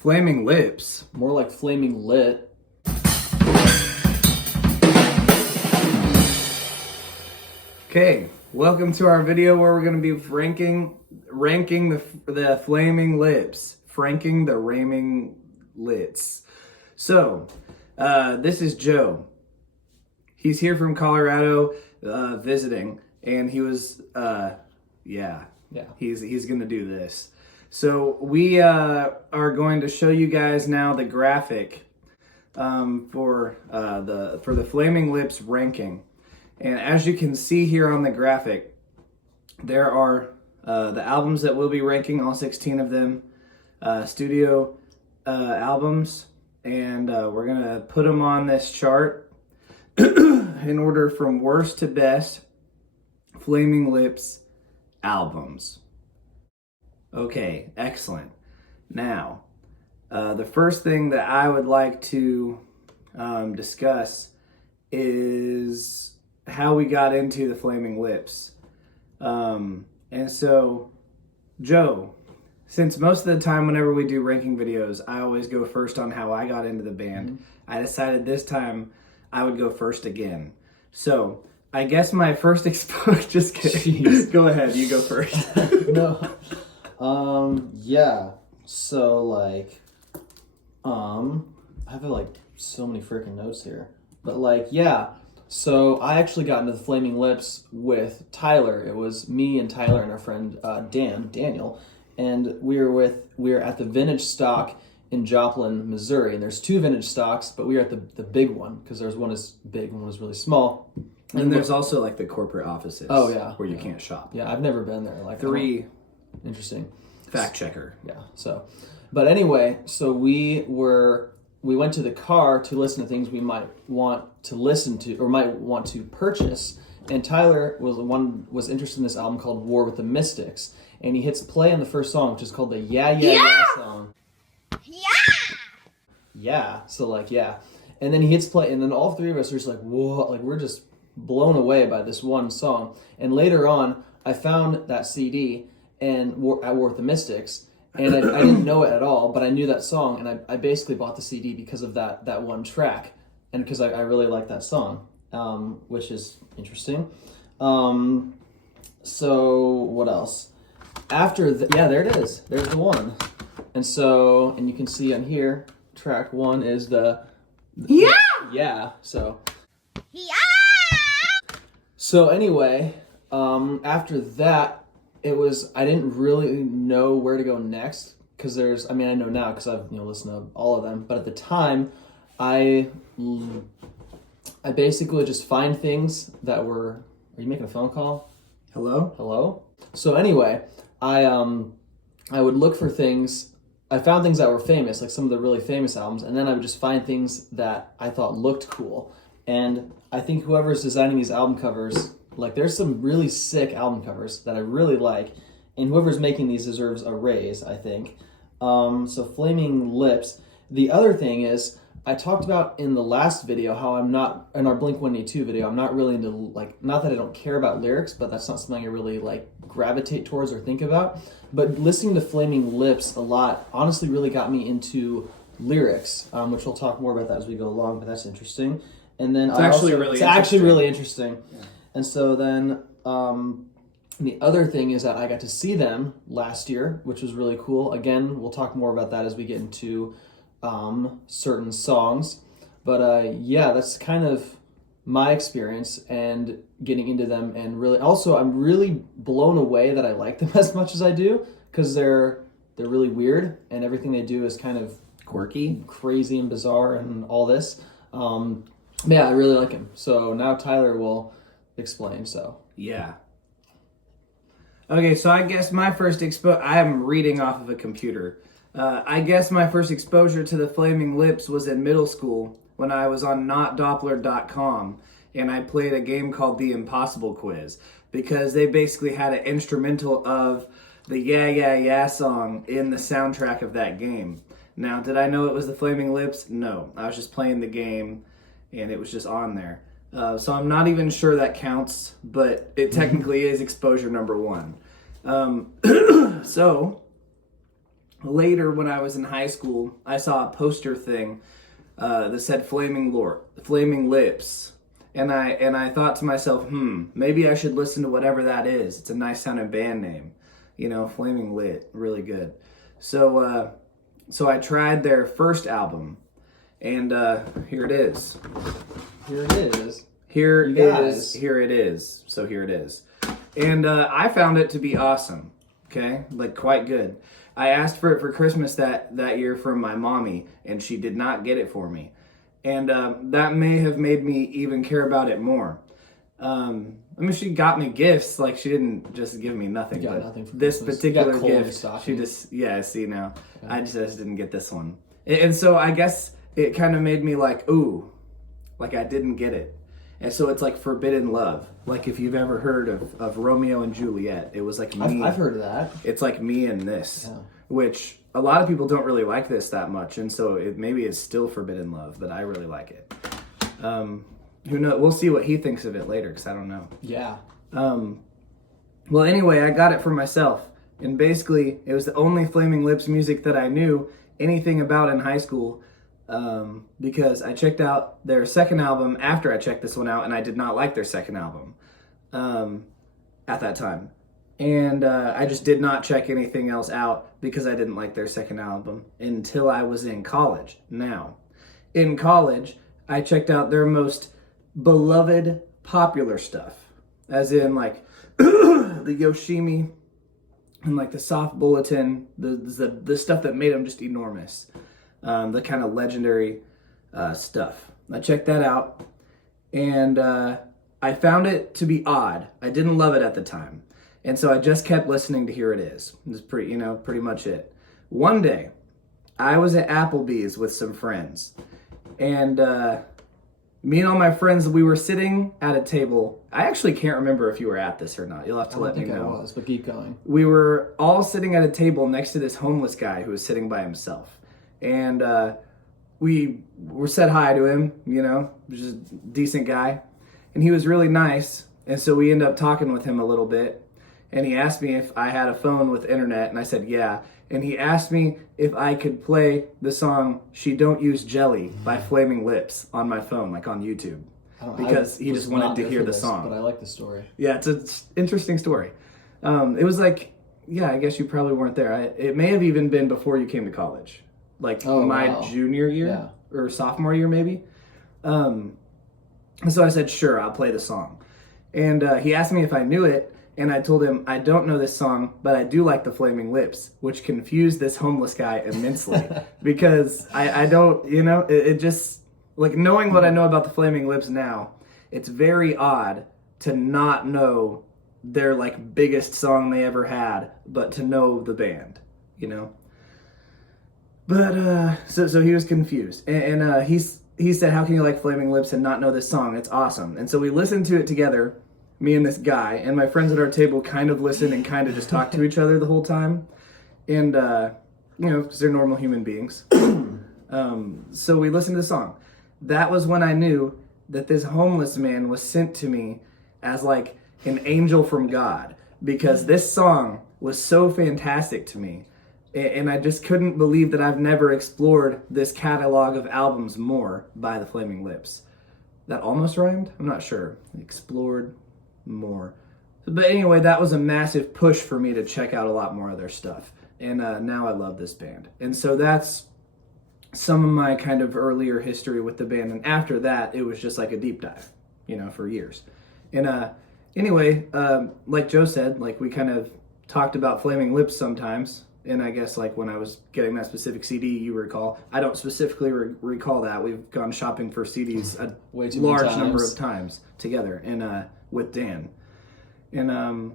Flaming lips. More like flaming lit. Okay, welcome to our video where we're going to be ranking the flaming lips. Franking the raming lits. So, this is Joe. He's here from Colorado visiting, and he was, he's going to do this. So we are going to show you guys now the graphic for the Flaming Lips ranking. And as you can see here on the graphic, there are the albums that we'll be ranking, all 16 of them, studio albums, and we're going to put them on this chart in order from worst to best Flaming Lips albums. Okay, excellent. Now, the first thing that I would like to discuss is how we got into the Flaming Lips. And so, Joe, since most of the time whenever we do ranking videos, I always go first on how I got into the band, I decided this time I would go first again. So, I guess my first exposure, just kidding. Jeez. Go ahead, you go first. No. Yeah. So like, I have like so many freaking notes here, but like, yeah. So I actually got into the Flaming Lips with Tyler. It was me and Tyler and our friend Daniel, and we were at the Vintage Stock in Joplin, Missouri. And there's two Vintage Stocks, but we were at the big one because there's one is big, one was really small. And there's also like the corporate offices. Oh yeah, where you can't shop. Yeah, I've never been there. Like Three. Interesting. Fact checker. Yeah. So, but anyway, so we went to the car to listen to things we might want to listen to or might want to purchase. And Tyler was interested in this album called War with the Mystics, and he hits play on the first song, which is called the Yeah song. Yeah. So like yeah, and then he hits play, and then all three of us are just like whoa, like we're just blown away by this one song. And later on, I found that CD and I War with the Mystics, and I didn't know it at all, but I knew that song, and I basically bought the CD because of that one track, and because I really like that song, which is interesting. So what else? After there it is. There's the one, and you can see on here, track one is the So anyway, after that, I didn't really know where to go next because I know now because I've listened to all of them, but at the time, I basically just find things that were. Are you making a phone call? Hello. So anyway, I would look for things. I found things that were famous, like some of the really famous albums, and then I would just find things that I thought looked cool. And I think whoever's designing these album covers, like there's some really sick album covers that I really like, and whoever's making these deserves a raise, I think. So Flaming Lips. The other thing is, I talked about in the last video how I'm not, in our Blink-182 video, I'm not really into, like, not that I don't care about lyrics, but that's not something I really, like, gravitate towards or think about. But listening to Flaming Lips a lot honestly really got me into lyrics, which we'll talk more about that as we go along, but that's interesting. And then it's actually really interesting. Yeah. And so then the other thing is that I got to see them last year, which was really cool. Again, we'll talk more about that as we get into certain songs. But that's kind of my experience and getting into them. And really, also, I'm really blown away that I like them as much as I do because they're really weird and everything they do is kind of quirky, crazy, and bizarre and all this. Yeah, I really like him. So now Tyler will explain. So yeah. Okay, so I guess my first I'm reading off of a computer. I guess my first exposure to the Flaming Lips was in middle school when I was on notdoppler.com and I played a game called The Impossible Quiz because they basically had an instrumental of the Yeah Yeah Yeah song in the soundtrack of that game. Now, did I know it was the Flaming Lips? No, I was just playing the game and it was just on there. So I'm not even sure that counts, but it technically is exposure number one. So later, when I was in high school, I saw a poster thing that said Flaming Lips. And I thought to myself, maybe I should listen to whatever that is. It's a nice sounding band name. You know, Flaming Lit, really good. So I tried their first album, and here it is. Here it is. Here it is. So here it is. And I found it to be awesome. Okay, like quite good. I asked for it for Christmas that year from my mommy, and she did not get it for me. And that may have made me even care about it more. I mean, she got me gifts. Like, she didn't just give me nothing. You got but nothing for this Christmas. particular gift, she just, see now. Yeah. I just didn't get this one. And so I guess it kind of made me like, ooh, like I didn't get it. And so it's like forbidden love. Like if you've ever heard of Romeo and Juliet, it was like me. I've heard of that. It's like me and this, which a lot of people don't really like this that much. And so maybe it's still forbidden love, but I really like it. Who knows? We'll see what he thinks of it later, because I don't know. Yeah. Well, anyway, I got it for myself. And basically, it was the only Flaming Lips music that I knew anything about in high school. Because I checked out their second album after I checked this one out, and I did not like their second album at that time. And I just did not check anything else out because I didn't like their second album until I was in college. Now, in college, I checked out their most beloved popular stuff, as in like the Yoshimi and like the Soft Bulletin, the stuff that made them just enormous. The kind of legendary stuff. I checked that out, and I found it to be odd. I didn't love it at the time, and so I just kept listening to Here It Is. It's pretty much it. One day, I was at Applebee's with some friends, and me and all my friends, we were sitting at a table. I actually can't remember if you were at this or not. You'll have to let me know. I think I was, but keep going. We were all sitting at a table next to this homeless guy who was sitting by himself. And we said hi to him, just a decent guy. And he was really nice. And so we ended up talking with him a little bit. And he asked me if I had a phone with internet. And I said, yeah. And he asked me if I could play the song She Don't Use Jelly by Flaming Lips on my phone, like on YouTube. Because he just wanted to hear the song. But I like the story. Yeah, it's an interesting story. It was like, I guess you probably weren't there. It may have even been before you came to college. Like junior year or sophomore year maybe. So I said, sure, I'll play the song. And he asked me if I knew it, and I told him, I don't know this song, but I do like the Flaming Lips, which confused this homeless guy immensely. Because I don't, it just, like knowing what I know about the Flaming Lips now, it's very odd to not know their like biggest song they ever had, but to know the band, But, so he was confused. And he said, how can you like Flaming Lips and not know this song? It's awesome. And so we listened to it together, me and this guy, and my friends at our table kind of listened and kind of just talked to each other the whole time. And, because they're normal human beings. So we listened to the song. That was when I knew that this homeless man was sent to me as like an angel from God. Because this song was so fantastic to me. And I just couldn't believe that I've never explored this catalog of albums more by the Flaming Lips. That almost rhymed? I'm not sure. Explored more. But anyway, that was a massive push for me to check out a lot more of their stuff. And now I love this band. And so that's some of my kind of earlier history with the band. And after that, it was just like a deep dive, for years. And anyway, like Joe said, like we kind of talked about Flaming Lips sometimes. And I guess like when I was getting that specific CD, you recall. I don't specifically recall that. We've gone shopping for CDs a large number of times together, and with Dan. And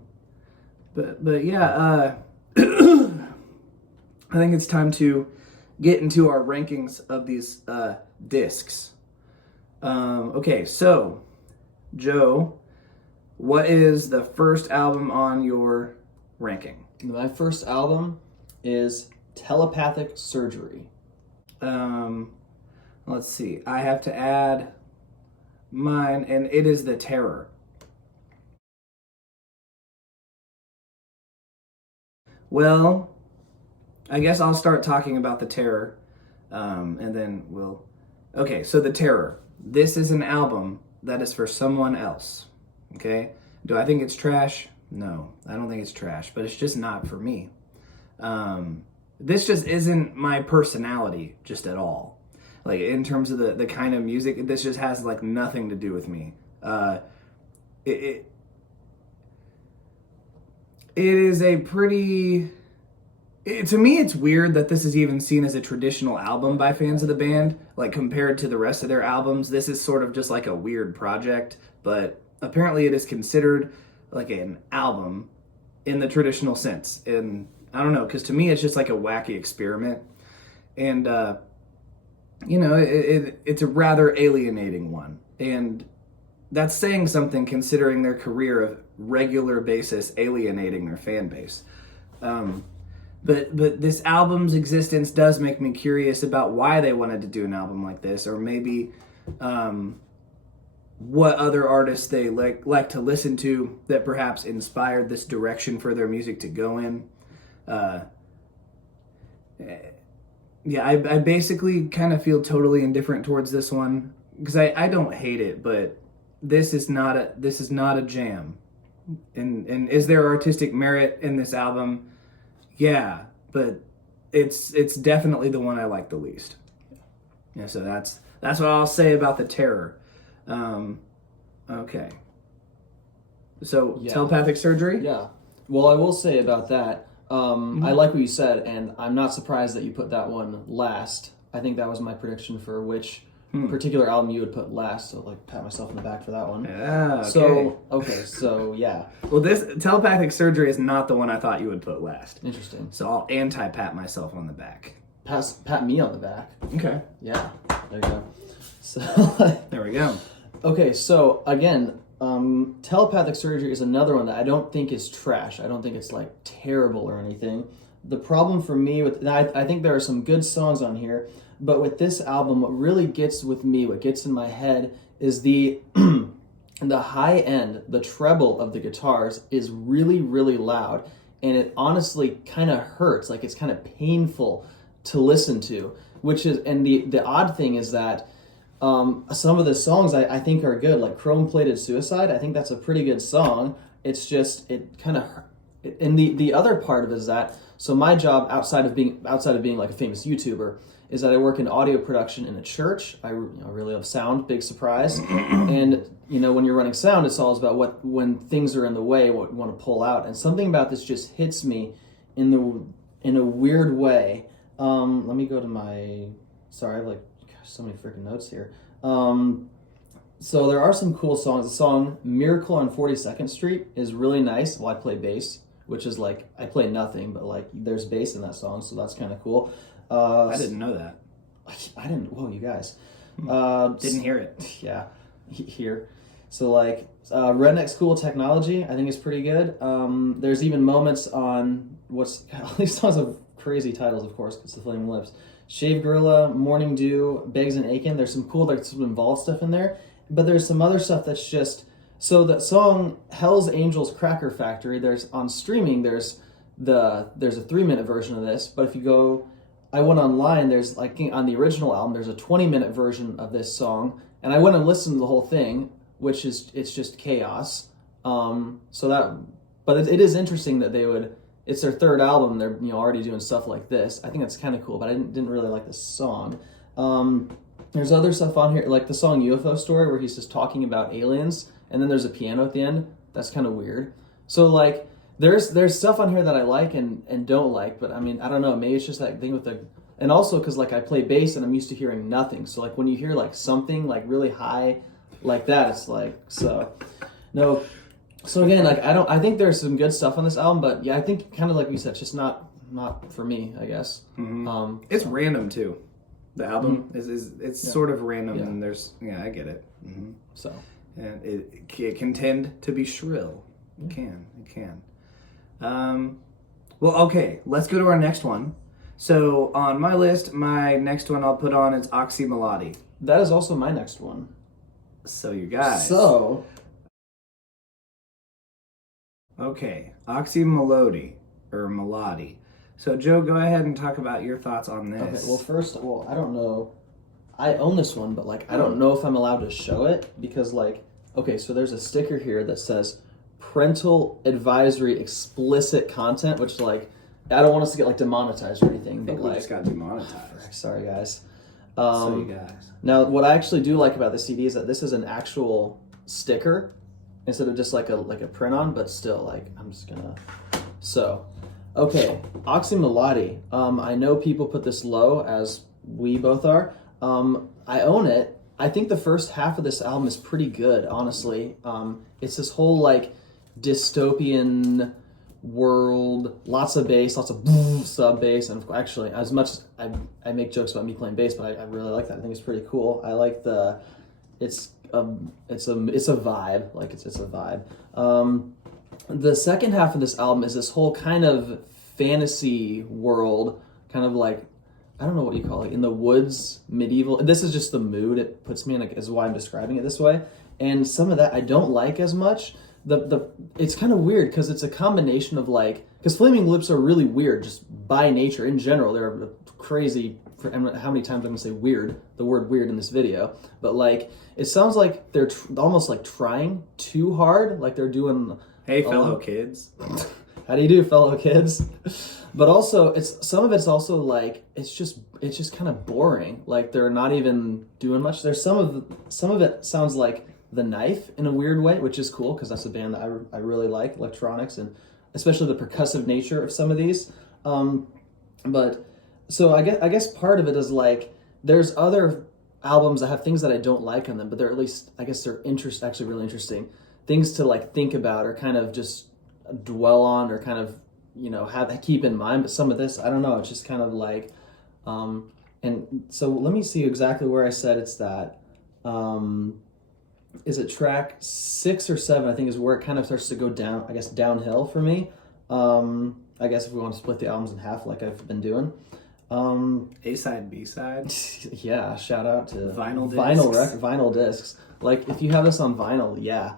but yeah, I think it's time to get into our rankings of these discs. Okay, so Joe, what is the first album on your ranking? My first album is Telepathic Surgery. Let's see. I have to add mine, and it is The Terror. Well, I guess I'll start talking about The Terror, and then we'll... Okay, so The Terror. This is an album that is for someone else, okay? Do I think it's trash? No, I don't think it's trash, but it's just not for me. This just isn't my personality just at all. Like, in terms of the kind of music, this just has, like, nothing to do with me. It is a pretty... to me, it's weird that this is even seen as a traditional album by fans of the band. Like, compared to the rest of their albums, this is sort of just like a weird project, but apparently it is considered like an album in the traditional sense. And I don't know, because to me, it's just like a wacky experiment. And, you know, it's a rather alienating one. And that's saying something considering their career of regular basis alienating their fan base. But this album's existence does make me curious about why they wanted to do an album like this, or maybe what other artists they like to listen to that perhaps inspired this direction for their music to go in. Yeah, I basically kind of feel totally indifferent towards this one because I don't hate it, but this is not a jam. And is there artistic merit in this album? Yeah, but it's definitely the one I like the least. Yeah, so that's what I'll say about The Terror. Okay. So telepathic surgery? Yeah. Well, I will say about that, I like what you said, and I'm not surprised that you put that one last. I think that was my prediction for which particular album you would put last, so like pat myself on the back for that one. Yeah, okay. So yeah. Well, this telepathic surgery is not the one I thought you would put last. Interesting. So I'll anti-pat myself on the back. Pat me on the back. Okay. Yeah. There you go. So there we go. Okay, so again, telepathic surgery is another one that I don't think is trash. I don't think it's like terrible or anything. The problem for me with I think there are some good songs on here, but with this album, what really gets with me, what gets in my head, is the the high end, the treble of the guitars is really, really loud, and it honestly kind of hurts. Like it's kind of painful to listen to. Which is, and the odd thing is that some of the songs I think are good, like Chrome Plated Suicide. I think that's a pretty good song. It's just it kind of, and the other part of it is that, so my job outside of being like a famous YouTuber is that I work in audio production in a church. I really love sound, big surprise. And when you're running sound, it's all about when things are in the way, what you want to pull out. And something about this just hits me in a weird way. Let me go to my. Sorry, I have so many freaking notes here. So there are some cool songs. The song "Miracle on 42nd Street" is really nice. Well, I play bass, which is like I play nothing, but like there's bass in that song, so that's kind of cool. I didn't know that. I didn't. Whoa, you guys. Didn't hear it. Yeah, here. So like Redneck School Technology, I think is pretty good. There's even moments on all these songs have crazy titles, of course, because the Flaming Lips. Shave Gorilla, Morning Dew, Begs and Aiken. There's some cool, some involved stuff in there, but there's some other stuff that's just. So that song Hell's Angels Cracker Factory. There's on streaming. There's a 3-minute version of this, but if you go. I went online, there's like on the original album, there's a 20-minute version of this song, and I went and listened to the whole thing, which is, it's just chaos. But it is interesting that it's their third album, they're already doing stuff like this. I think that's kind of cool, but I didn't really like this song. There's other stuff on here, like the song UFO Story, where he's just talking about aliens, and then there's a piano at the end. That's kind of weird. So like, There's stuff on here that I like and don't like, but I mean, I don't know, maybe it's just that thing with and also because like I play bass and I'm used to hearing nothing, so like when you hear like something like really high like that, it's like, so no. So again, like I think there's some good stuff on this album, but yeah, I think kind of like we said, it's just not for me, I guess. Mm-hmm. It's random too. The album it's sort of random, and I get it. Mm-hmm. So and it can tend to be shrill. It can. Well, okay, let's go to our next one. So on my list, my next one I'll put on is Oxymelody. That is also my next one. So you guys. So. Okay, Oxymelody, or Melody. So Joe, go ahead and talk about your thoughts on this. Okay, well first, I don't know. I own this one, but like I don't know if I'm allowed to show it because like, okay, so there's a sticker here that says parental advisory explicit content, which like, I don't want us to get like demonetized or anything, I think but we like, just got demonetized. Sorry guys. So you guys. Now, what I actually do like about the CD is that this is an actual sticker instead of just like a print-on, but still, like, I'm just gonna... So, okay, Oxymolati. I know people put this low, as we both are. I own it. I think the first half of this album is pretty good, honestly. It's this whole, like, dystopian world, lots of bass, lots of sub bass, and actually, as much as I make jokes about me playing bass, but I really like that. I think it's pretty cool. I like it's a vibe, like it's a vibe. The second half of this album is this whole kind of fantasy world, kind of like, I don't know what you call it, in the woods, medieval. This is just the mood it puts me in, like, is why I'm describing it this way. And some of that I don't like as much. It's kind of weird because it's a combination of like, because Flaming Lips are really weird just by nature in general. They're crazy. I don't know how many times I'm gonna say the word weird in this video, but like it sounds like they're almost like trying too hard, like they're doing. Hey, fellow kids. How do you do, fellow kids? But also, some of it's also like it's just kind of boring. Like they're not even doing much. There's some of it sounds like The Knife in a weird way, which is cool because that's a band that I really like, electronics, and especially the percussive nature of some of these. But so I guess part of it is like there's other albums that have things that I don't like on them, but they're at least, I guess they're actually really interesting things to like think about or kind of just dwell on or kind of, you know, keep in mind. But some of this, I don't know, it's just kind of like and so let me see exactly where I said it's that. Is it track 6 or 7? I think is where it kind of starts to go down, I guess, downhill for me. I guess if we want to split the albums in half like I've been doing. A-side, B-side. Yeah, shout out to vinyl discs. Like if you have this on vinyl, yeah.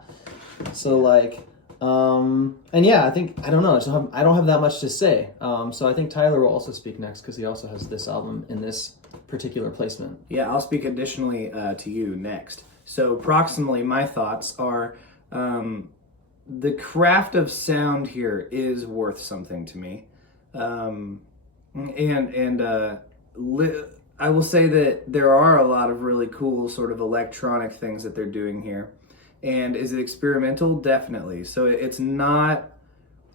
So like, and yeah, I don't know. I don't have that much to say. So I think Tyler will also speak next because he also has this album in this particular placement. Yeah, I'll speak additionally to you next. So approximately my thoughts are the craft of sound here is worth something to me. I will say that there are a lot of really cool sort of electronic things that they're doing here. And is it experimental? Definitely. So it's not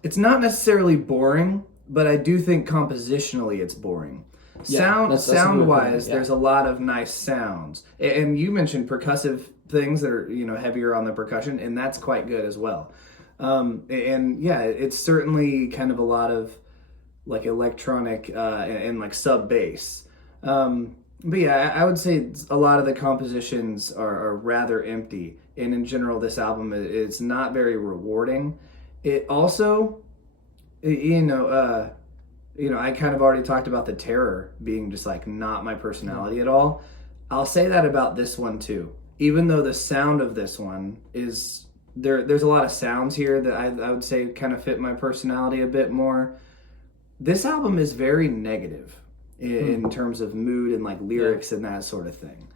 necessarily boring, but I do think compositionally it's boring. Yeah, Sound-wise, there's a lot of nice sounds. And you mentioned percussive things that are, you know, heavier on the percussion, and that's quite good as well. And yeah, it's certainly kind of a lot of like electronic and like sub bass. But yeah, I would say a lot of the compositions are rather empty. And in general, this album is not very rewarding. It also, I kind of already talked about the Terror being just like not my personality at all. I'll say that about this one too. Even though the sound of this one is there's a lot of sounds here that I would say kind of fit my personality a bit more. This album is very negative in terms of mood and like lyrics and that sort of thing.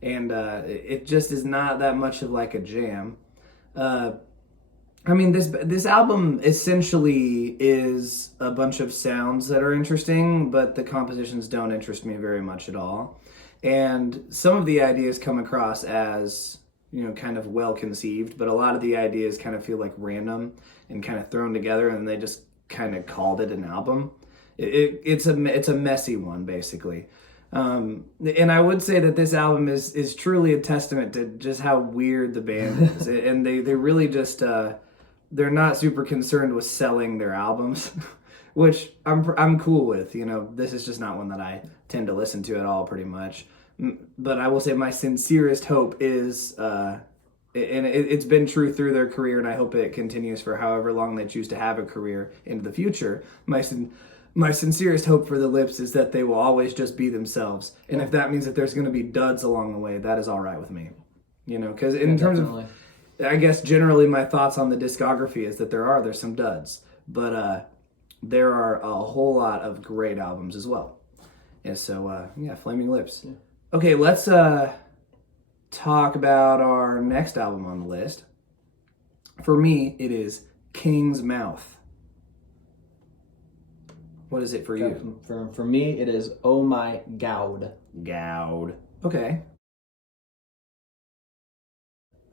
And it just is not that much of like a jam. I mean, this album essentially is a bunch of sounds that are interesting, but the compositions don't interest me very much at all. And some of the ideas come across as, you know, kind of well conceived, but a lot of the ideas kind of feel like random and kind of thrown together, and they just kind of called it an album. It's a messy one, basically. And I would say that this album is truly a testament to just how weird the band is, and they really just they're not super concerned with selling their albums, which I'm cool with. You know, this is just not one that I tend to listen to at all, pretty much. But I will say my sincerest hope is, and it's been true through their career, and I hope it continues for however long they choose to have a career into the future. My sincerest hope for the Lips is that they will always just be themselves. And if that means that there's going to be duds along the way, that is all right with me. You know, because in terms of, I guess generally my thoughts on the discography is that there's some duds. But there are a whole lot of great albums as well. And so, Flaming Lips. Yeah. Okay, let's talk about our next album on the list. For me, it is King's Mouth. What is it for you? For me, it is Oh My Gowd. Gowd. Okay.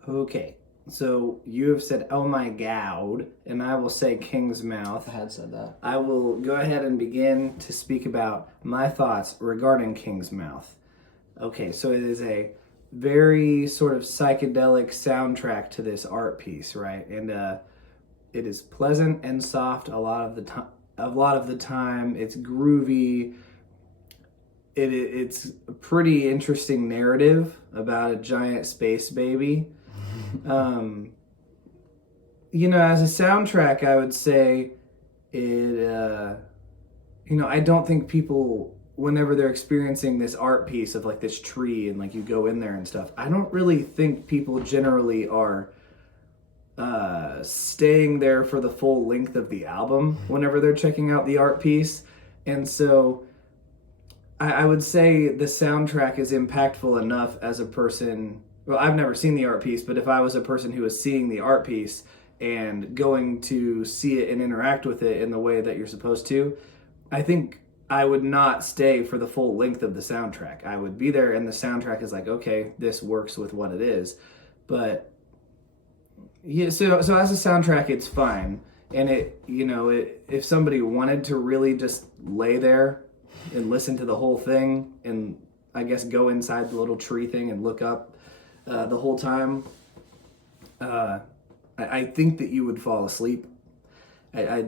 Okay. So you have said Oh My Gowd, and I will say King's Mouth. I had said that. I will go ahead and begin to speak about my thoughts regarding King's Mouth. Okay, so it is a very sort of psychedelic soundtrack to this art piece, right? And it is pleasant and soft a lot of the time. It's groovy. It's a pretty interesting narrative about a giant space baby. As a soundtrack, I would say it. I don't think people, whenever they're experiencing this art piece of like this tree and like you go in there and stuff, I don't really think people generally are staying there for the full length of the album whenever they're checking out the art piece. And so I would say the soundtrack is impactful enough as a person. Well, I've never seen the art piece, but if I was a person who was seeing the art piece and going to see it and interact with it in the way that you're supposed to, I think I would not stay for the full length of the soundtrack. I would be there and the soundtrack is like, okay, this works with what it is. But yeah, so as a soundtrack, it's fine. And if somebody wanted to really just lay there and listen to the whole thing and I guess go inside the little tree thing and look up the whole time, I think that you would fall asleep. I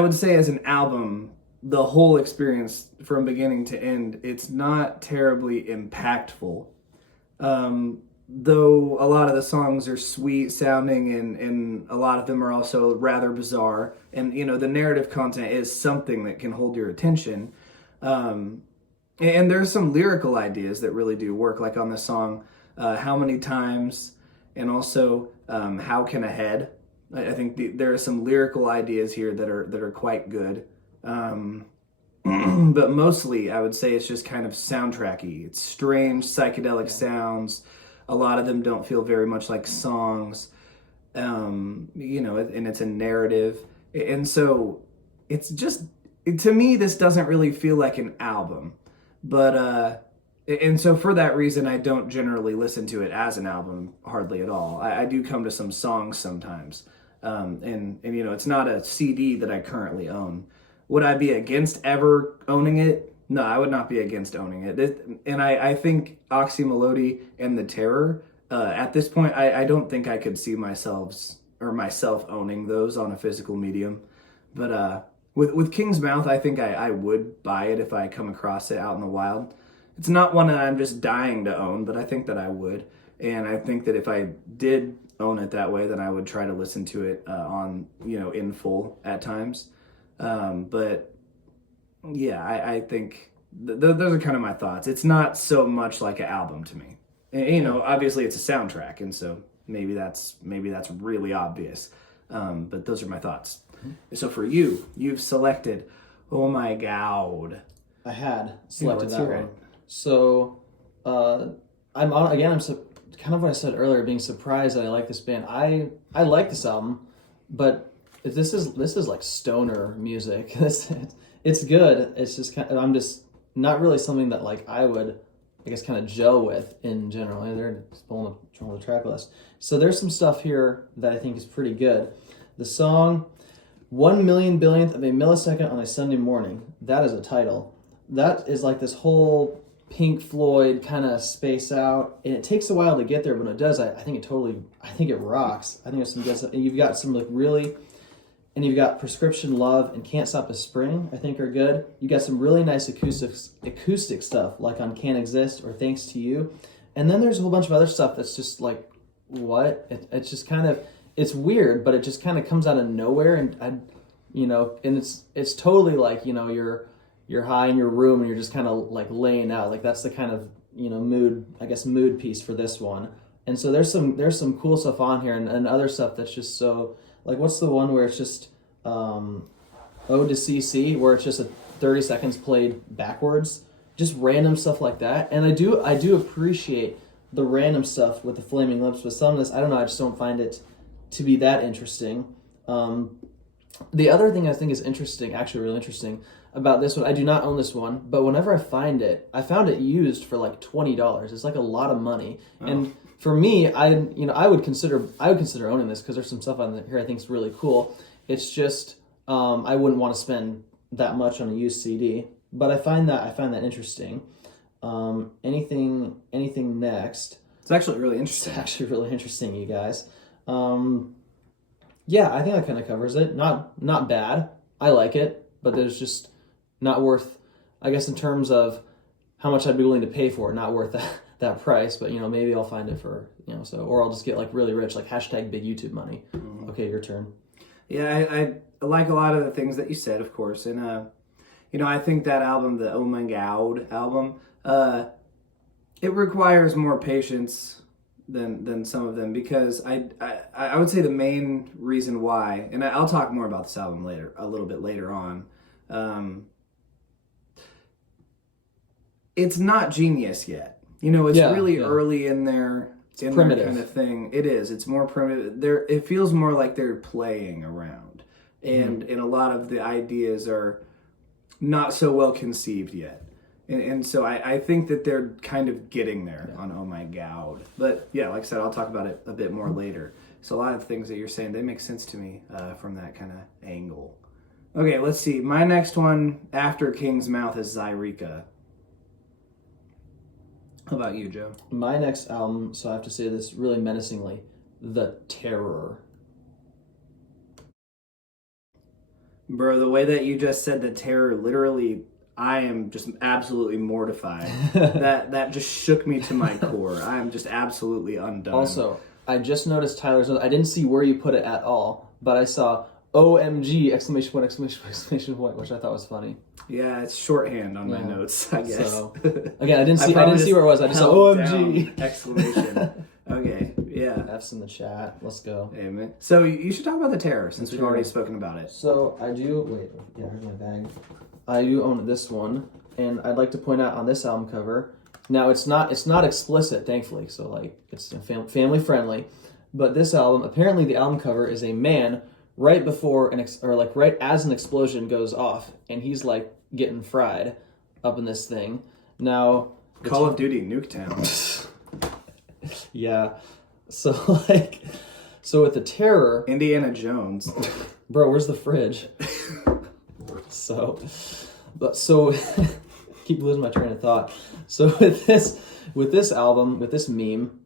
would say as an album, the whole experience from beginning to end, it's not terribly impactful. Though a lot of the songs are sweet sounding and a lot of them are also rather bizarre. And, the narrative content is something that can hold your attention. And there's some lyrical ideas that really do work, like on the song, How Many Times, and also How Can a Head. I think there are some lyrical ideas here that are quite good. But mostly I would say it's just kind of soundtracky. It's strange psychedelic sounds. A lot of them don't feel very much like songs, and it's a narrative. And so it's just, to me, this doesn't really feel like an album. But, and so for that reason, I don't generally listen to it as an album hardly at all. I do come to some songs sometimes. And it's not a CD that I currently own. Would I be against ever owning it? No, I would not be against owning it. And I think Oxymelody and The Terror, at this point, I don't think I could see myself owning those on a physical medium. But with King's Mouth, I think I would buy it if I come across it out in the wild. It's not one that I'm just dying to own, but I think that I would. And I think that if I did own it that way, then I would try to listen to it in full at times. But yeah, I think those are kind of my thoughts. It's not so much like an album to me. And, obviously it's a soundtrack, and so maybe that's really obvious. But those are my thoughts. Mm-hmm. So for you, you've selected Oh My Gowd. I had selected that one. So I'm kind of what I said earlier, being surprised that I like this band. I like this album, but this is like stoner music. It's good. It's just I'm just not really something that like I would, I guess, kind of gel with in general. They're just pulling the track list. So there's some stuff here that I think is pretty good. The song 1 million billionth of a millisecond on a Sunday morning. That is a title. That is like this whole Pink Floyd kind of space out, and it takes a while to get there, but when it does, I think it rocks. I think there's some good stuff, and you've got some and you've got Prescription Love and Can't Stop a Spring, I think are good. You got some really nice acoustic stuff, like on Can't Exist or Thanks to You, and then there's a whole bunch of other stuff that's just like, what? It's just kind of, it's weird, but it just kind of comes out of nowhere, and it's totally like, you're high in your room and you're just kind of like laying out. Like that's the kind of, mood piece for this one. And so there's some cool stuff on here and other stuff that's just so, like, what's the one where it's just Ode to CC, where it's just a 30 seconds played backwards, just random stuff like that. And I do appreciate the random stuff with the Flaming Lips, but some of this, I don't know, I just don't find it to be that interesting. The other thing I think is interesting, actually really interesting, about this one, I do not own this one, but whenever I find it, I found it used for like $20. It's like a lot of money. Oh. And for me, I would consider owning this because there's some stuff on here I think is really cool. It's just I wouldn't want to spend that much on a used CD, but I find that interesting. Anything next? It's actually really interesting. It's actually really interesting, you guys. Yeah, I think that kind of covers it. Not bad. I like it, but there's just not worth, I guess, in terms of how much I'd be willing to pay for it, not worth that price. But maybe I'll find it for or I'll just get like really rich, like hashtag big YouTube money. Mm-hmm. Okay, your turn. Yeah, I like a lot of the things that you said, of course, and I think that album, the Oh My God album, it requires more patience than some of them, because I would say the main reason why, and I'll talk more about this album a little bit later on. It's not genius yet. It's really early in their primitive kind of thing. It is. It's more primitive. It feels more like they're playing around, and a lot of the ideas are not so well conceived yet. And so I think that they're kind of getting there on Oh My God. But yeah, like I said, I'll talk about it a bit more later. So a lot of the things that you're saying, they make sense to me from that kind of angle. Okay, let's see. My next one after King's Mouth is Zyreka. How about you, Joe? My next album, so I have to say this really menacingly, The Terror. Bro, the way that you just said The Terror, literally, I am just absolutely mortified. that just shook me to my core. I am just absolutely undone. Also, I just noticed Tyler's note. I didn't see where you put it at all, but I saw OMG, exclamation point, exclamation point, which I thought was funny. Yeah, it's shorthand on my notes, I guess. So, again, I didn't see where it was. I just saw OMG. Exclamation. Okay, yeah. F's in the chat. Let's go. Amen. So you should talk about The Terror, since we've already spoken about it. So I do, here's my bag. I do own this one, and I'd like to point out on this album cover, now it's not explicit, thankfully, so like it's family friendly, but this album, apparently the album cover is a man right before right as an explosion goes off, and he's like getting fried up in this thing. Now, Call of Duty Nuketown. Yeah. So with The Terror, Indiana Jones. Bro, where's the fridge? So keep losing my train of thought. So with this album, with this meme,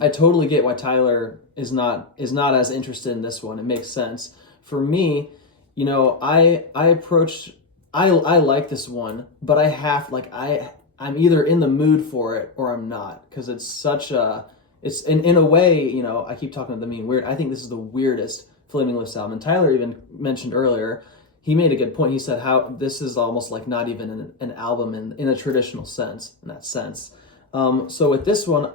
I totally get why Tyler is not as interested in this one. It makes sense. For me, I like this one, but I'm either in the mood for it or I'm not, because it's such a, it's in a way, I keep talking about the meme weird. I think this is the weirdest Flaming Lips album. And Tyler even mentioned earlier, he made a good point. He said how this is almost like not even an album in a traditional sense, in that sense. So with this one,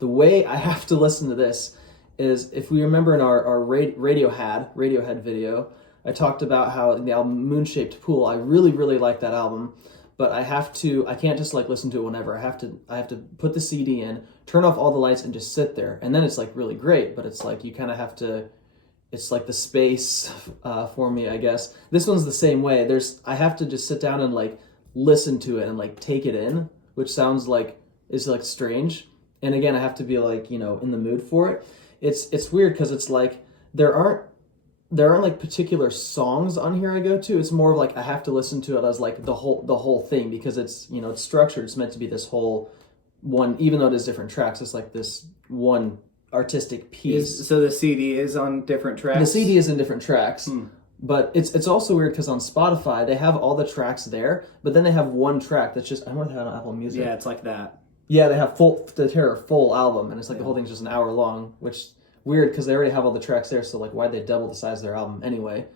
the way I have to listen to this is, if we remember in our Radiohead video, I talked about how in the album Moon-Shaped Pool, I really, really like that album, but I can't just like listen to it whenever. I have to put the CD in, turn off all the lights, and just sit there. And then it's like really great, but it's like you kind of have to, it's like the space for me, I guess. This one's the same way. I have to just sit down and like listen to it and like take it in, which sounds like is like strange. And again, I have to be like, in the mood for it. It's weird because it's like there aren't like particular songs on here I go to. It's more of like I have to listen to it as like the whole thing, because it's it's structured. It's meant to be this whole one, even though it is different tracks. It's like this one artistic piece. So the CD is on different tracks? The CD is in different tracks. But it's also weird because on Spotify they have all the tracks there, but then they have one track that's just, I wonder if they have on Apple Music. Yeah, it's like that. Yeah, they have The Terror full album, and it's like the whole thing's just an hour long, which weird because they already have all the tracks there, so like why'd they double the size of their album anyway?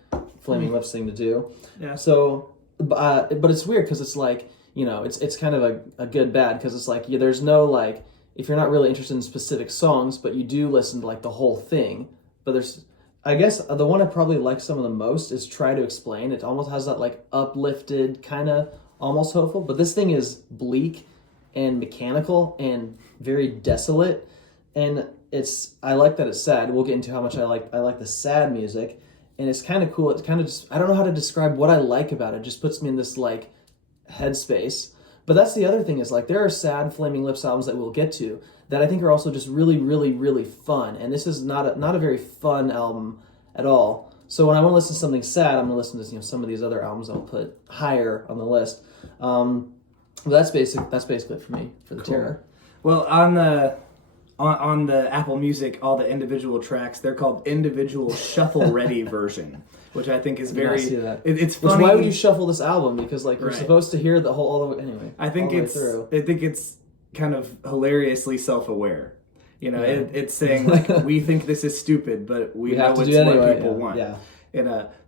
Flaming Lips thing to do. Yeah. So, but it's weird because it's like, it's kind of a good bad, because it's like there's no like, if you're not really interested in specific songs, but you do listen to like the whole thing, but there's, I guess the one I probably like some of the most is Try to Explain. It almost has that like uplifted kind of almost hopeful, but this thing is bleak and mechanical and very desolate. And I like that it's sad. We'll get into how much I like the sad music, and it's kind of cool. It's kind of just, I don't know how to describe what I like about it. It just puts me in this like headspace. But that's the other thing is like there are sad Flaming Lips albums that we'll get to that I think are also just really, really, really fun. And this is not a very fun album at all. So when I want to listen to something sad, I'm going to listen to some of these other albums I'll put higher on the list. But that's basically it for me for the Terror. Well, on the Apple Music, all the individual tracks, they're called individual shuffle ready version, which I think is very. I see that. It's funny. Which, why would you shuffle this album? Because like you're supposed to hear the whole all the way. Anyway, I think it's kind of hilariously self-aware. You know, it's saying like we think this is stupid, but we know it's what people want. Yeah.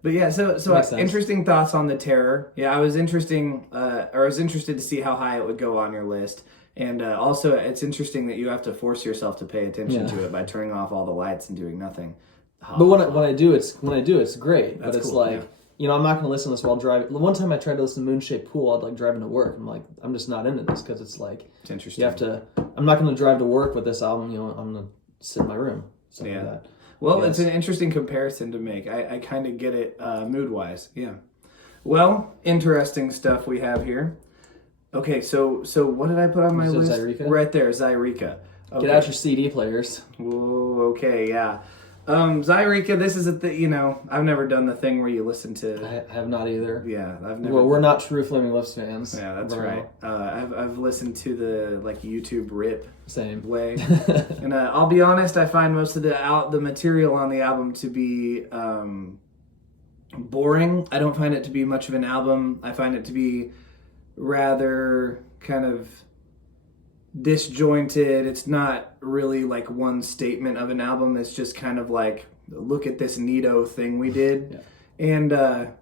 But yeah, so interesting thoughts on the Terror. Yeah, I was interested to see how high it would go on your list. And also, it's interesting that you have to force yourself to pay attention to it by turning off all the lights and doing nothing. But when I do, it's great. That's but it's cool, like I'm not going to listen to this while driving. One time I tried to listen to Moonshaped Pool. I'd like driving to work. I'm like, I'm just not into this because it's like it's interesting. You have to. I'm not going to drive to work with this album. I'm going to sit in my room. Something like that. Well, it's an interesting comparison to make. I kind of get it mood wise. Yeah. Well, interesting stuff we have here. Okay, so what did I put on my list? Zyrika? Right there, Zyrika. Okay. Get out your CD players. Whoa, okay, yeah. Zyrika, this is I've never done the thing where you listen to. I have not either. Yeah, I've never. Well, we're not true Flaming Lips fans. Yeah, that's right. I've listened to the like YouTube rip way, and I'll be honest, I find most of the material on the album to be boring. I don't find it to be much of an album. I find it to be rather kind of disjointed. It's not really like one statement of an album. It's just kind of like, look at this neato thing we did. And so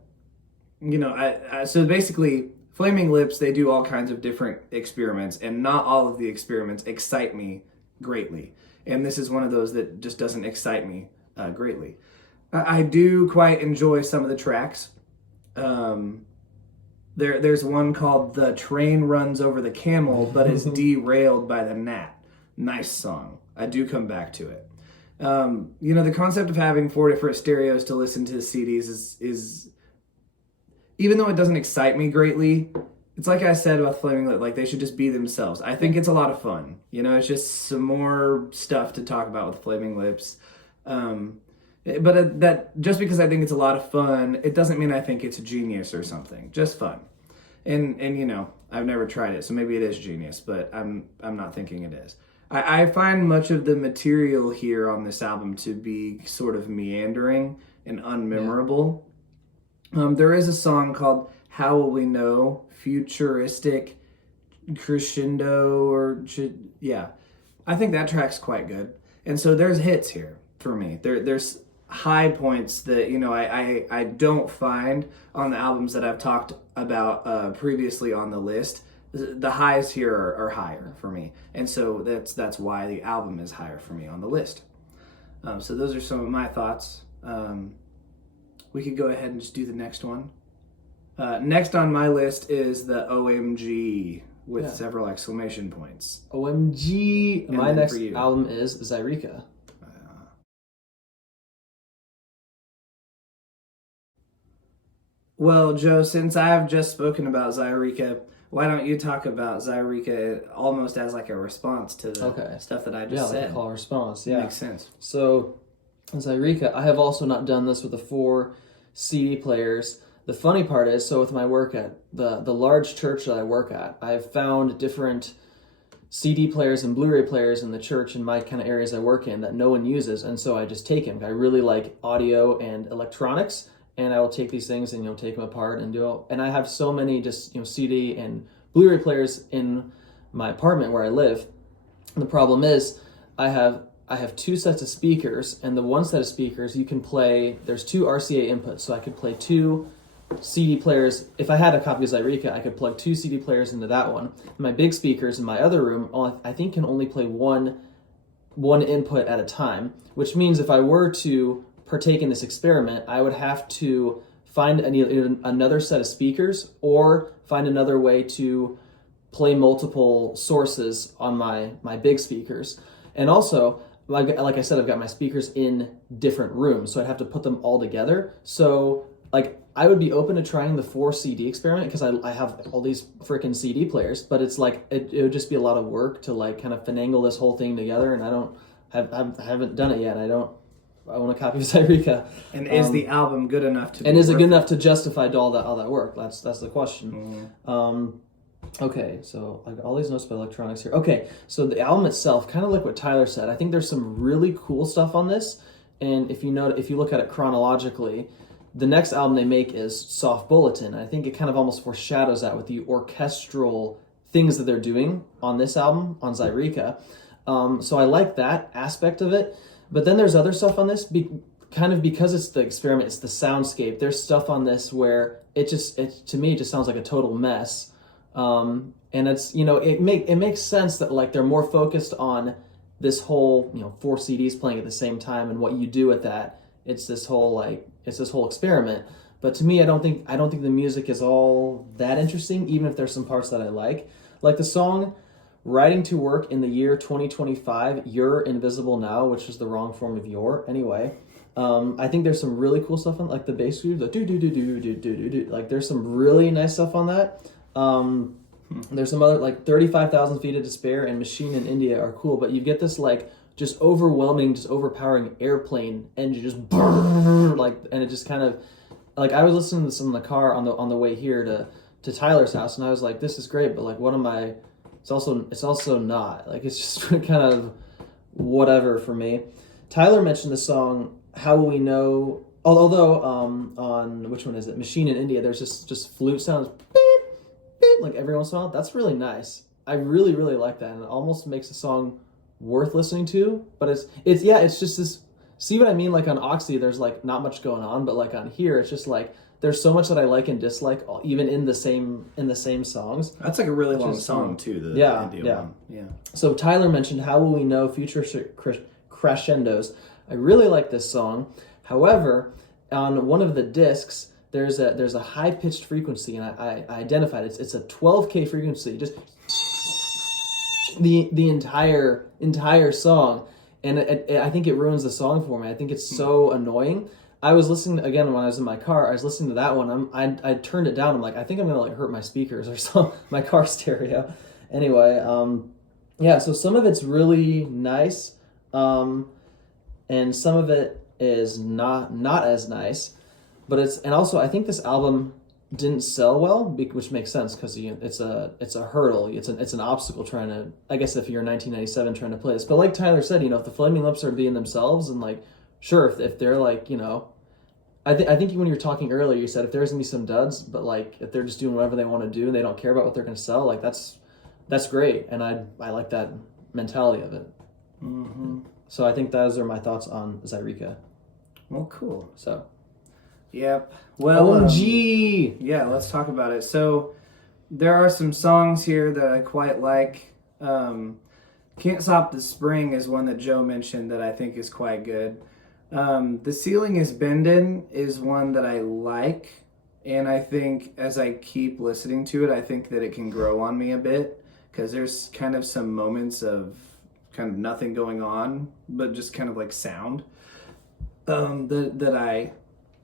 basically Flaming Lips, they do all kinds of different experiments, and not all of the experiments excite me greatly, and this is one of those that just doesn't excite me greatly. I do quite enjoy some of the tracks. There's one called The Train Runs Over the Camel But Is Derailed by the Gnat. Nice song. I do come back to it. The concept of having 4 different stereos to listen to CDs is even though it doesn't excite me greatly, it's like I said about Flaming Lip, like they should just be themselves. I think it's a lot of fun. It's just some more stuff to talk about with Flaming Lips. But that just because I think it's a lot of fun, it doesn't mean I think it's genius or something. Just fun. And I've never tried it, so maybe it is genius, but I'm not thinking it is. I find much of the material here on this album to be sort of meandering and unmemorable. There is a song called How Will We Know? Futuristic Crescendo I think that track's quite good. And so there's hits here for me. There's high points that I don't find on the albums that I've talked about previously on the list. The highs here are higher for me, and so that's why the album is higher for me on the list. So those are some of my thoughts. We could go ahead and just do the next one. Next on my list is the OMG with several exclamation points. OMG. And my next album is Zyrika. Well, Joe, since I've just spoken about Zyrika, why don't you talk about Zyrika almost as like a response to the stuff that I just said? Yeah, like a call and response. Yeah, makes sense. So, Zyrika, I have also not done this with the 4 CD players. The funny part is, so with my work at the large church that I work at, I've found different CD players and Blu-ray players in the church in my kind of areas I work in that no one uses, and so I just take them. I really like audio and electronics, and I will take these things and take them apart and do it. And I have so many just CD and Blu-ray players in my apartment where I live. And the problem is I have 2 sets of speakers, and the one set of speakers you can play. There's 2 RCA inputs, so I could play 2 CD players. If I had a copy of Zyrika, I could plug 2 CD players into that one. And my big speakers in my other room, I think, can only play one input at a time, which means if I were to partake in this experiment, I would have to find another set of speakers or find another way to play multiple sources on my big speakers. And also, like I said, I've got my speakers in different rooms, so I'd have to put them all together. So like I would be open to trying the 4 CD experiment because I have all these freaking CD players, but it's like it would just be a lot of work to like kind of finagle this whole thing together, and I haven't done it yet. I want a copy of Zyreka. And is the album good enough to? And is it good enough to justify all that work? That's the question. Mm-hmm. Okay, so I got all these notes about electronics here. Okay, so the album itself, kind of like what Tyler said, I think there's some really cool stuff on this. And if you look at it chronologically, the next album they make is Soft Bulletin. I think it kind of almost foreshadows that with the orchestral things that they're doing on this album, on Zyreka. So I like that aspect of it. But then there's other stuff on this, kind of because it's the experiment, it's the soundscape. There's stuff on this where it to me, it just sounds like a total mess. And it's, it makes sense that like they're more focused on this whole, 4 CDs playing at the same time and what you do with that. It's this whole experiment. But to me, I don't think the music is all that interesting, even if there's some parts that I like. Like the song Riding to Work in the Year 2025, You're Invisible Now, which is the wrong form of your. Anyway, I think there's some really cool stuff on like the bass groove, the do do do do do do do do. Like there's some really nice stuff on that. There's some other like 35,000 Feet of Despair and Machine in India are cool, but you get this like just overwhelming, just overpowering airplane engine, just like, and it just kind of like I was listening to this in the car on the way here to Tyler's house, and I was like, this is great, but like what am I? It's also not like it's just kind of whatever for me. Tyler mentioned the song How Will We Know? Although on which one is it? Machine in India, there's just flute sounds beep, beep, like every once in a while. That's really nice. I really, really like that, and it almost makes the song worth listening to. But it's just this. See what I mean? Like on Oxy, there's like not much going on, but like on here, it's just like there's so much that I like and dislike, even in the same songs. That's like a really long song too. The India one. Yeah. So Tyler mentioned How Will We Know? Future Crescendos. I really like this song. However, on one of the discs, there's a high pitched frequency, and I identified it. It's a 12K frequency, just the entire song, and I think it ruins the song for me. I think it's so annoying. I was listening again when I was in my car. I was listening to that one. I turned it down. I'm like, I think I'm gonna like hurt my speakers or something, my car stereo. Anyway, yeah. So some of it's really nice, and some of it is not as nice. But and also I think this album didn't sell well, which makes sense because it's a hurdle. It's an obstacle trying to. I guess if you're in 1997 trying to play this, but like Tyler said, if the Flaming Lips are being themselves and like. Sure, if they're like, I think when you were talking earlier, you said if there's gonna be some duds, but like if they're just doing whatever they want to do and they don't care about what they're gonna sell, like that's great, and I like that mentality of it. Mm-hmm. So I think those are my thoughts on Zyreka. Well, cool. So, yep. Well, OMG. Yeah, let's talk about it. So there are some songs here that I quite like. Can't Stop the Spring is one that Joe mentioned that I think is quite good. The Ceiling is Bendin' is one that I like, and I think as I keep listening to it, I think that it can grow on me a bit, because there's kind of some moments of kind of nothing going on, but just kind of like sound that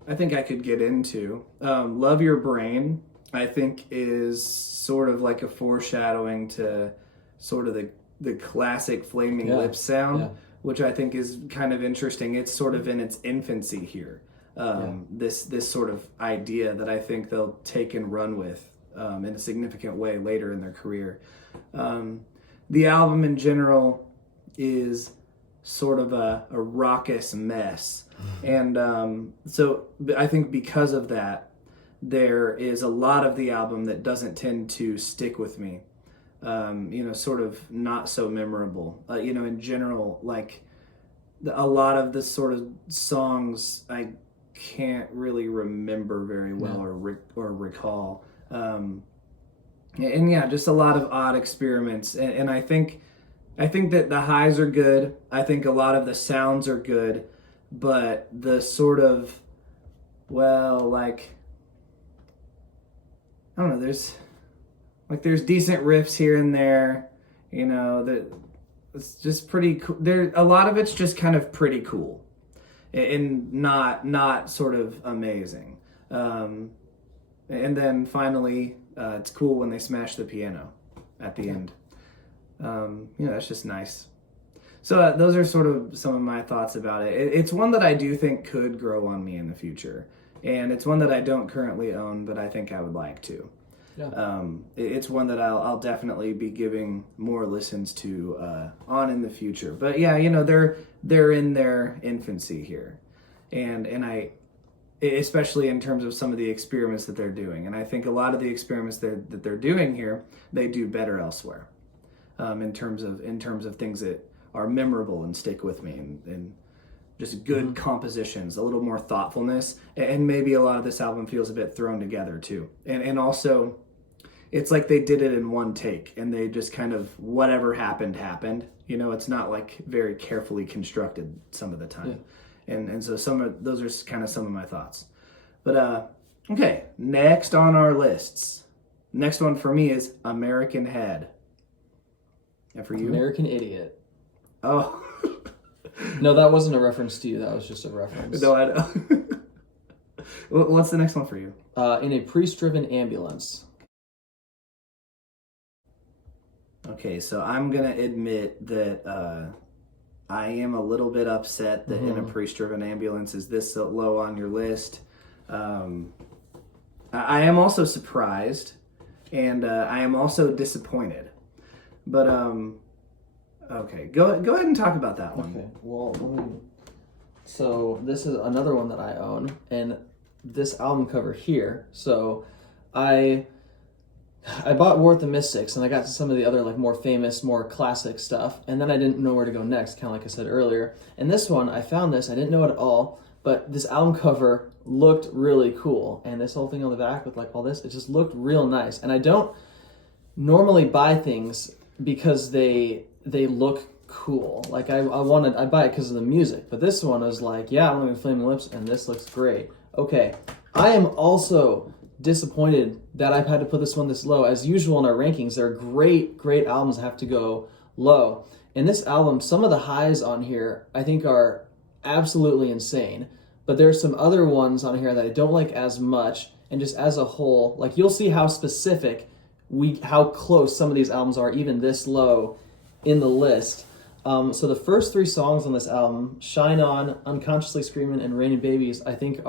I think I could get into. Love Your Brain, I think, is sort of like a foreshadowing to sort of the classic Flaming Lips sound, which I think is kind of interesting. It's sort of in its infancy here. This sort of idea that I think they'll take and run with in a significant way later in their career. The album in general is sort of a raucous mess. And so I think because of that, there is a lot of the album that doesn't tend to stick with me. Sort of not so memorable. In general, like a lot of the sort of songs I can't really remember very well or recall. Just a lot of odd experiments. And I think that the highs are good. I think a lot of the sounds are good. but the sort of, well, like, I don't know, there's decent riffs here and there, you know, that it's just pretty cool. There, a lot of it's just kind of pretty cool, and not sort of amazing. And then finally, it's cool when they smash the piano at the end. That's just nice. So those are sort of some of my thoughts about it. It's one that I do think could grow on me in the future, and it's one that I don't currently own, but I think I would like to. Yeah. It's one that I'll definitely be giving more listens to on in the future. But yeah, they're in their infancy here, and I, especially in terms of some of the experiments that they're doing, and I think a lot of the experiments that they're doing here, they do better elsewhere, in terms of things that are memorable and stick with me, and just good compositions, a little more thoughtfulness, and maybe a lot of this album feels a bit thrown together too, and also. It's like they did it in one take, and they just kind of, whatever happened. It's not like very carefully constructed some of the time. Yeah. And so those are kind of some of my thoughts. But, okay, next on our lists. Next one for me is American Head. And for you? American Idiot. Oh. No, that wasn't a reference to you. That was just a reference. No, I know. What's the next one for you? In a Priest-Driven Ambulance. Okay, so I'm going to admit that I am a little bit upset that In a Priest-Driven Ambulance is this low on your list. I am also surprised, and I am also disappointed. But, okay, go ahead and talk about that one. Okay, well, so this is another one that I own, and this album cover here, so I bought War of the Mystics, and I got to some of the other like more famous, more classic stuff, and then I didn't know where to go next, kind of like I said earlier. And this one, I found this, I didn't know it at all, but this album cover looked really cool, and this whole thing on the back with like all this, it just looked real nice. And I don't normally buy things because they look cool. Like I buy it because of the music, but this one was like, yeah, I'm gonna Flaming Lips, and this looks great. Okay, I am also disappointed that I've had to put this one this low. As usual in our rankings, there are great albums that have to go low. In this album, some of the highs on here I think are absolutely insane, but there's some other ones on here that I don't like as much, and just as a whole, like you'll see how specific how close some of these albums are, even this low in the list. So the first three songs on this album, Shine On, Unconsciously Screaming, and Raining Babies, I think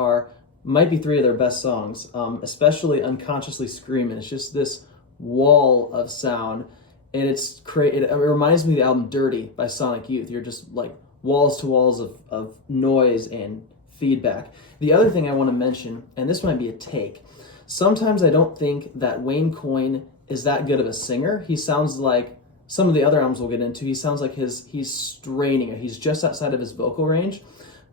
might be three of their best songs, especially Unconsciously Screaming. It's just this wall of sound, and it reminds me of the album Dirty by Sonic Youth. You're just like walls to walls of noise and feedback. The other thing I want to mention, and this might be a take, sometimes I don't think that Wayne Coyne is that good of a singer. He sounds like some of the other albums we'll get into, he sounds like he's straining, or he's just outside of his vocal range,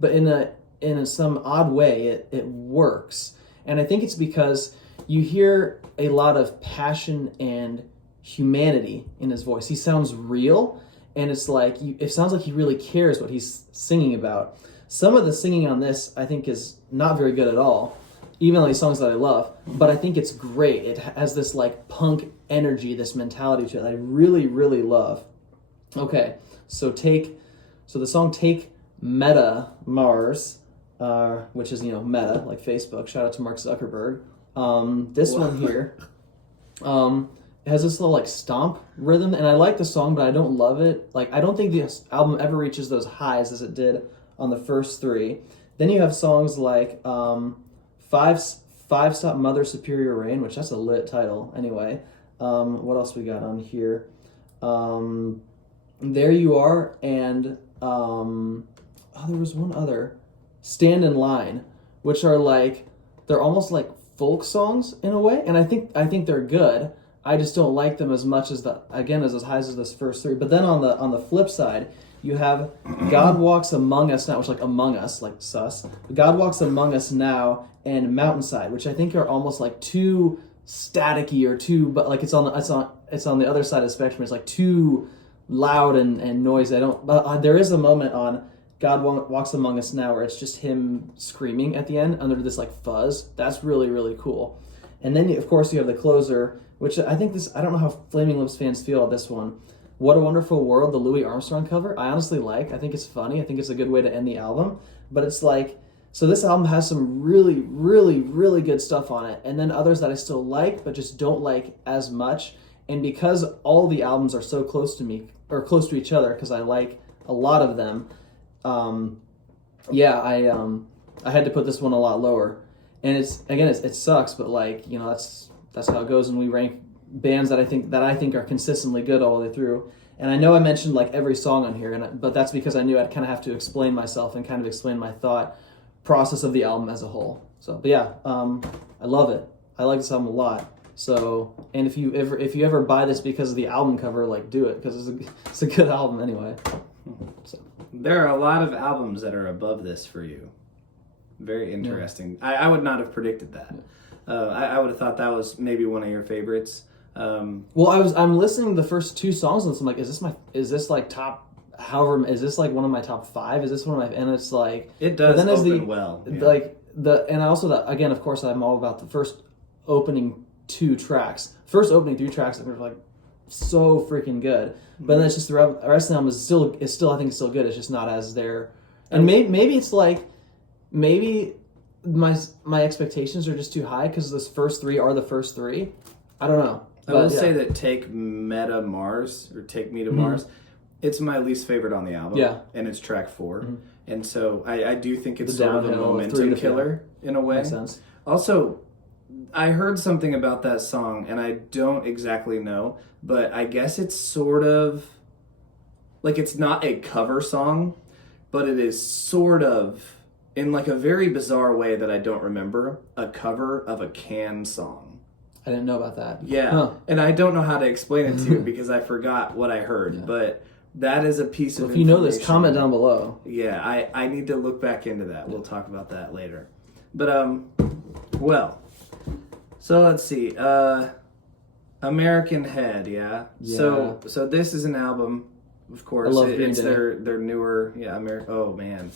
but in some odd way, it works. And I think it's because you hear a lot of passion and humanity in his voice. He sounds real, and it's like, it sounds like he really cares what he's singing about. Some of the singing on this, I think, is not very good at all, even on these songs that I love, but I think it's great. It has this like punk energy, this mentality to it that I really, really love. Okay, so the song Take Meta Mars, which is, Meta, like Facebook. Shout out to Mark Zuckerberg. This one here it has this little like stomp rhythm, and I like the song, but I don't love it. Like, I don't think this album ever reaches those highs as it did on the first three. Then you have songs like Five Stop Mother Superior Rain, which that's a lit title anyway. What else we got on here? There You Are, and there was one other, Stand in Line, which are like, they're almost like folk songs in a way, and I think they're good. I just don't like them as much as as high as this first three. But then on the flip side, you have God Walks Among Us Now, which like Among Us, like sus. God Walks Among Us Now and Mountainside, which I think are almost like too staticky or too, but like it's on the other side of the spectrum. It's like too loud and noisy. But there is a moment on God Walks Among Us Now, where it's just him screaming at the end under this like fuzz. That's really, really cool. And then, of course, you have the closer, which I think I don't know how Flaming Lips fans feel about this one. What a Wonderful World, the Louis Armstrong cover, I honestly like. I think it's funny. I think it's a good way to end the album. But it's like, so this album has some really, really, really good stuff on it. And then others that I still like, but just don't like as much. And because all the albums are so close to me, or close to each other, because I like a lot of them, I had to put this one a lot lower. And it sucks, but like, you know, that's how it goes when we rank bands that I think are consistently good all the way through. And I know I mentioned like every song on here, but that's because I knew I'd kind of have to explain myself and kind of explain my thought process of the album as a whole. So, but yeah, I love it. I like this album a lot. So, and if you ever buy this because of the album cover, like, do it, because it's a good album anyway. So there are a lot of albums that are above this for you. Very interesting. Yeah. I would not have predicted that. Yeah. I would have thought that was maybe one of your favorites. Well, I'm listening to the first two songs, and I'm like, is this like top? However, is this like one of my top 5? Is this one of my? And it's like it does then open well. Yeah. Like and also again, of course, I'm all about the first opening 2 tracks. First opening 3 tracks that were like so freaking good. But then it's just the rest of the album is still I think it's still good. It's just not as there. And maybe it's like maybe my expectations are just too high because those first 3 are the first 3. I don't know. I will say that Take Me to Mars, it's my least favorite on the album. Yeah. And it's track 4. Mm-hmm. And so I do think it's sort of a momentum killer in a way. Makes sense. Also, I heard something about that song, and I don't exactly know, but I guess it's sort of, like, it's not a cover song, but it is sort of, in like a very bizarre way that I don't remember, a cover of a Can song. I didn't know about that. Yeah, and I don't know how to explain it to you because I forgot what I heard, but that is a piece of information. If you know this, comment down below. Yeah, I need to look back into that. We'll talk about that later. But, well, so let's see. American Head, yeah? So this is an album, of course. I love it's their newer, oh, man.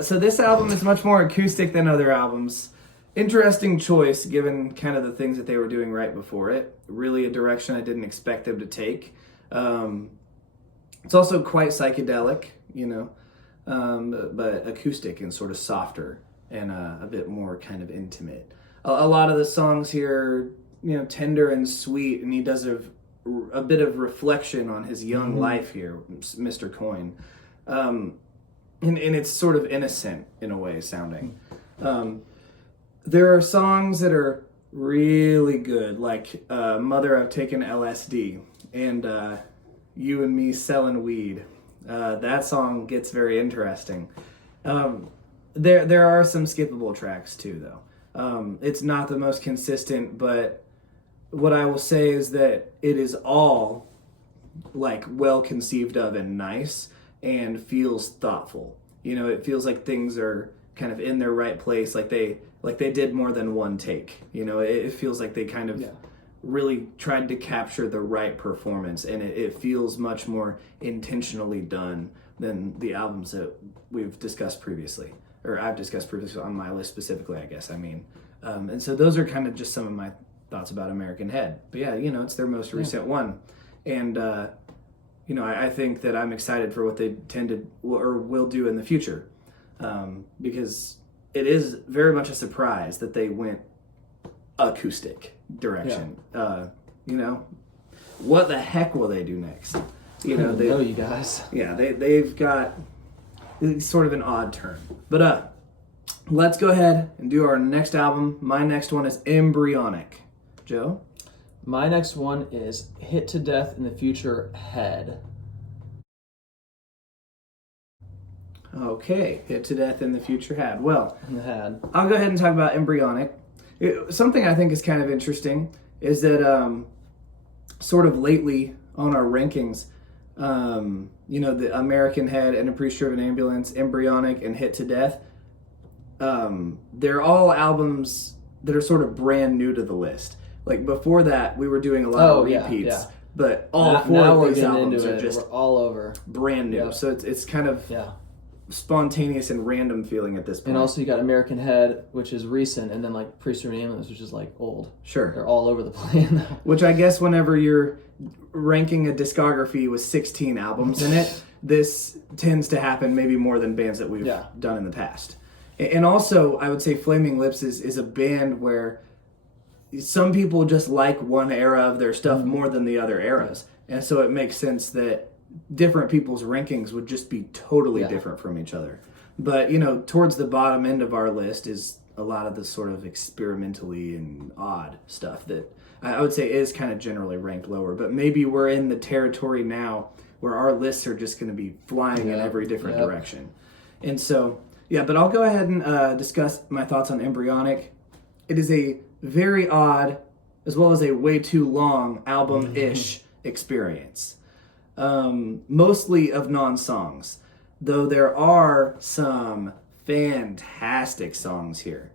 So this album is much more acoustic than other albums. Interesting choice, given kind of the things that they were doing right before it. Really a direction I didn't expect them to take. It's also quite psychedelic, you know, but acoustic and sort of softer and a bit more kind of intimate. A lot of the songs here, you know, tender and sweet, and he does a bit of reflection on his young life here, Mr. Coyne. And it's sort of innocent in a way sounding. There are songs that are really good, like Mother, I've Taken LSD, and You and Me Selling Weed. That song gets very interesting. There are some skippable tracks too, though. It's not the most consistent, but what I will say is that it is all like well conceived of and nice and feels thoughtful. You know, it feels like things are kind of in their right place, like they did more than one take. You know, it feels like they kind of really tried to capture the right performance, and it feels much more intentionally done than the albums that we've discussed previously, or I've discussed previously on my list specifically, I guess. I mean, and so those are kind of just some of my thoughts about American Head. But yeah, you know, it's their most recent one, and you know, I think that I'm excited for what they tend to or will do in the future, because it is very much a surprise that they went acoustic direction. You know, what the heck will they do next? You know, you guys. Yeah, they've got sort of an odd turn. But let's go ahead and do our next album. My next one is Embryonic. Joe? My next one is Hit to Death in the Future Head. Okay, Hit to Death in the Future Head. Well, Head. I'll go ahead and talk about Embryonic. Something I think is kind of interesting is that sort of lately on our rankings, you know, the American Head and A Priest-Driven Ambulance, Embryonic, and Hit to Death, they're all albums that are sort of brand new to the list. Like before that, we were doing a lot of repeats, but all four of these albums are just all over, brand new. So it's kind of spontaneous and random feeling at this point. And also you got American Head, which is recent, and then like Priest Through Nameless, which is like old. Sure. They're all over the place now. Which I guess whenever you're ranking a discography with 16 albums in it, this tends to happen maybe more than bands that we've done in the past. And also, I would say Flaming Lips is a band where some people just like one era of their stuff more than the other eras. And so it makes sense that different people's rankings would just be totally different from each other. But, you know, towards the bottom end of our list is a lot of the sort of experimentally and odd stuff that I would say is kind of generally ranked lower. But maybe we're in the territory now where our lists are just going to be flying in every different direction. And so, but I'll go ahead and discuss my thoughts on Embryonic. It is a very odd, as well as a way too long album-ish experience. Mostly of non-songs, though there are some fantastic songs here.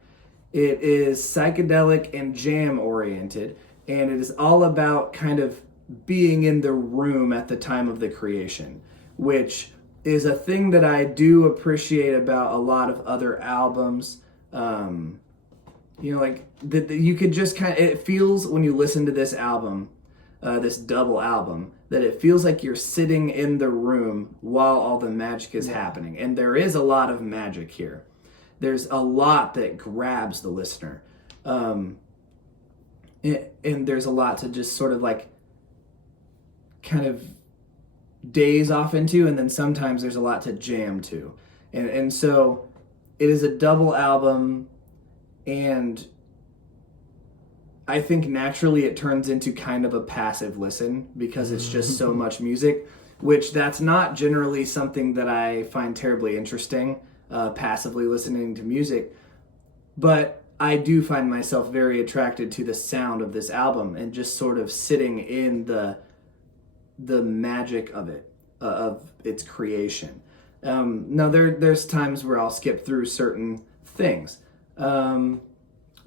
It is psychedelic and jam-oriented, and it is all about kind of being in the room at the time of the creation, which is a thing that I do appreciate about a lot of other albums. You know, like you could just kind of, it feels when you listen to this album, this double album, that it feels like you're sitting in the room while all the magic is happening. And there is a lot of magic here. There's a lot that grabs the listener. And there's a lot to just sort of like kind of daze off into, and then sometimes there's a lot to jam to. And so it is a double album, and I think naturally it turns into kind of a passive listen because it's just so much music, which that's not generally something that I find terribly interesting, passively listening to music. But I do find myself very attracted to the sound of this album and just sort of sitting in the magic of it, of its creation. Now there's times where I'll skip through certain things.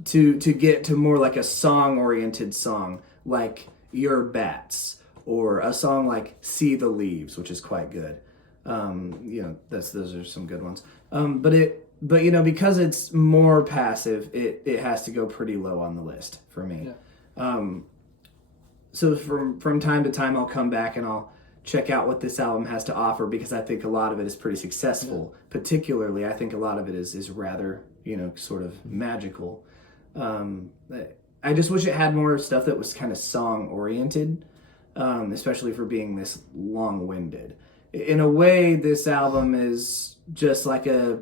To get to more like a song-oriented song, like Your Bats, or a song like See the Leaves, which is quite good. You know, those are some good ones. But you know, because it's more passive, it has to go pretty low on the list for me. Yeah. So from time to time, I'll come back and I'll check out what this album has to offer, because I think a lot of it is pretty successful. Yeah. Particularly, I think a lot of it is rather, you know, sort of magical. I just wish it had more stuff that was kind of song oriented, especially for being this long-winded. In a way, this album is just like a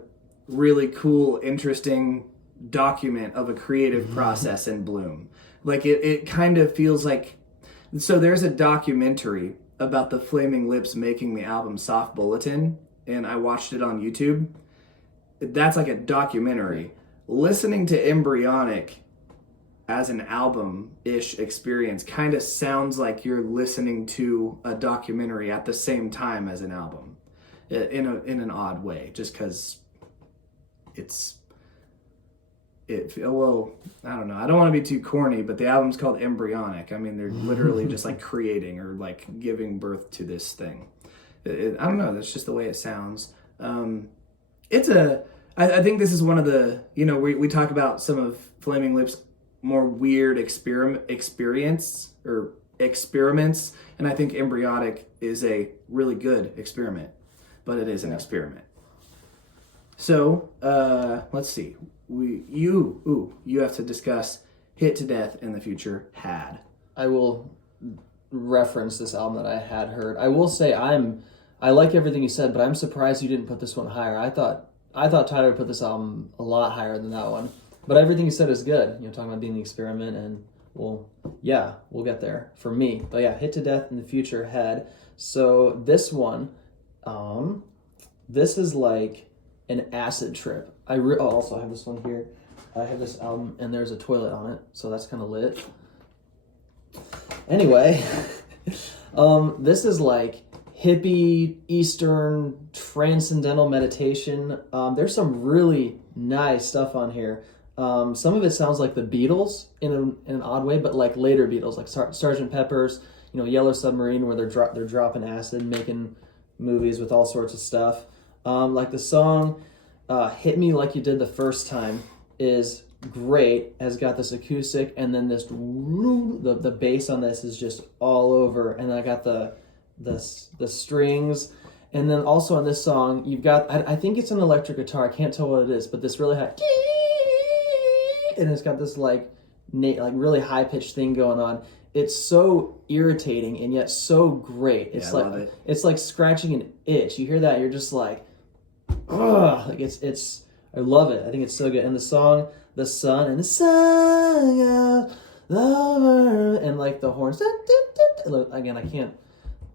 really cool, interesting document of a creative process in bloom. Like it kind of feels like, so there's a documentary about the Flaming Lips making the album Soft Bulletin, and I watched it on YouTube. That's like a documentary. Listening to Embryonic as an album-ish experience kind of sounds like you're listening to a documentary at the same time as an album, in an odd way, just because well, I don't know. I don't want to be too corny, but the album's called Embryonic. I mean, they're literally just like creating or like giving birth to this thing. I don't know. That's just the way it sounds. I think this is one of the, you know, we talk about some of Flaming Lips' more weird experiments, and I think Embryonic is a really good experiment, but it is an experiment. So, let's see. You have to discuss Hit to Death in the Future Had. I will reference this album that I had heard. I will say I like everything you said, but I'm surprised you didn't put this one higher. I thought Tyler would put this album a lot higher than that one. But everything you said is good. You know, talking about being the experiment, and we'll get there for me. But yeah, Hit to Death in the Future Had. So this one, this is like an acid trip. Also I have this one here. I have this album, and there's a toilet on it, so that's kind of lit. Anyway, this is like hippie, Eastern, transcendental meditation. There's some really nice stuff on here. Some of it sounds like the Beatles in an odd way, but like later Beatles, like Sgt. Pepper's, you know, Yellow Submarine, where they're dropping acid, making movies with all sorts of stuff. Like the song "Hit Me Like You Did the First Time" is great. Has got this acoustic, and then the bass on this is just all over, and I got the strings. And then also on this song, you've got, I think it's an electric guitar. I can't tell what it is, but this really high, and it's got this like really high pitched thing going on. It's so irritating and yet so great. It's I love it. It's like scratching an itch. You hear that, you're just like, ugh. Like it's. I love it. I think it's so good. And the song, the sun and the sun of lover, and like the horns. Again, I can't.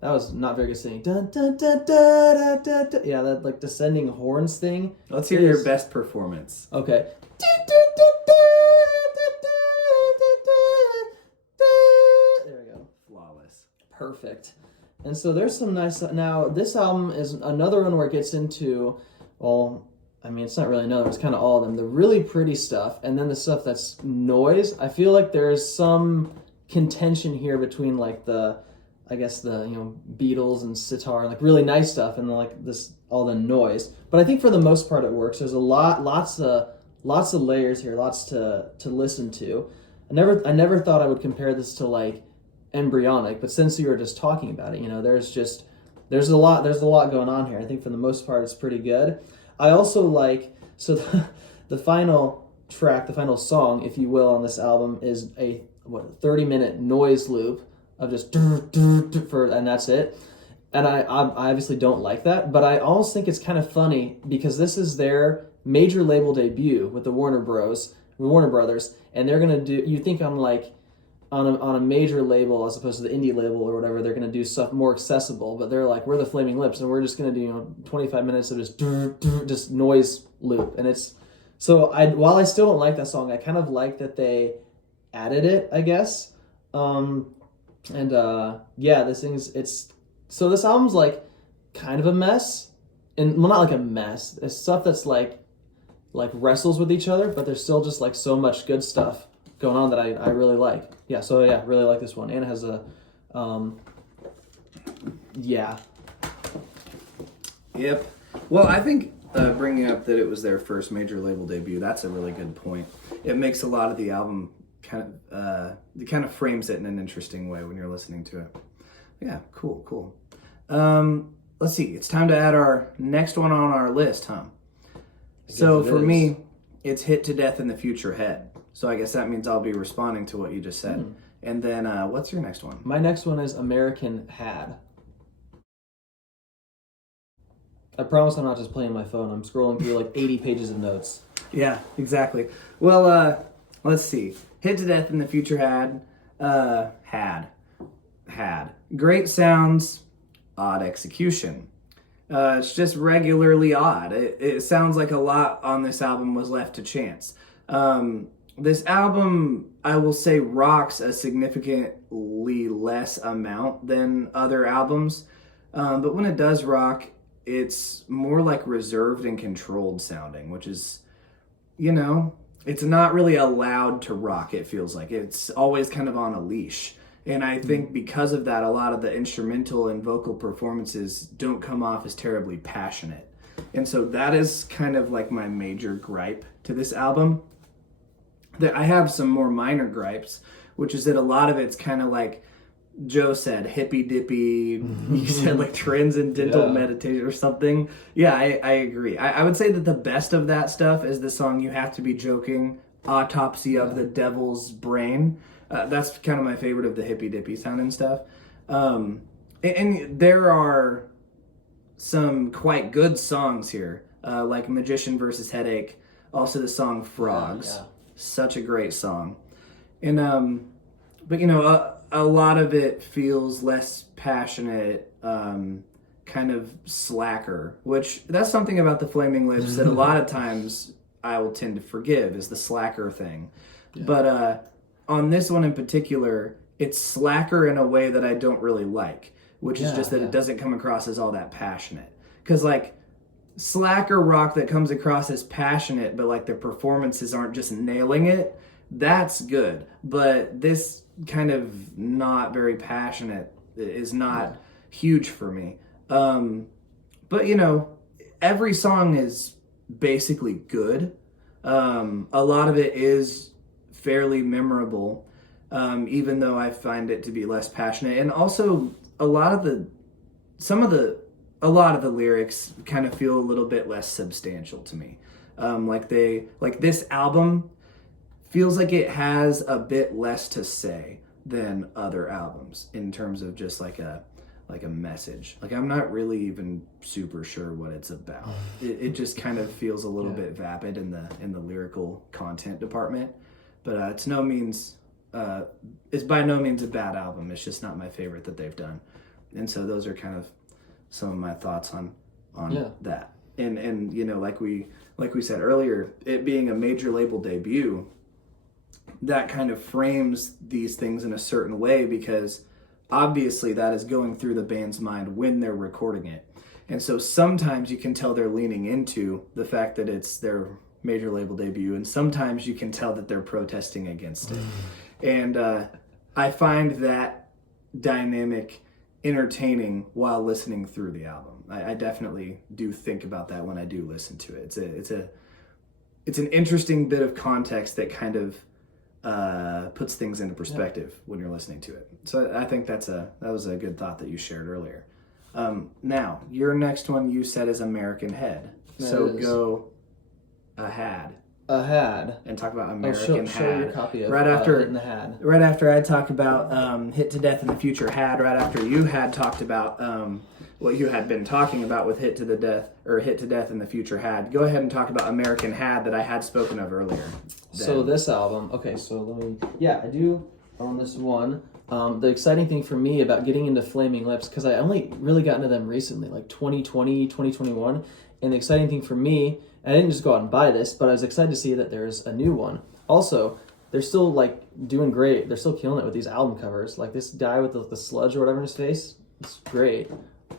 That was not very good singing. Dun, dun, dun, dun, dun, dun, dun. Yeah, that like descending horns thing. Let's hear your best performance. Okay. There we go. Flawless. Perfect. And so there's some nice. Now this album is another one where it gets into, well, I mean, it's not really another. It's kind of all of them. The really pretty stuff, and then the stuff that's noise. I feel like there's some contention here between like the, I guess the Beatles and sitar, like really nice stuff, and then like this all the noise. But I think for the most part it works. There's lots of layers here, lots to listen to. I never thought I would compare this to like Embryonic, but since you were just talking about it, there's a lot going on here. I think for the most part it's pretty good. I also like the final track, the final song, if you will, on this album is a 30-minute noise loop of just and that's it. And I obviously don't like that, but I almost think it's kind of funny because this is their major label debut with the Warner Brothers, and they're gonna do. You think on like on a major label as opposed to the indie label or whatever, they're gonna do stuff more accessible, but they're like, we're the Flaming Lips, and we're just gonna do 25 minutes of just noise loop, and it's so. While I still don't like that song, I kind of like that they added it, I guess. This album's like kind of a mess, and well, not like a mess. It's stuff that's like wrestles with each other, but there's still just like so much good stuff going on that I really like. Yeah, so yeah, really like this one. And it has a, yeah. Yep. Well, I think bringing up that it was their first major label debut, that's a really good point. It makes a lot of the album it kind of frames it in an interesting way when you're listening to it. Yeah, cool. Let's see. It's time to add our next one on our list, huh? So for me, it's Hit to Death in the Future Head. So I guess that means I'll be responding to what you just said. And then what's your next one? My next one is American Had. I promise I'm not just playing my phone. I'm scrolling through like 80 pages of notes. Yeah, exactly. Well, let's see. Hit to Death in the Future Had. Great sounds, odd execution. It's just regularly odd. It sounds like a lot on this album was left to chance. This album, I will say, rocks a significantly less amount than other albums. But when it does rock, it's more like reserved and controlled sounding, which is, it's not really allowed to rock, it feels like. It's always kind of on a leash. And I think because of that, a lot of the instrumental and vocal performances don't come off as terribly passionate. And so that is kind of like my major gripe to this album. I have some more minor gripes, which is that a lot of it's kind of like Joe said, hippy-dippy, you said like transcendental meditation or something. Yeah, I agree. I would say that the best of that stuff is the song You Have to Be Joking, Autopsy of the Devil's Brain. That's kind of my favorite of the hippy-dippy sounding stuff. And there are some quite good songs here, like Magician versus Headache, also the song Frogs. Such a great song. And, but a lot of it feels less passionate, kind of slacker, which that's something about the Flaming Lips that a lot of times I will tend to forgive is the slacker thing. Yeah. But on this one in particular, it's slacker in a way that I don't really like, which is just that it doesn't come across as all that passionate. Because like slacker rock that comes across as passionate, but like the performances aren't just nailing it, that's good. But this kind of not very passionate is not huge for me. But every song is basically good. A lot of it is fairly memorable, even though I find it to be less passionate. And also, a lot of the lyrics kind of feel a little bit less substantial to me. Like this album feels like it has a bit less to say than other albums in terms of just like a message. Like, I'm not really even super sure what it's about. It just kind of feels a little bit vapid in the lyrical content department. But it's by no means a bad album. It's just not my favorite that they've done. And so those are kind of some of my thoughts on that. And you know, like we said earlier, it being a major label debut, that kind of frames these things in a certain way, because obviously that is going through the band's mind when they're recording it. And so sometimes you can tell they're leaning into the fact that it's their major label debut, and sometimes you can tell that they're protesting against it. And I find that dynamic entertaining while listening through the album. I definitely do think about that when I do listen to it. It's an interesting bit of context that kind of puts things into perspective when you're listening to it. So I think that was a good thought that you shared earlier. Now, your next one you said is American Head. So go ahead. And talk about American Had. Show your copy of right after Hit in the Had. Right after I talk about Hit to Death in the Future Had, right after you had talked about what you had been talking about with Hit to Death in the Future Had, go ahead and talk about American Had that I had spoken of earlier. So this album, okay, so I do own this one. The exciting thing for me about getting into Flaming Lips, because I only really got into them recently, like 2020, 2021, and the exciting thing for me, I didn't just go out and buy this, but I was excited to see that there's a new one. Also, they're still like doing great. They're still killing it with these album covers. Like this guy with the sludge or whatever in his face, it's great.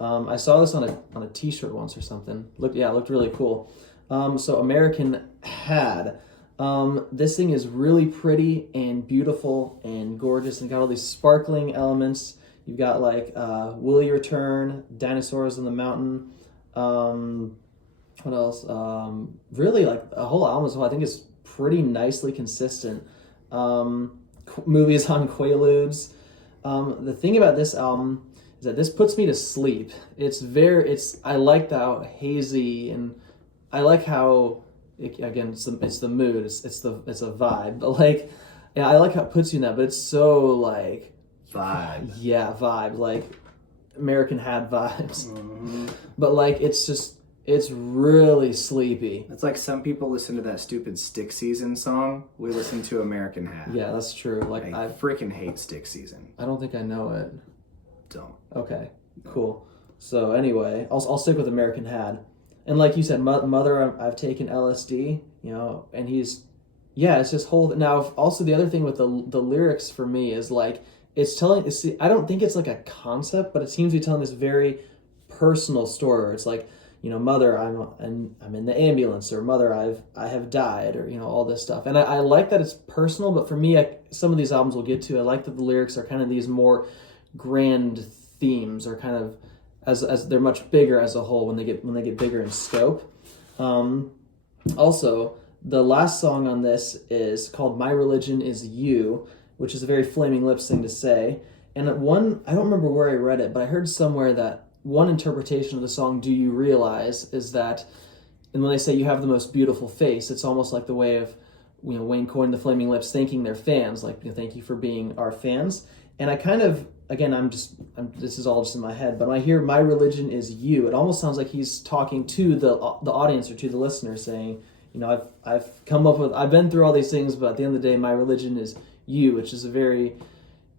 I saw this on a T-shirt once or something. It looked really cool. So American Had. This thing is really pretty and beautiful and gorgeous and got all these sparkling elements. You've got like Will You Return, Dinosaurs in the Mountain. What else? Really, like a whole album as well. I think is pretty nicely consistent. Movies on Quaaludes. The thing about this album is that this puts me to sleep. I like how hazy, and I like how it's the mood. It's a vibe. But like, yeah, I like how it puts you in that. But it's so like vibe. Yeah, vibe. Like American Had vibes. Mm-hmm. But like, it's really sleepy. It's like some people listen to that stupid Stick Season song. We listen to American Had. Yeah, that's true. Like I freaking hate Stick Season. I don't think I know it. Don't. Okay, cool. So anyway, I'll stick with American Had. And like you said, Mother, I've taken LSD, you know, and it's just whole. Now, also the other thing with the lyrics for me is like, I don't think it's like a concept, but it seems to be telling this very personal story. Where it's like, you know, Mother, I'm in the ambulance, or Mother, I have died, or, you know, all this stuff. And I like that it's personal, but for me, some of these albums we'll get to, I like that the lyrics are kind of these more grand themes, or kind of as they're much bigger as a whole when they get bigger in scope. Also, the last song on this is called My Religion Is You, which is a very Flaming Lips thing to say. And I don't remember where I read it, but I heard somewhere that one interpretation of the song, Do You Realize, is that, and when they say you have the most beautiful face, it's almost like the way of, you know, Wayne Coyne, the Flaming Lips, thanking their fans, like, you know, thank you for being our fans. And I kind of, again, this is all just in my head, but when I hear My Religion Is You, it almost sounds like he's talking to the audience, or to the listener, saying, you know, I've been through all these things, but at the end of the day, my religion is you, which is a very,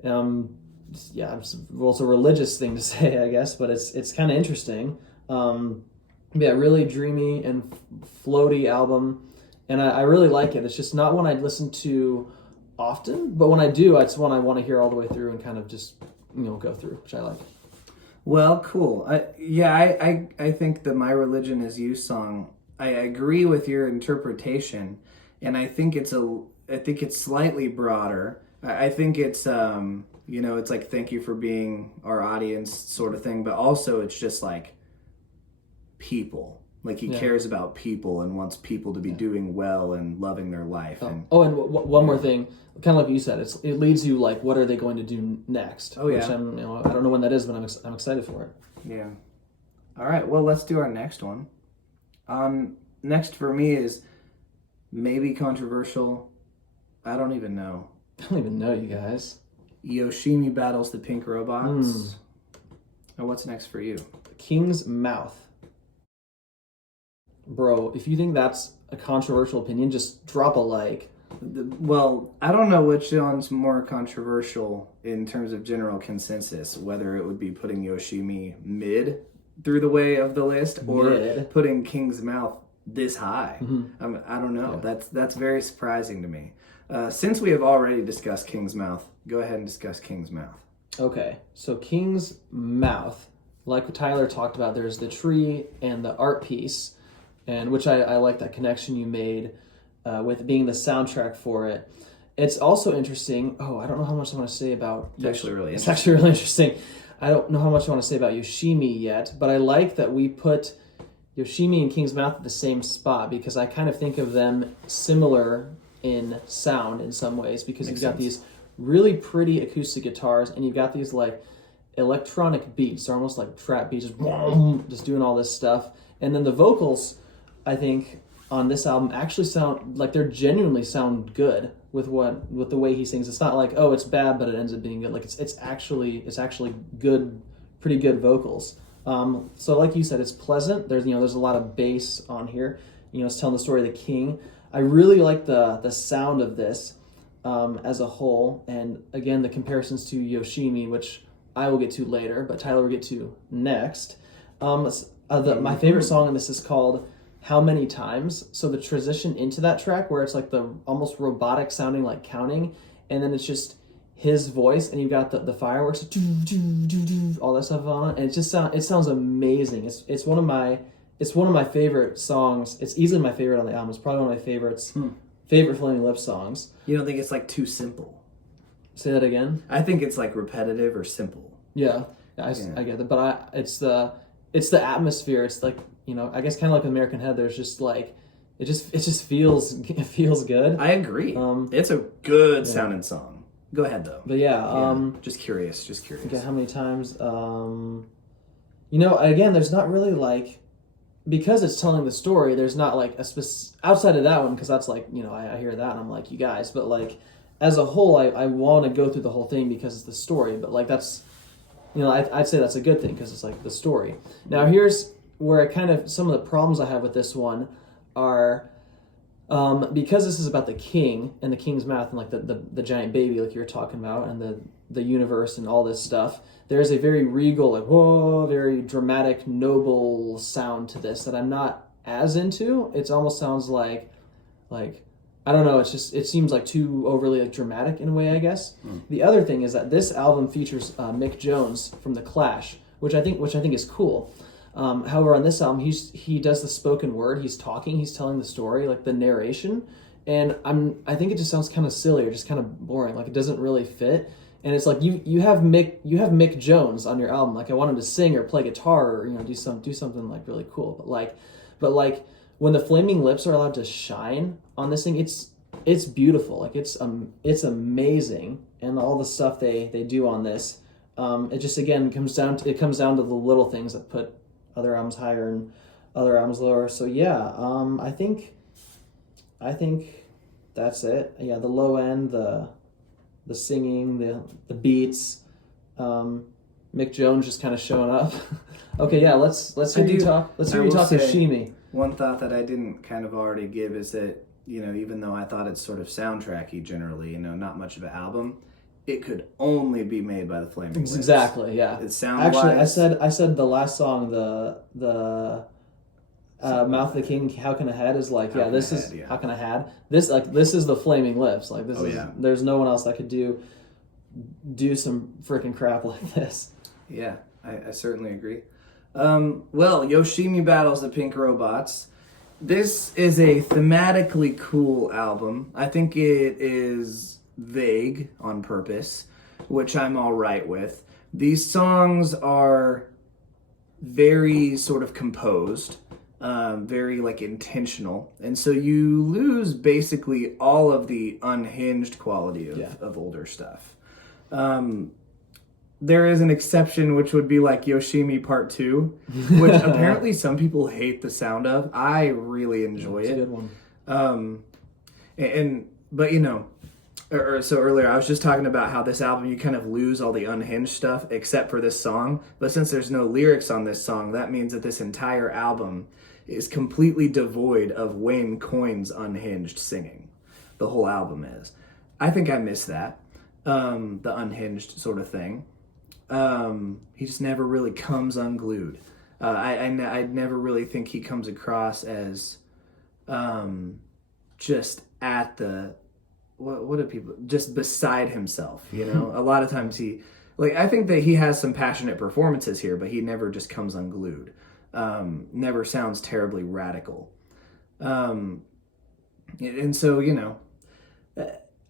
it's a religious thing to say, I guess, but it's kind of interesting. Really dreamy and floaty album, and I really like it. It's just not one I'd listen to often, but when I do, it's one I want to hear all the way through and kind of just, you know, go through, which I like. Well, cool. I think the My Religion Is You song, I agree with your interpretation, and I think it's slightly broader. I think it's you know, it's like thank you for being our audience sort of thing, but also it's just like people. Like he cares about people and wants people to be doing well and loving their life. And one more thing, kind of like you said, it leads you like, what are they going to do next? Oh yeah. Which I don't know when that is, but I'm excited for it. Yeah. All right. Well, let's do our next one. Next for me is maybe controversial. I don't even know. I don't even know, you guys. Yoshimi battles the Pink Robots. And what's next for you? King's Mouth. Bro, if you think that's a controversial opinion, just drop a like. Well, I don't know which one's more controversial in terms of general consensus, whether it would be putting Yoshimi mid through the way of the list or putting King's Mouth this high. I don't know. Yeah. That's very surprising to me. Since we have already discussed King's Mouth, go ahead and discuss King's Mouth. Okay, so King's Mouth, like what Tyler talked about, there's the tree and the art piece, and which I like that connection you made with being the soundtrack for it. It's also interesting. Oh, I don't know how much I want to say about. It's actually really interesting. I don't know how much I want to say about Yoshimi yet, but I like that we put Yoshimi and King's Mouth at the same spot because I kind of think of them similar in sound in some ways because you've got these really pretty acoustic guitars and you've got these like electronic beats. They're almost like trap beats, just doing all this stuff. And then the vocals, I think, on this album actually sound like they're genuinely sound good with the way he sings. It's not like, oh, it's bad, but it ends up being good. Like it's actually good, pretty good vocals. So like you said, it's pleasant. There's a lot of bass on here. It's telling the story of the king. I really like the sound of this as a whole. And again, the comparisons to Yoshimi, which I will get to later, but Tyler will get to next. My favorite song in this is called How Many Times. So the transition into that track where it's like the almost robotic sounding like counting, and then it's just his voice, and you've got the fireworks, all that stuff on it, and it sounds amazing. It's one of my favorite songs. It's easily my favorite on the album. It's probably one of my favorites. Favorite Flaming Lips songs. You don't think it's like too simple? Say that again. I think it's like repetitive or simple. Yeah, I get that, but it's the atmosphere. It's like, I guess kind of like American Head. There's just like it just feels good. I agree. It's a good sounding song. Go ahead though. But just curious. Okay, how many times? Again, there's not really like, because it's telling the story. There's not like outside of that one, because that's like, I hear that and I'm like, you guys. But like as a whole, I want to go through the whole thing because it's the story. But like that's, I'd say that's a good thing because it's like the story. Now here's where some of the problems I have with this one are, because this is about the king and the King's Mouth and like the giant baby like you were talking about and the universe and all this stuff, there's a very regal, like, whoa, very dramatic, noble sound to this that I'm not as into. It almost sounds like I don't know, it seems like too overly like dramatic in a way, I guess. The other thing is that this album features Mick Jones from The Clash, which I think is cool. However, on this album, he does the spoken word. He's talking. He's telling the story, like the narration, and I think it just sounds kind of silly or just kind of boring. Like it doesn't really fit. And it's like you have Mick Jones on your album. Like I want him to sing or play guitar or do something like really cool. But like when the Flaming Lips are allowed to shine on this thing, it's beautiful. Like it's amazing, and all the stuff they do on this. It just again comes down to the little things that put other albums higher and other albums lower. So yeah, I think that's it. Yeah, the low end, the singing, the beats, Mick Jones just kind of showing up. Okay, yeah, let's hear you talk. Let's hear you talk to Yoshimi. One thought that I didn't kind of already give is that even though I thought it's sort of soundtracky generally, not much of an album, it could only be made by the Flaming Lips. Exactly, yeah. It sounds actually, I said the last song, the Mouth of the King, How Can I Had is like, How Can I Had? This is the Flaming Lips. Like this there's no one else that could do some freaking crap like this. Yeah, I certainly agree. Well, Yoshimi battles the Pink Robots. This is a thematically cool album. I think it is vague on purpose, which I'm all right with. These songs are very sort of composed. very like intentional, and so you lose basically all of the unhinged quality of older stuff. There is an exception, which would be like Yoshimi Part 2, which apparently some people hate the sound of. I really enjoy it. It's a good one. But you know, so earlier I was just talking about how this album, you kind of lose all the unhinged stuff except for this song. But since there's no lyrics on this song, that means that this entire album is completely devoid of Wayne Coyne's unhinged singing. The whole album is. I think I miss that, the unhinged sort of thing. He just never really comes unglued. I never really think he comes across as just at the what do people just beside himself, you know. A lot of times I think that he has some passionate performances here, but he never just comes unglued. Never sounds terribly radical. And so, you know,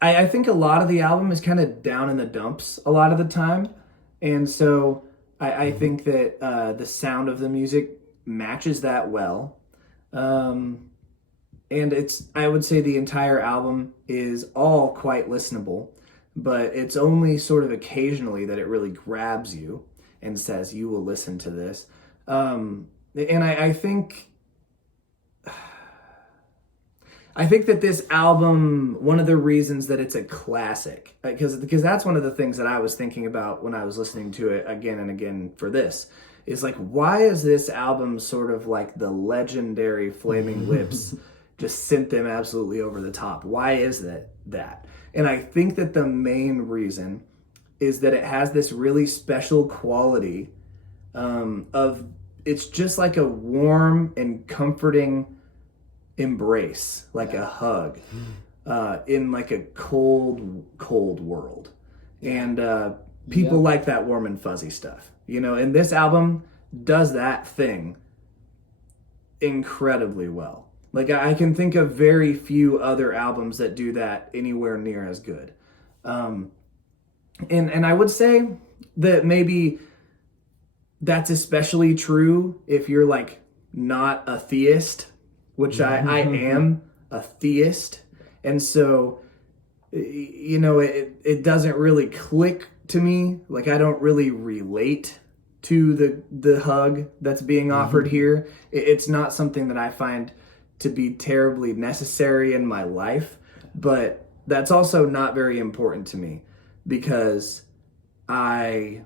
I think a lot of the album is kind of down in the dumps a lot of the time. And so I think that the sound of the music matches that well. And I would say the entire album is all quite listenable, but it's only sort of occasionally that it really grabs you and says, you will listen to this. And I think that this album, one of the reasons that it's a classic, because that's one of the things that I was thinking about when I was listening to it again and again for this, is like, why is this album sort of like the legendary Flaming Lips just sent them absolutely over the top? Why is that? And I think that the main reason is that it has this really special quality of, it's just like a warm and comforting embrace, like a hug, in like a cold world. And people like that warm and fuzzy stuff, you know, and this album does that thing incredibly well. Like, I can think of very few other albums that do that anywhere near as good. And I would say that maybe that's especially true if you're like not a theist, which I am a theist. And so, you know, it doesn't really click to me. Like, I don't really relate to the hug that's being offered here. It's not something that I find to be terribly necessary in my life, but that's also not very important to me because I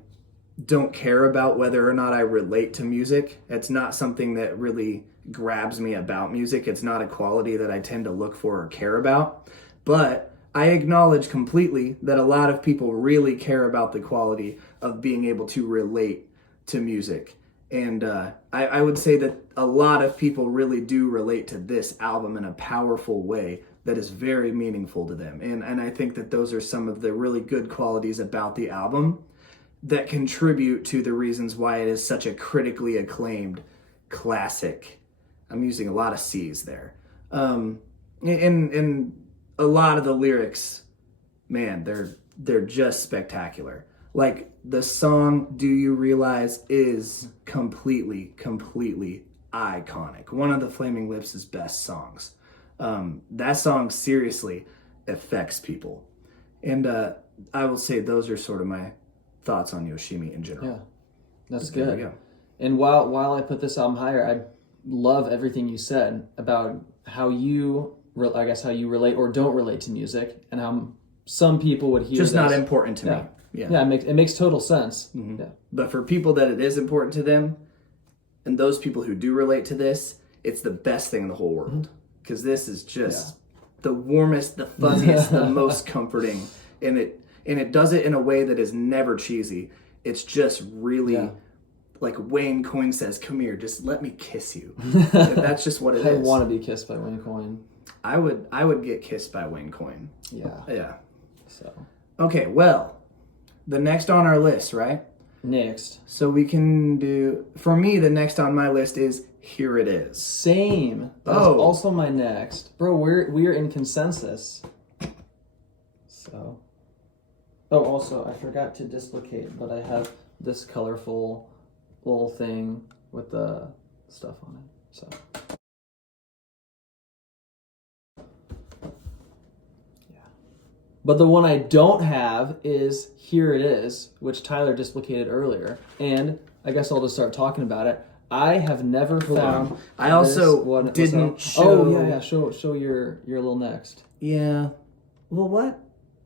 don't care about whether or not I relate to music. It's not something that really grabs me about music. It's not a quality that I tend to look for or care about. But I acknowledge completely that a lot of people really care about the quality of being able to relate to music. And I would say that a lot of people really do relate to this album in a powerful way that is very meaningful to them. And I think that those are some of the really good qualities about the album that contribute to the reasons why it is such a critically acclaimed classic. I'm using a lot of C's there. And a lot of the lyrics, man, they're just spectacular. Like, the song Do You Realize is completely iconic. One of the Flaming Lips' best songs. That song seriously affects people. And I will say those are sort of my thoughts on Yoshimi in general. Yeah, that's good. There we go. And while I put this album higher, I love everything you said about how you relate or don't relate to music, and how some people would hear just this. Not important to me. Yeah, it makes total sense. Mm-hmm. Yeah. But for people that it is important to them, and those people who do relate to this, it's the best thing in the whole world. Because this is just the warmest, the fuzziest, the most comforting, and it does it in a way that is never cheesy. It's just really like Wayne Coyne says, "Come here, just let me kiss you." That's just what it is. I want to be kissed by Wayne Coyne. I would get kissed by Wayne Coyne. Yeah. So okay, well, the next on our list, right? Next. So we can do, for me, the next on my list is Here It Is. Same. That's also my next. Bro, we're in consensus. So. Oh, also, I forgot to dislocate, but I have this colorful little thing with the stuff on it. So. But the one I don't have is Here It Is, which Tyler dislocated earlier. And I guess I'll just start talking about it. I have never found. I also one. didn't show. Oh yeah. Show your little next. Yeah. Well, what?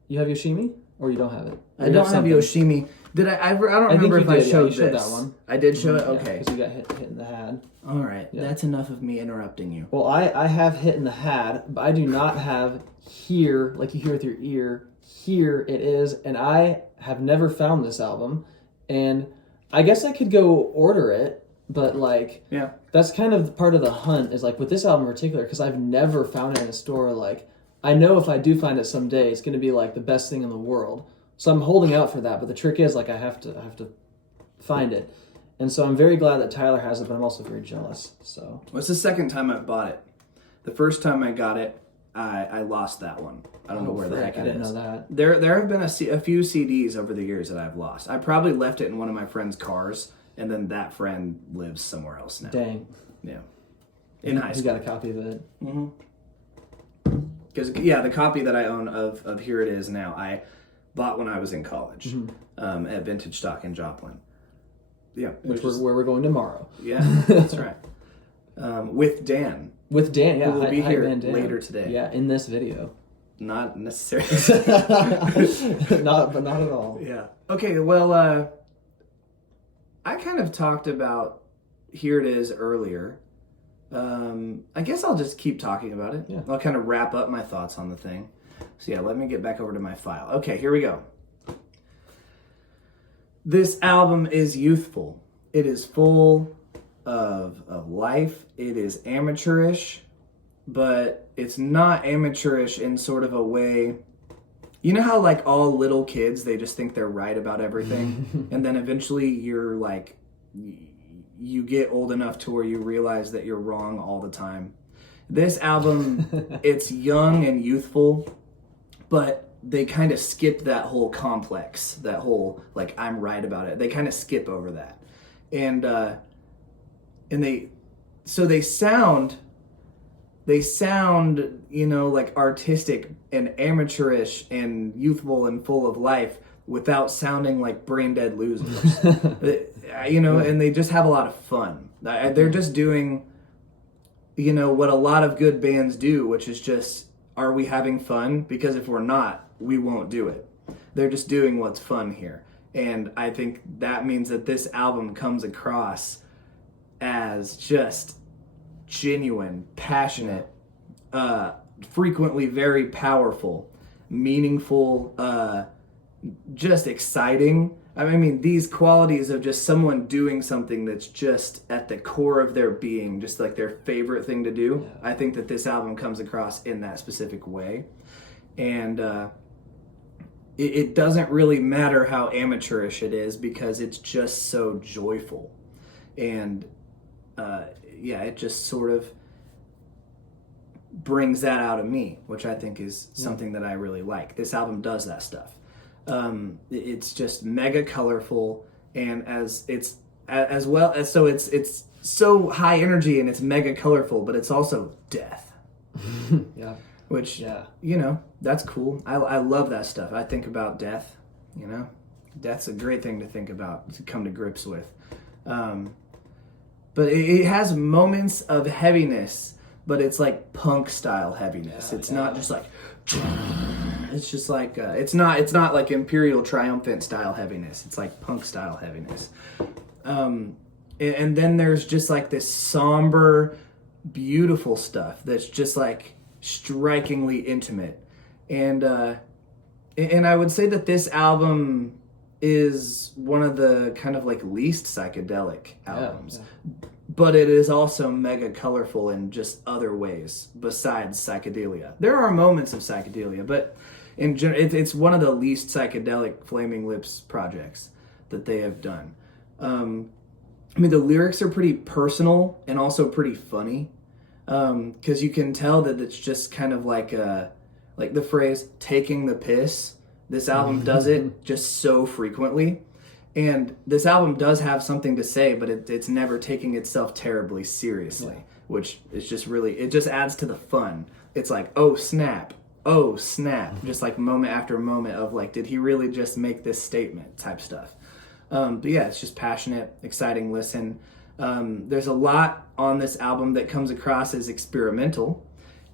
You have Yoshimi, or you don't have it? I don't have Yoshimi. Did I ever? I don't remember if I showed this. You showed that one. I did show it. Okay. Because you got hit in the head. All right. Yeah. That's enough of me interrupting you. Well, I have Hit in the Head, but I do not have Here, like you hear with your ear. Here It Is, and I have never found this album, and I guess I could go order it, but like, yeah, that's kind of part of the hunt, is like with this album in particular, because I've never found it in a store. Like, I know if I do find it someday, it's going to be like the best thing in the world. So I'm holding out for that, but the trick is like I have to find it. And so I'm very glad that Tyler has it, but I'm also very jealous. So it's the second time I've bought it. The first time I got it, I lost that one. I don't know where the heck it is. I didn't know that. There have been a few CDs over the years that I've lost. I probably left it in one of my friend's cars, and then that friend lives somewhere else now. Dang. Yeah. In high school. You got a copy of it. Mm-hmm. Because, yeah, the copy that I own of Here It Is now, I bought when I was in college at Vintage Stock in Joplin. Yeah. Which is where we're going tomorrow. Yeah, that's right. With Dan. With Dan, yeah. Who will be here Dan. later today. Yeah, in this video. Not necessarily. But not at all. Yeah. Okay, well, I kind of talked about Here It Is earlier. I guess I'll just keep talking about it. Yeah. I'll kind of wrap up my thoughts on the thing. So yeah, let me get back over to my file. Okay, here we go. This album is youthful. It is full of life. It is amateurish, but it's not amateurish in sort of a way. You know how like all little kids, they just think they're right about everything, and then eventually you're like, you get old enough to where you realize that you're wrong all the time. This album, it's young and youthful, but they kind of skip that whole complex, that whole like I'm right about it. They kind of skip over that, and they sound, you know, like artistic and amateurish and youthful and full of life without sounding like brain dead losers. You know, and they just have a lot of fun. They're just doing, you know, what a lot of good bands do, which is just, are we having fun? Because if we're not, we won't do it. They're just doing what's fun here. And I think that means that this album comes across as just genuine, passionate, frequently very powerful, meaningful, just exciting. I mean, these qualities of just someone doing something that's just at the core of their being, just like their favorite thing to do. Yeah. I think that this album comes across in that specific way. And it doesn't really matter how amateurish it is because it's just so joyful. And yeah, it just sort of brings that out of me, which I think is something that I really like. This album does that stuff. It's just mega colorful, and it's so high energy and it's mega colorful, but it's also death. Yeah. Which, you know, that's cool. I love that stuff. I think about death, you know. Death's a great thing to think about, to come to grips with. But it has moments of heaviness, but it's like punk style heaviness. It's not just like, it's just like, it's not like Imperial Triumphant style heaviness. It's like punk style heaviness. And then there's just like this somber, beautiful stuff that's just like strikingly intimate. And I would say that this album is one of the kind of like least psychedelic albums. Yeah. But it is also mega colorful in just other ways besides psychedelia. There are moments of psychedelia, but in general, it's one of the least psychedelic Flaming Lips projects that they have done. I mean, the lyrics are pretty personal and also pretty funny, because you can tell that it's just kind of like the phrase "taking the piss." This album does it just so frequently. And this album does have something to say, but it's never taking itself terribly seriously. which is just really, it just adds to the fun. It's like, oh snap, just like moment after moment of like, did he really just make this statement type stuff. But yeah, it's just passionate, exciting listen. There's a lot on this album that comes across as experimental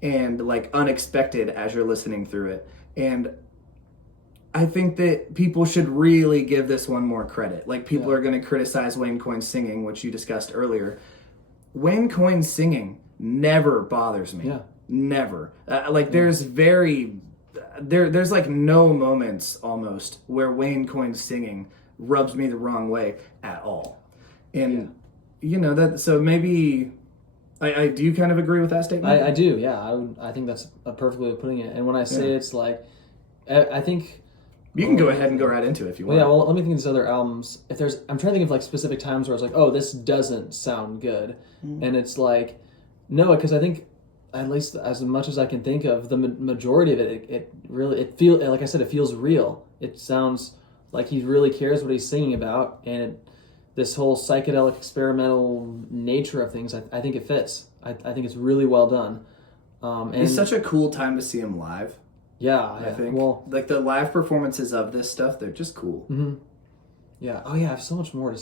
and like unexpected as you're listening through it. And I think that people should really give this one more credit. Like, people are going to criticize Wayne Coyne's singing, which you discussed earlier. Wayne Coyne's singing never bothers me. Yeah. Never. There's there's like no moments almost where Wayne Coyne's singing rubs me the wrong way at all. And you know that, so maybe I do you kind of agree with that statement? I do. Yeah. I think that's a perfect way of putting it. And when I say it's like, I think. You can go ahead and go right into it if you want. Well, yeah, well, let me think of these other albums. I'm trying to think of like specific times where I was like, oh, this doesn't sound good. And it's like, no, because I think, at least as much as I can think of, the majority of it feels, like I said, it feels real. It sounds like he really cares what he's singing about. And this whole psychedelic experimental nature of things, I think it fits. I think it's really well done. And it's such a cool time to see him live. Yeah, I think. Well, like the live performances of this stuff, they're just cool. Mm-hmm. Yeah. Oh, yeah. I have so much more to.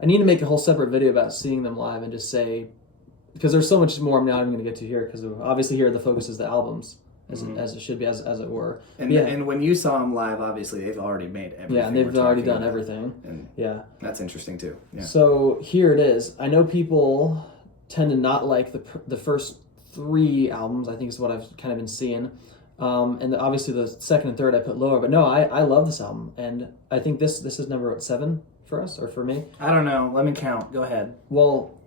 I need to make a whole separate video about seeing them live and just say, because there's so much more I'm not even going to get to here. Because obviously here the focus is the albums, as it should be, as it were. And and when you saw them live, obviously they've already made everything. Yeah, and they've already done everything. And that's interesting too. Yeah. So here it is. I know people tend to not like the first 3 albums. I think is what I've kind of been seeing. And obviously the second and third I put lower, but no, I love this album, and I think this is number 7 for us, or for me. I don't know. Let me count. Go ahead. Well,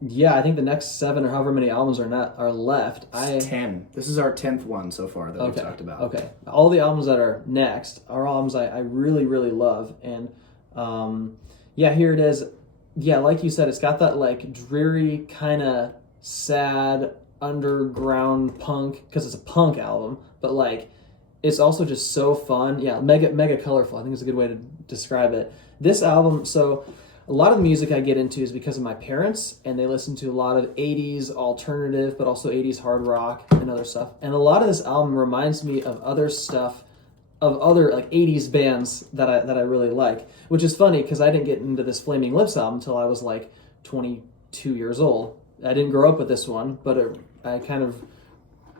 yeah, I think the next 7 or however many albums are left. 10. This is our 10th one so far that we've talked about. Okay. All the albums that are next are albums I really, really love, and here it is. Yeah, like you said, it's got that like dreary kind of sad underground punk, because it's a punk album, but like it's also just so fun. Yeah, mega colorful, I think is a good way to describe it. This album, so a lot of the music I get into is because of my parents, and they listen to a lot of 80s alternative, but also 80s hard rock and other stuff, and a lot of this album reminds me of other stuff, of other like 80s bands that I really like, which is funny because I didn't get into this Flaming Lips album until I was like 22 years old. I didn't grow up with this one, but I kind of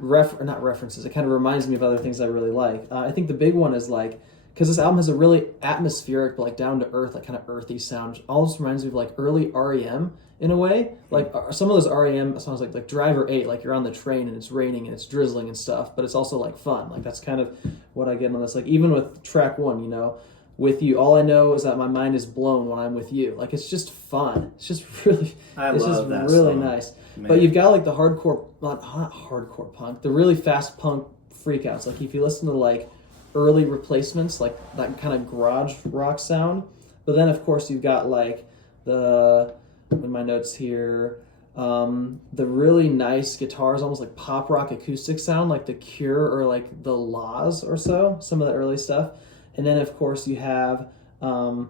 not references. It kind of reminds me of other things I really like. I think the big one is like, because this album has a really atmospheric, but like down to earth, like kind of earthy sound. Almost reminds me of like early REM in a way. Like some of those REM songs, like Driver 8, like you're on the train and it's raining and it's drizzling and stuff, but it's also like fun. Like that's kind of what I get on this. Like even with track 1, you know, with you, all I know is that my mind is blown when I'm with you. Like it's just fun. It's just really, it's just really nice. Man. But you've got like the hardcore, not hardcore punk, the really fast punk freakouts. Like if you listen to like early Replacements, like that kind of garage rock sound. But then of course you've got like in my notes here, the really nice guitars, almost like pop rock acoustic sound, like The Cure or like The Laws or so, some of the early stuff. And then of course you have some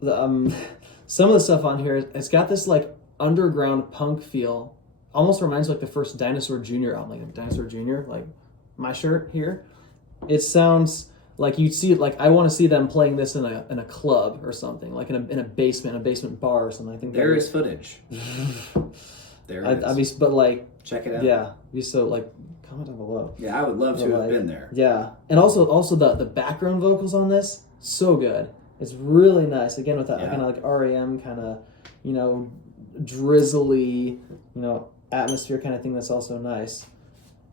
of the stuff on here. It's got this like underground punk feel. Almost reminds me like the first Dinosaur Jr. album, like Dinosaur Jr., like my shirt here. It sounds like you'd see it, like I want to see them playing this in a club or something, like in a basement bar or something. I think there is footage. There it is. But like, check it out. Yeah, be so like, comment down below. Yeah, I would love to have been there. Yeah, and also the background vocals on this, so good. It's really nice. Again, with that kind of like REM kind of, you know, drizzly, you know, atmosphere kind of thing. That's also nice.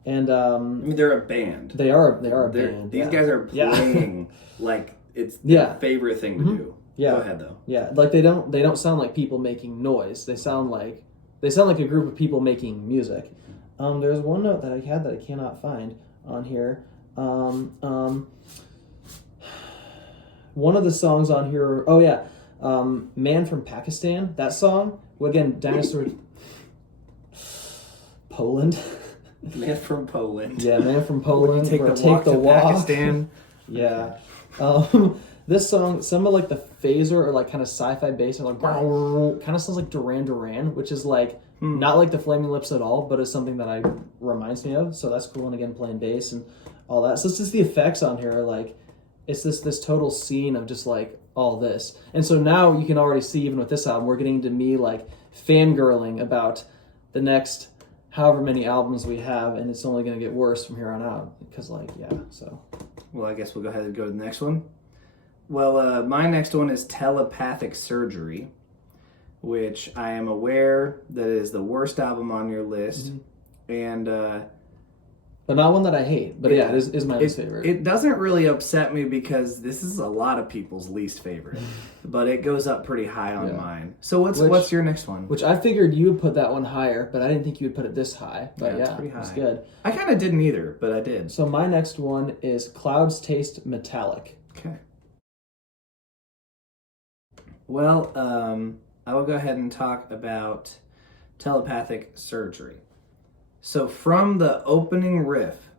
And I mean, they're a band. They are a band. These guys are playing like it's their favorite thing to do. Yeah. Go ahead though. Yeah, like they don't sound like people making noise. They sound like a group of people making music. There's one note that I had that I cannot find on here. One of the songs on here. Oh yeah, "Man from Pakistan." That song. Well, again, Dinosaur. Poland. Man from Poland. Yeah, Man from Poland. Take the walk to walk. Pakistan. Yeah. This song, some of like the phaser or like kind of sci-fi bass and like kind of sounds like Duran Duran, which is like not like the Flaming Lips at all, but it's something that reminds me of. So that's cool. And again, playing bass and all that. So it's just the effects on here are like, it's this total scene of just like all this. And so now you can already see, even with this album, we're getting to me like fangirling about the next however many albums we have, and it's only going to get worse from here on out because like, yeah, so. Well, I guess we'll go ahead and go to the next one. Well, my next one is Telepathic Surgery, which I am aware that is the worst album on your list. And but not one that I hate. But yeah, it is my least favorite. It doesn't really upset me because this is a lot of people's least favorite. But it goes up pretty high on mine. So what's your next one? Which I figured you would put that one higher, but I didn't think you would put it this high. But yeah, pretty high. It's good. I kind of didn't either, but I did. So my next one is Clouds Taste Metallic. Okay. Well, I will go ahead and talk about Telepathic Surgery. So from the opening riff,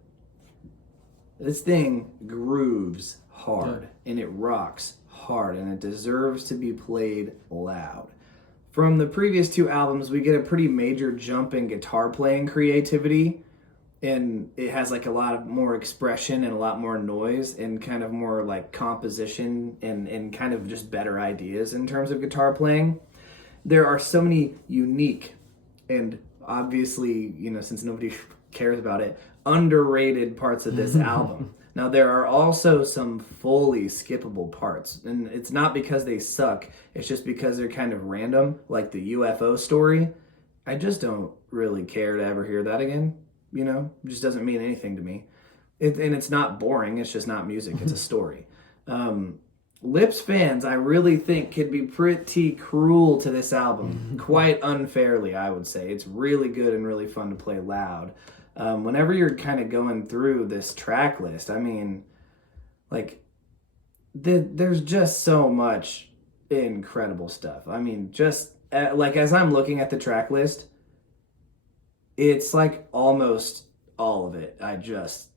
this thing grooves hard and it rocks hard and it deserves to be played loud. From the previous two albums, we get a pretty major jump in guitar playing creativity, and it has like a lot of more expression and a lot more noise and kind of more like composition and kind of just better ideas in terms of guitar playing. There are so many unique and obviously, you know, since nobody cares about it, underrated parts of this album. Now, there are also some fully skippable parts, and it's not because they suck, it's just because they're kind of random, like the UFO story. I just don't really care to ever hear that again, you know? It just doesn't mean anything to me. And it's not boring, it's just not music, it's a story. Lips fans, I really think, could be pretty cruel to this album. Quite unfairly, I would say. It's really good and really fun to play loud. Whenever you're kind of going through this track list, I mean, like, there's just so much incredible stuff. I mean, just, like, as I'm looking at the track list, it's like almost all of it I just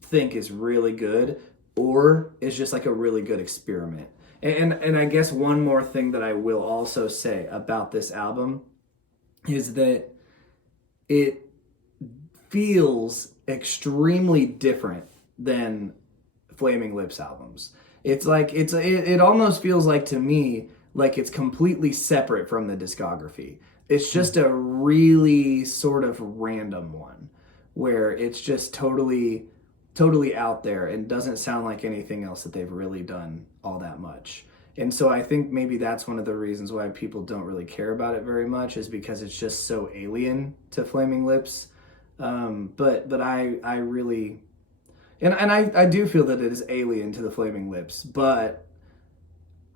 think is really good, or is just like a really good experiment. And I guess one more thing that I will also say about this album is that it feels extremely different than Flaming Lips albums. It's like it almost feels like, to me, like it's completely separate from the discography. It's just a really sort of random one where it's just totally out there and doesn't sound like anything else that they've really done all that much. And so I think maybe that's one of the reasons why people don't really care about it very much, is because it's just so alien to Flaming Lips. But I really, and I do feel that it is alien to the Flaming Lips, but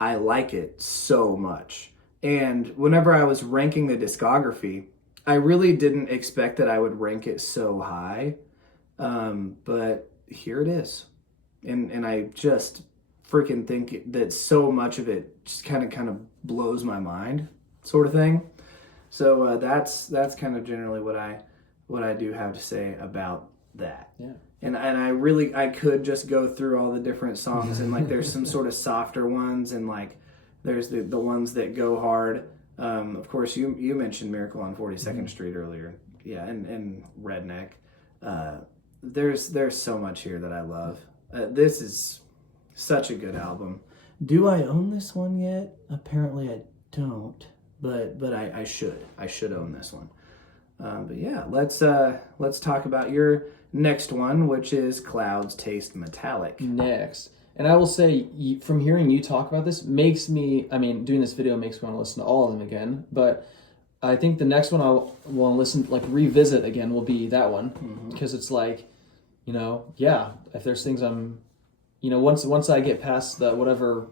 I like it so much. And whenever I was ranking the discography, I really didn't expect that I would rank it so high. But here it is. And I just freaking think that so much of it just kind of blows my mind, sort of thing. So that's kind of generally what I do have to say about that. Yeah. And I could just go through all the different songs, and like there's some sort of softer ones, and like there's the ones that go hard. Of course, you mentioned Miracle on 42nd Street earlier. Yeah, and Redneck. There's so much here that I love. This is such a good album. Do I own this one yet? Apparently I don't, but I should. I should own this one. But yeah, let's talk about your next one, which is Clouds Taste Metallic. Next. And I will say, from hearing you talk about this, makes me, I mean, doing this video makes me want to listen to all of them again, but I think the next one I'll want to listen, like revisit again, will be that one, because it's like, you know, yeah, if there's things I'm, you know, once I get past the whatever,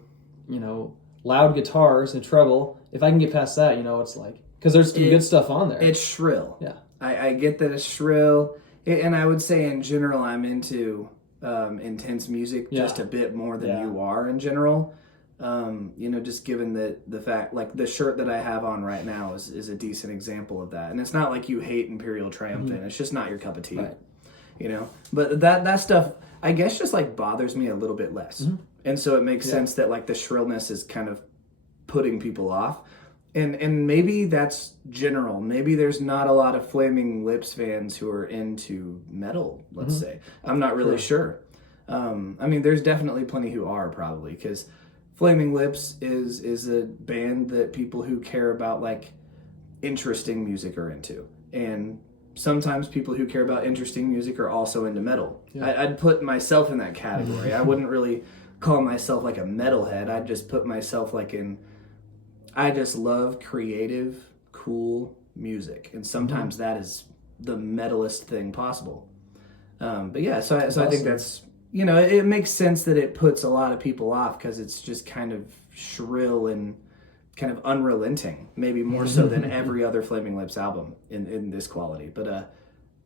you know, loud guitars and treble, if I can get past that, you know, it's like, because there's some good stuff on there. It's shrill. Yeah. I get that it's shrill, and I would say in general I'm into intense music just a bit more than you are in general. You know, just given the fact, like the shirt that I have on right now is a decent example of that. And it's not like you hate Imperial Triumphant. It's just not your cup of tea. Right. You know? But that stuff, I guess, just like bothers me a little bit less. And so it makes sense that like the shrillness is kind of putting people off. And maybe that's general. Maybe there's not a lot of Flaming Lips fans who are into metal, let's say. I'm not really sure. I mean, there's definitely plenty who are, probably, because Flaming Lips is a band that people who care about like interesting music are into. And sometimes people who care about interesting music are also into metal. Yeah. I'd put myself in that category. I wouldn't really call myself like a metalhead. I'd just put myself like in, I just love creative, cool music. And sometimes that is the metalest thing possible. But yeah, so I think that's, you know, it makes sense that it puts a lot of people off because it's just kind of shrill and kind of unrelenting, maybe more so than every other Flaming Lips album in this quality. But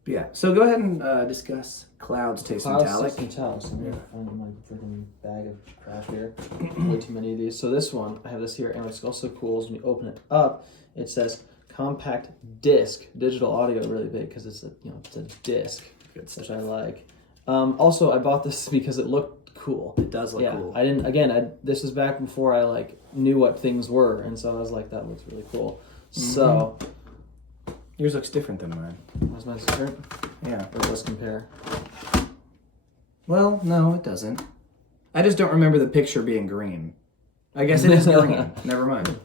yeah, so go ahead and discuss Clouds Taste Metallic. Taste Metallic. So I'm going to find my freaking bag of crap here. Way too many of these. So this one, I have this here, and what's also cool is when you open it up, it says compact disc, digital audio, really big because it's a, you know, it's a disc, which I like. Also, I bought this because it looked cool. It does look cool. I didn't. Again, this was back before I like knew what things were, and so I was like, that looks really cool. So yours looks different than mine. Was mine different? Yeah. Or let's compare. Well, no, it doesn't. I just don't remember the picture being green. I guess it is green. Never mind.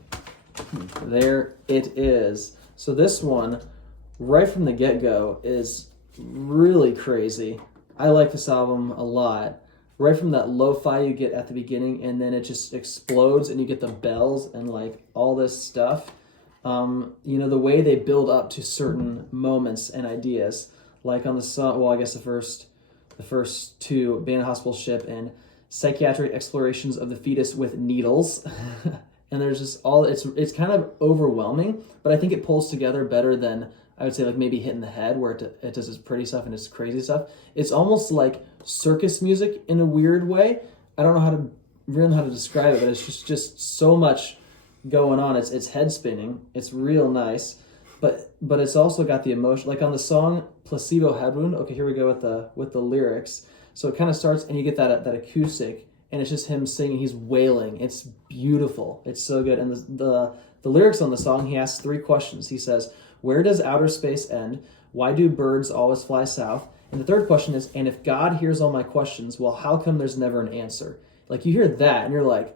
There it is. So this one, right from the get-go, is really crazy. I like this album a lot. Right from that lo-fi you get at the beginning, and then it just explodes, and you get the bells and like all this stuff. You know, the way they build up to certain moments and ideas, like on the song. Well, I guess the first two, Abandoned Hospital Ship and Psychiatric Explorations of the Fetus with Needles. And there's just all, it's kind of overwhelming, but I think it pulls together better than, I would say, like maybe Hitting the Head, where it does its pretty stuff and its crazy stuff. It's almost like circus music in a weird way. I don't know really how to describe it, but it's just so much going on. It's head spinning. It's real nice, but it's also got the emotion. Like on the song Placebo Head Wound. Okay, here we go with the lyrics. So it kind of starts, and you get that acoustic, and it's just him singing. He's wailing. It's beautiful. It's so good. And the lyrics on the song, he asks 3 questions. He says, "Where does outer space end? Why do birds always fly south?" And the third question is, "And if God hears all my questions, well, how come there's never an answer?" Like, you hear that, and you're like,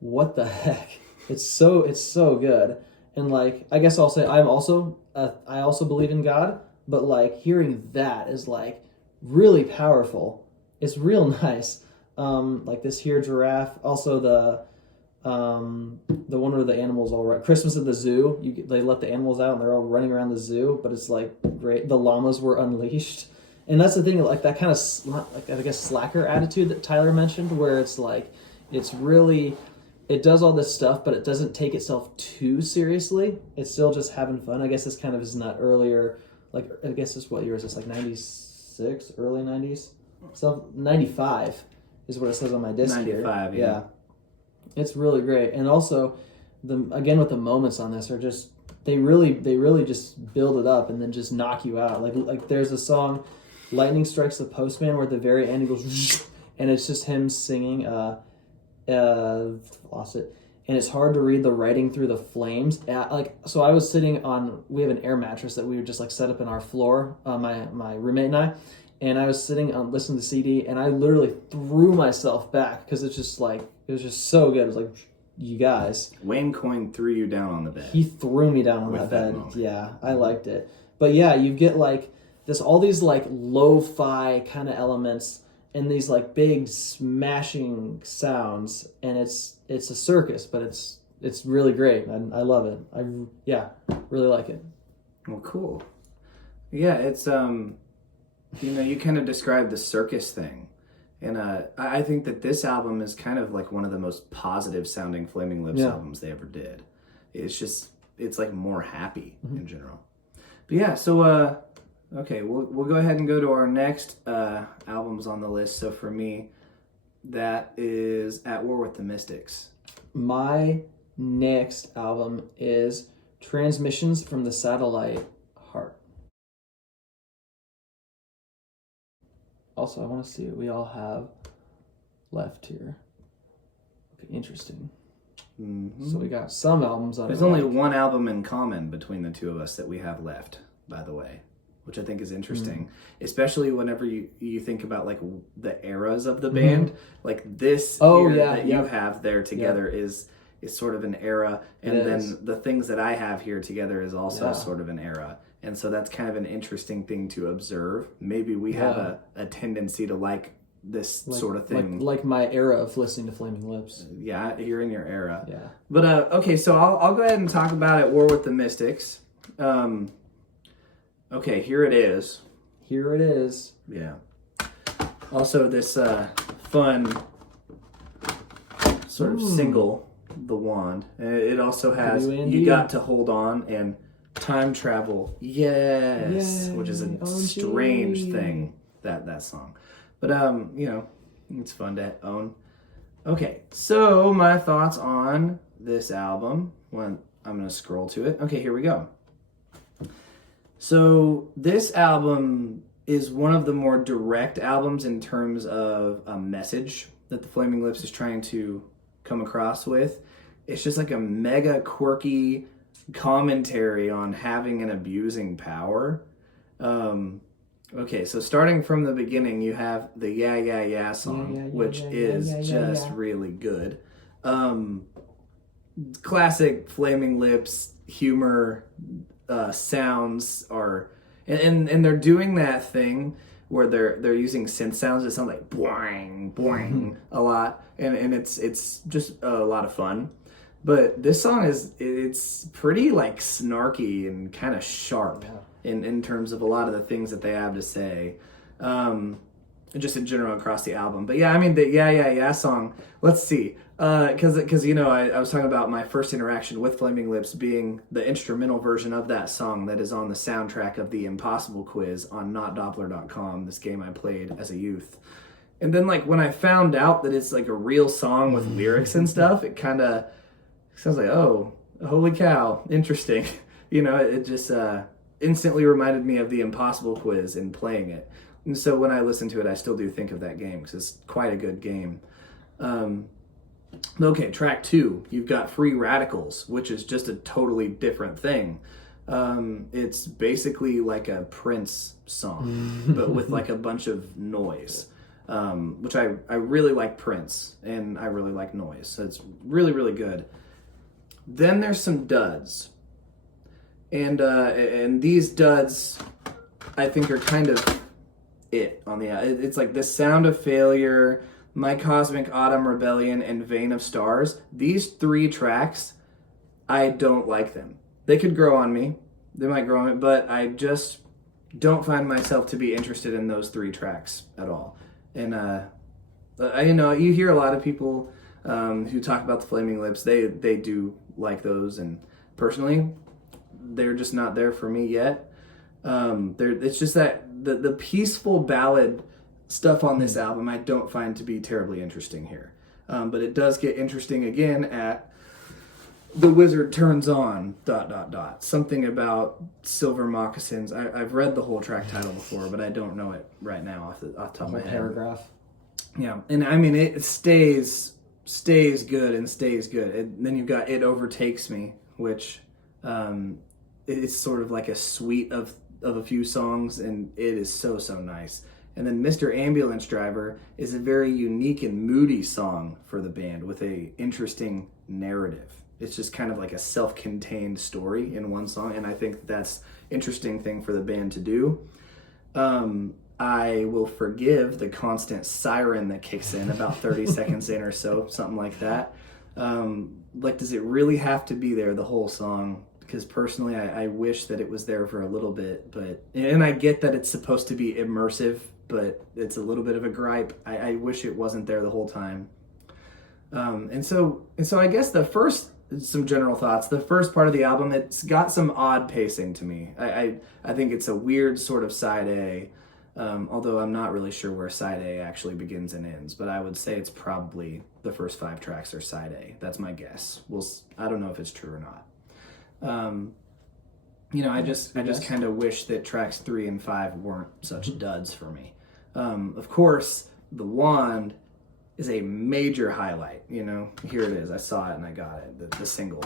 what the heck? It's so good. And like, I guess I'll say I also believe in God, but like hearing that is like really powerful. It's real nice. Like this here giraffe. Also the one where the animals all run. Christmas at the zoo. They let the animals out and they're all running around the zoo, but it's like great. The llamas were unleashed, and that's the thing. Like that kind of like I guess slacker attitude that Tyler mentioned, where it's like it's really. It does all this stuff, but it doesn't take itself too seriously. It's still just having fun. I guess this kind of is in that earlier, like, I guess this, what year is this, like 96, early 90s? So 95 is what it says on my disc 95, here. Yeah. It's really great. And also, again with the moments on this are just, they really just build it up and then just knock you out. Like there's a song, Lightning Strikes the Postman, where at the very end it goes, and it's just him singing, lost it, and it's hard to read the writing through the flames. So I was sitting on, we have an air mattress that we would just like set up in our floor, my roommate and I was sitting on listening to the CD, and I literally threw myself back because it's just like, it was just so good. It was like, you guys, Wayne Coyne threw you down on the bed. He threw me down on that bed. Moment. Yeah, I liked it. But yeah, you get like all these like lo-fi kind of elements and these like big smashing sounds, and it's a circus, but it's really great, and I love it. I really like it. Well, cool. Yeah, it's you know, you kind of described the circus thing, and I think that this album is kind of like one of the most positive sounding Flaming Lips albums they ever did. It's like more happy in general. But yeah, so okay, we'll go ahead and go to our next albums on the list. So for me, that is At War with the Mystics. My next album is Transmissions from the Satellite Heart. Also, I want to see what we all have left here. Interesting. Mm-hmm. So we got some albums on. There's only one album in common between the two of us that we have left, by the way, which I think is interesting, especially whenever you think about like the eras of the band. Like this you have there together is sort of an era, and then the things that I have here together is also sort of an era. And so that's kind of an interesting thing to observe. Maybe we have a tendency to like this sort of thing. Like my era of listening to Flaming Lips. Yeah, you're in your era. Yeah. But, okay, so I'll go ahead and talk about At War with the Mystics. Okay, here it is. Here it is. Yeah. Also, this fun sort of single, The Wand. It also has You Got to Hold On and Time Travel. Yes. Which is a strange thing, that song. But, it's fun to own. Okay, so my thoughts on this album. I'm going to scroll to it. Okay, here we go. So this album is one of the more direct albums in terms of a message that the Flaming Lips is trying to come across with. It's just like a mega quirky commentary on having and abusing power. Okay, so starting from the beginning, you have the Yeah, Yeah, Yeah song, which is just really good. Classic Flaming Lips humor sounds are... And they're doing that thing where they're using synth sounds that sound like boing, boing a lot. And it's just a lot of fun. But this song it's pretty like snarky and kind of sharp in terms of a lot of the things that they have to say. Just in general across the album. But yeah, I mean, the Yeah, Yeah, Yeah song, let's see. Because I was talking about my first interaction with Flaming Lips being the instrumental version of that song that is on the soundtrack of the Impossible Quiz on notdoppler.com, this game I played as a youth. And then like when I found out that it's like a real song with lyrics and stuff, it kind of sounds like, oh, holy cow, interesting. It just instantly reminded me of the Impossible Quiz in playing it. And so when I listen to it, I still do think of that game because it's quite a good game. Okay, track 2, you've got Free Radicals, which is just a totally different thing. It's basically like a Prince song, but with like a bunch of noise, which I really like Prince, and I really like noise. So it's really, really good. Then there's some duds. And these duds, I think, are kind of it's like The Sound of Failure, My Cosmic Autumn Rebellion, and Vein of Stars. These 3 tracks, I don't like them. They could grow on me. They might grow on me, but I just don't find myself to be interested in those 3 tracks at all. And you hear a lot of people who talk about the Flaming Lips. They do like those, and personally, they're just not there for me yet. It's just that the peaceful ballad stuff on this album I don't find to be terribly interesting here. But it does get interesting again at The Wizard Turns On, ... Something about silver moccasins. I've read the whole track title before, but I don't know it right now off the top of my head. Paragraph. Yeah, and I mean, it stays good and stays good. And then you've got It Overtakes Me, which it's sort of like a suite of a few songs, and it is so nice. And then Mr. Ambulance Driver is a very unique and moody song for the band with a interesting narrative. It's just kind of like a self-contained story in one song, and I think that's interesting thing for the band to do. I will forgive the constant siren that kicks in about 30 seconds in or so, something like that. Does it really have to be there the whole song? Because personally, I wish that it was there for a little bit, and I get that it's supposed to be immersive, but it's a little bit of a gripe. I wish it wasn't there the whole time. And so I guess some general thoughts. The first part of the album, it's got some odd pacing to me. I think it's a weird sort of side A, although I'm not really sure where side A actually begins and ends, but I would say it's probably the first 5 tracks are side A. That's my guess. I don't know if it's true or not. I just kind of wish that tracks 3 and 5 weren't such duds for me. Of course, The Wand is a major highlight. You know, here it is. I saw it and I got it, the single.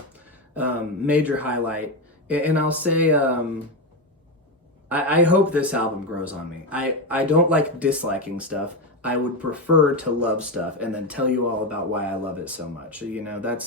Major highlight. And I'll say, I hope this album grows on me. I don't like disliking stuff. I would prefer to love stuff and then tell you all about why I love it so much. You know,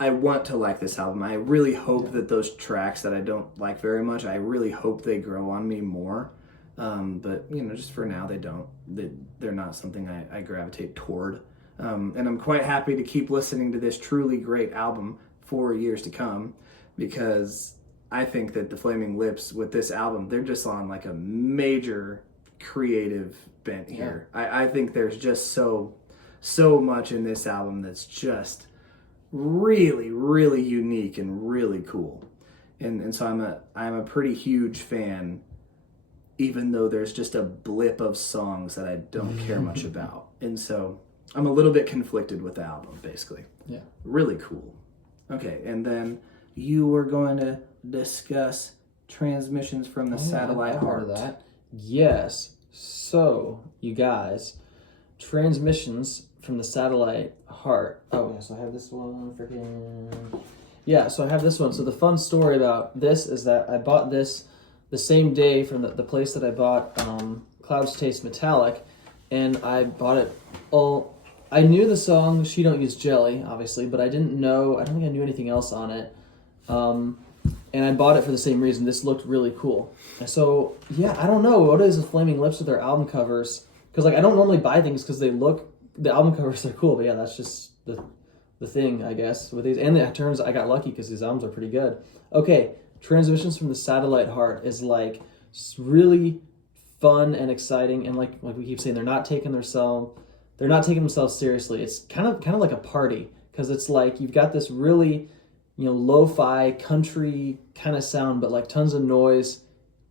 I want to like this album. I really hope that those tracks that I don't like very much, I really hope they grow on me more. But, you know, just for now, they don't. They're not something I gravitate toward. And I'm quite happy to keep listening to this truly great album for years to come, because I think that the Flaming Lips with this album, they're just on like a major creative bent here. I think there's just so much in this album that's just really, really unique and really cool. And so I'm a pretty huge fan, even though there's just a blip of songs that I don't care much about. And so I'm a little bit conflicted with the album, basically. Yeah. Really cool. Okay, and then you were going to discuss Transmissions from the Satellite Heart. Part of that. Yes. So, you guys, Transmissions from the Satellite Heart. Oh, yeah, so I have this one. Yeah, so I have this one. So the fun story about this is that I bought this the same day from the place that I bought Clouds Taste Metallic, and I bought it all. I knew the song She Don't Use Jelly, obviously, but I don't think I knew anything else on it. And I bought it for the same reason. This looked really cool. And so, yeah, I don't know. What is the Flaming Lips with their album covers? Because, like, I don't normally buy things because the album covers are cool, but yeah, that's just the thing, I guess, with these. And it turns I got lucky because these albums are pretty good. Okay, Transmissions from the Satellite Heart is, like, really fun and exciting, and like we keep saying, they're not taking themselves seriously. It's kind of like a party, because it's like you've got this really, you know, lo-fi country kind of sound, but like tons of noise,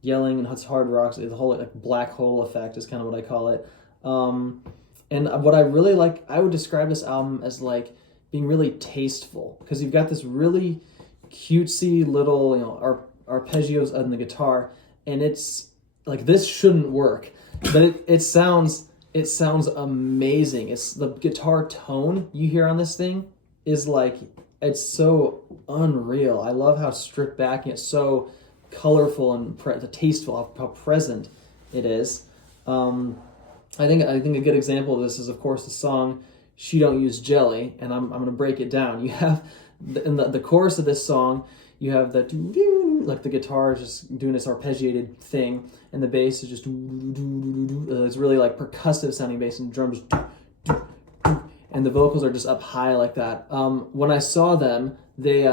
yelling, and it's hard rock. The whole like black hole effect is kind of what I call it. And what I really like, I would describe this album as like being really tasteful, because you've got this really cutesy little, you know, arpeggios on the guitar, and it's like, this shouldn't work, but it sounds amazing. It's the guitar tone you hear on this thing is like, it's so unreal. I love how stripped back and it's so colorful and tasteful, how present it is. I think a good example of this is, of course, the song She Don't Use Jelly, and I'm going to break it down. You have in the chorus of this song, you have the like the guitar is just doing this arpeggiated thing, and the bass is just it's really like percussive sounding bass, and drums and the vocals are just up high like that. When I saw them, they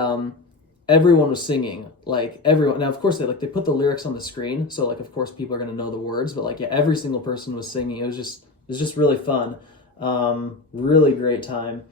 everyone was singing, like everyone. Now, of course, they put the lyrics on the screen, so like of course people are gonna know the words, but like, yeah, every single person was singing. It was just really fun, really great time.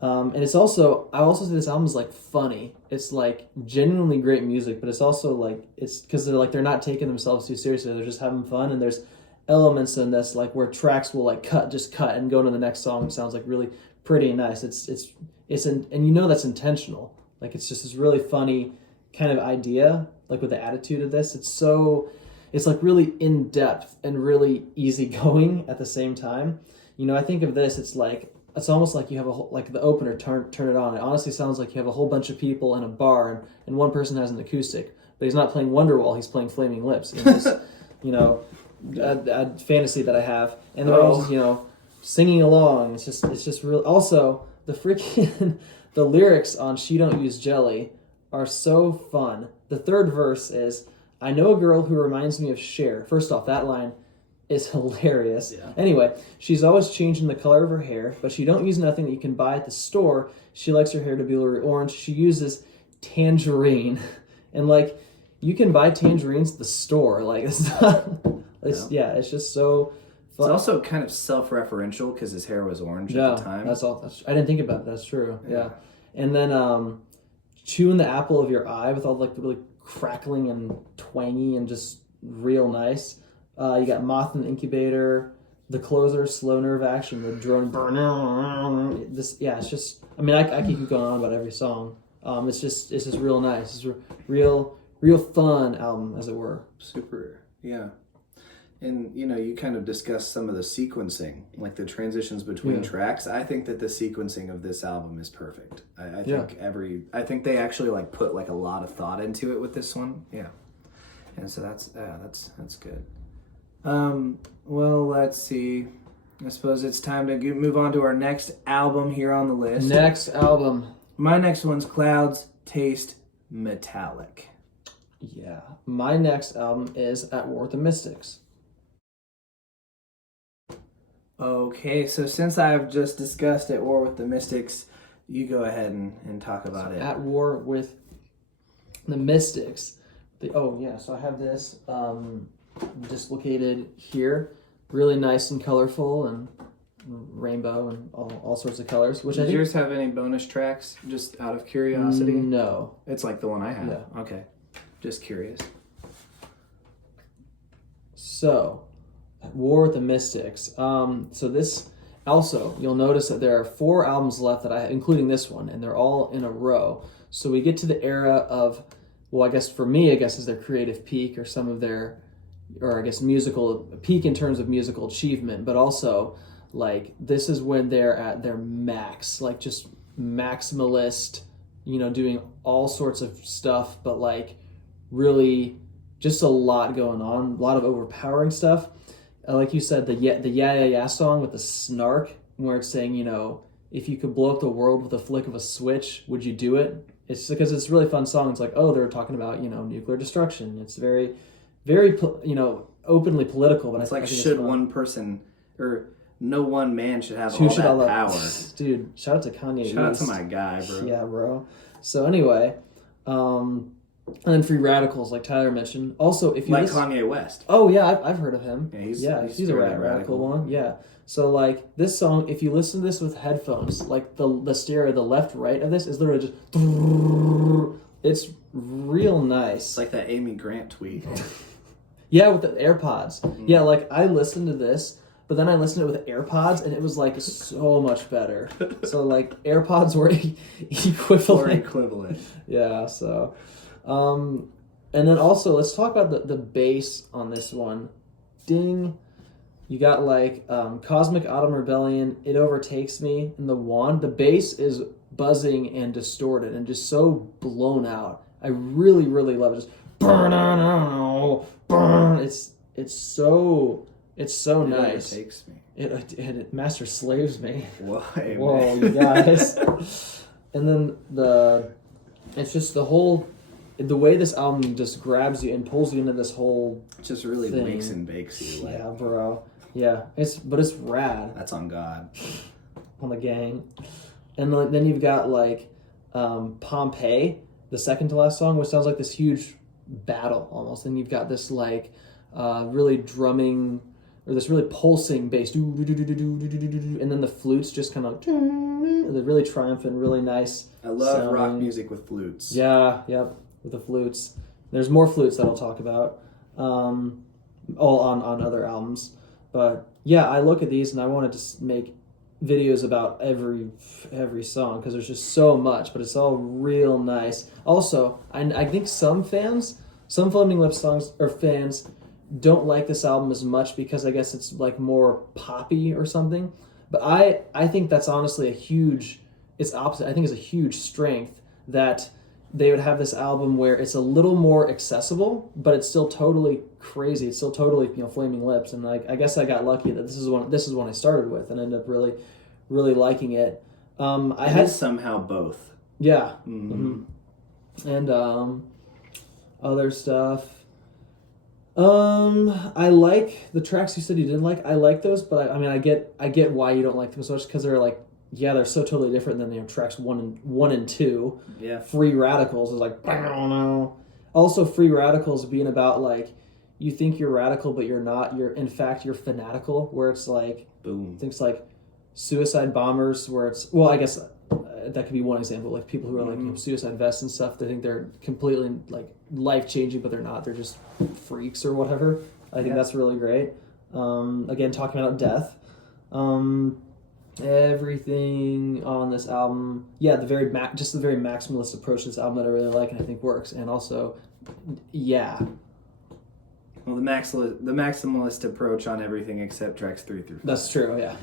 And it's also, I also say this album is like funny. It's like genuinely great music, but it's also like, it's because they're not taking themselves too seriously. They're just having fun, and there's elements in this like where tracks will like cut and go to the next song. It sounds like really pretty and nice. And you know that's intentional. Like, it's just this really funny kind of idea, like with the attitude of this. It's like really in depth and really easygoing at the same time. You know, I think of this, it's almost like you have like the opener, turn it on. It honestly sounds like you have a whole bunch of people in a bar, and one person has an acoustic, but he's not playing Wonderwall, he's playing Flaming Lips. In this, you know, a fantasy that I have, and they're all just, you know, singing along. It's just real. Also, the freaking the lyrics on She Don't Use Jelly are so fun. The third verse is, I know a girl who reminds me of Cher. First off, that line is hilarious. Yeah. Anyway, she's always changing the color of her hair, but she don't use nothing that you can buy at the store. She likes her hair to be orange. She uses tangerine. And like, you can buy tangerines at the store. Like, it's not, it's just so fun. It's also kind of self-referential because his hair was orange at the time. I didn't think about that. That's true. Yeah. And then chewing the apple of your eye with all like the really crackling and twangy and just real nice. You got Moth and Incubator, the closer, Slow Nerve Action, the drone burn. It's just, I mean, I can keep going on about every song. It's just real nice. It's a real fun album, as it were. Super, yeah. And you kind of discussed some of the sequencing, like the transitions between tracks. I think that the sequencing of this album is perfect. I think they actually like put like a lot of thought into it with this one. Yeah. And so that's good. Well, let's see. I suppose it's time to move on to our next album here on the list. Next album. My next one's Clouds Taste Metallic. Yeah. My next album is At War with the Mystics. Okay, so since I've just discussed At War with the Mystics, you go ahead and talk about it. At War with the Mystics. So I have this dislocated here. Really nice and colorful and rainbow and all sorts of colors. Does yours have any bonus tracks, just out of curiosity? No. It's like the one I have. Yeah. Okay, just curious. So... At War with the Mystics. So this also, you'll notice that there are 4 albums left that including this one, and they're all in a row. So we get to the era of, well, I guess for me, is their creative peak or some of their, or I guess musical peak in terms of musical achievement, but also like this is when they're at their max, like just maximalist, doing all sorts of stuff, but like really just a lot going on, a lot of overpowering stuff. Like you said, the Yeah Yeah Yeah song with the snark, where it's saying, if you could blow up the world with a flick of a switch, would you do it? It's because it's a really fun song. It's like, oh, they're talking about, nuclear destruction. It's very, very, openly political. But it's I think should one person, or no one man should have all that power. Dude, shout out to Kanye. Shout out to my guy, bro. Yeah, bro. So anyway, and then Free Radicals, like Tyler mentioned. Also, if you Kanye West. Oh yeah, I've heard of him. Yeah, he's a radical one. Yeah. So like this song, if you listen to this with headphones, like the stereo, the left right of this is literally just. It's real nice. It's like that Amy Grant tweet. Yeah, with the AirPods. Mm-hmm. Yeah, like I listened to this, but then I listened to it with AirPods, and it was like so much better. So like AirPods were equivalent. Yeah. So. And then also, let's talk about the bass on this one. Ding. You got like Cosmic Autumn Rebellion, It Overtakes Me, and the Wand. The bass is buzzing and distorted and just so blown out. I really, really love it. Just burn. It's so nice. It overtakes me. It master slaves me. Whoa, you guys. And then it's just the way this album just grabs you and pulls you into this whole just really thing. Wakes and bakes you. Like, yeah, bro. Yeah, it's rad. That's on God. On the gang. And then you've got like Pompeii, the second to last song, which sounds like this huge battle almost. And you've got this like really drumming or this really pulsing bass, and then the flutes just kind of they're really triumphant, really nice. I love rock music with flutes. Yeah, yep. With the flutes. There's more flutes that I'll talk about all on other albums. But yeah, I look at these and I want to just make videos about every song because there's just so much, but it's all real nice. Also, I think some Flaming Lips songs or fans don't like this album as much because I guess it's like more poppy or something. But I think that's honestly it's opposite. I think it's a huge strength that they would have this album where it's a little more accessible, but it's still totally crazy. It's still totally, Flaming Lips. And I guess I got lucky that this is one I started with and ended up really, really liking it. I had somehow both. Yeah. Mm-hmm. And other stuff. I like the tracks you said you didn't like. I like those, but I get why you don't like them so much because they're like, yeah, they're so totally different than tracks one and 2. Yeah. Free Radicals is like, I don't know. Also, Free Radicals being about like, you think you're radical, but you're not. In fact, you're fanatical. Where it's like, boom. Things like Suicide Bombers, where it's I guess that could be one example. Like people who are like suicide vests and stuff. They think they're completely like life changing, but they're not. They're just freaks or whatever. I think that's really great. Again, talking about death. Everything on this album, the very maximalist approach to this album that I really like and I think works, and also, Well, the maximalist approach on everything except tracks 3 through 5. That's true, yeah.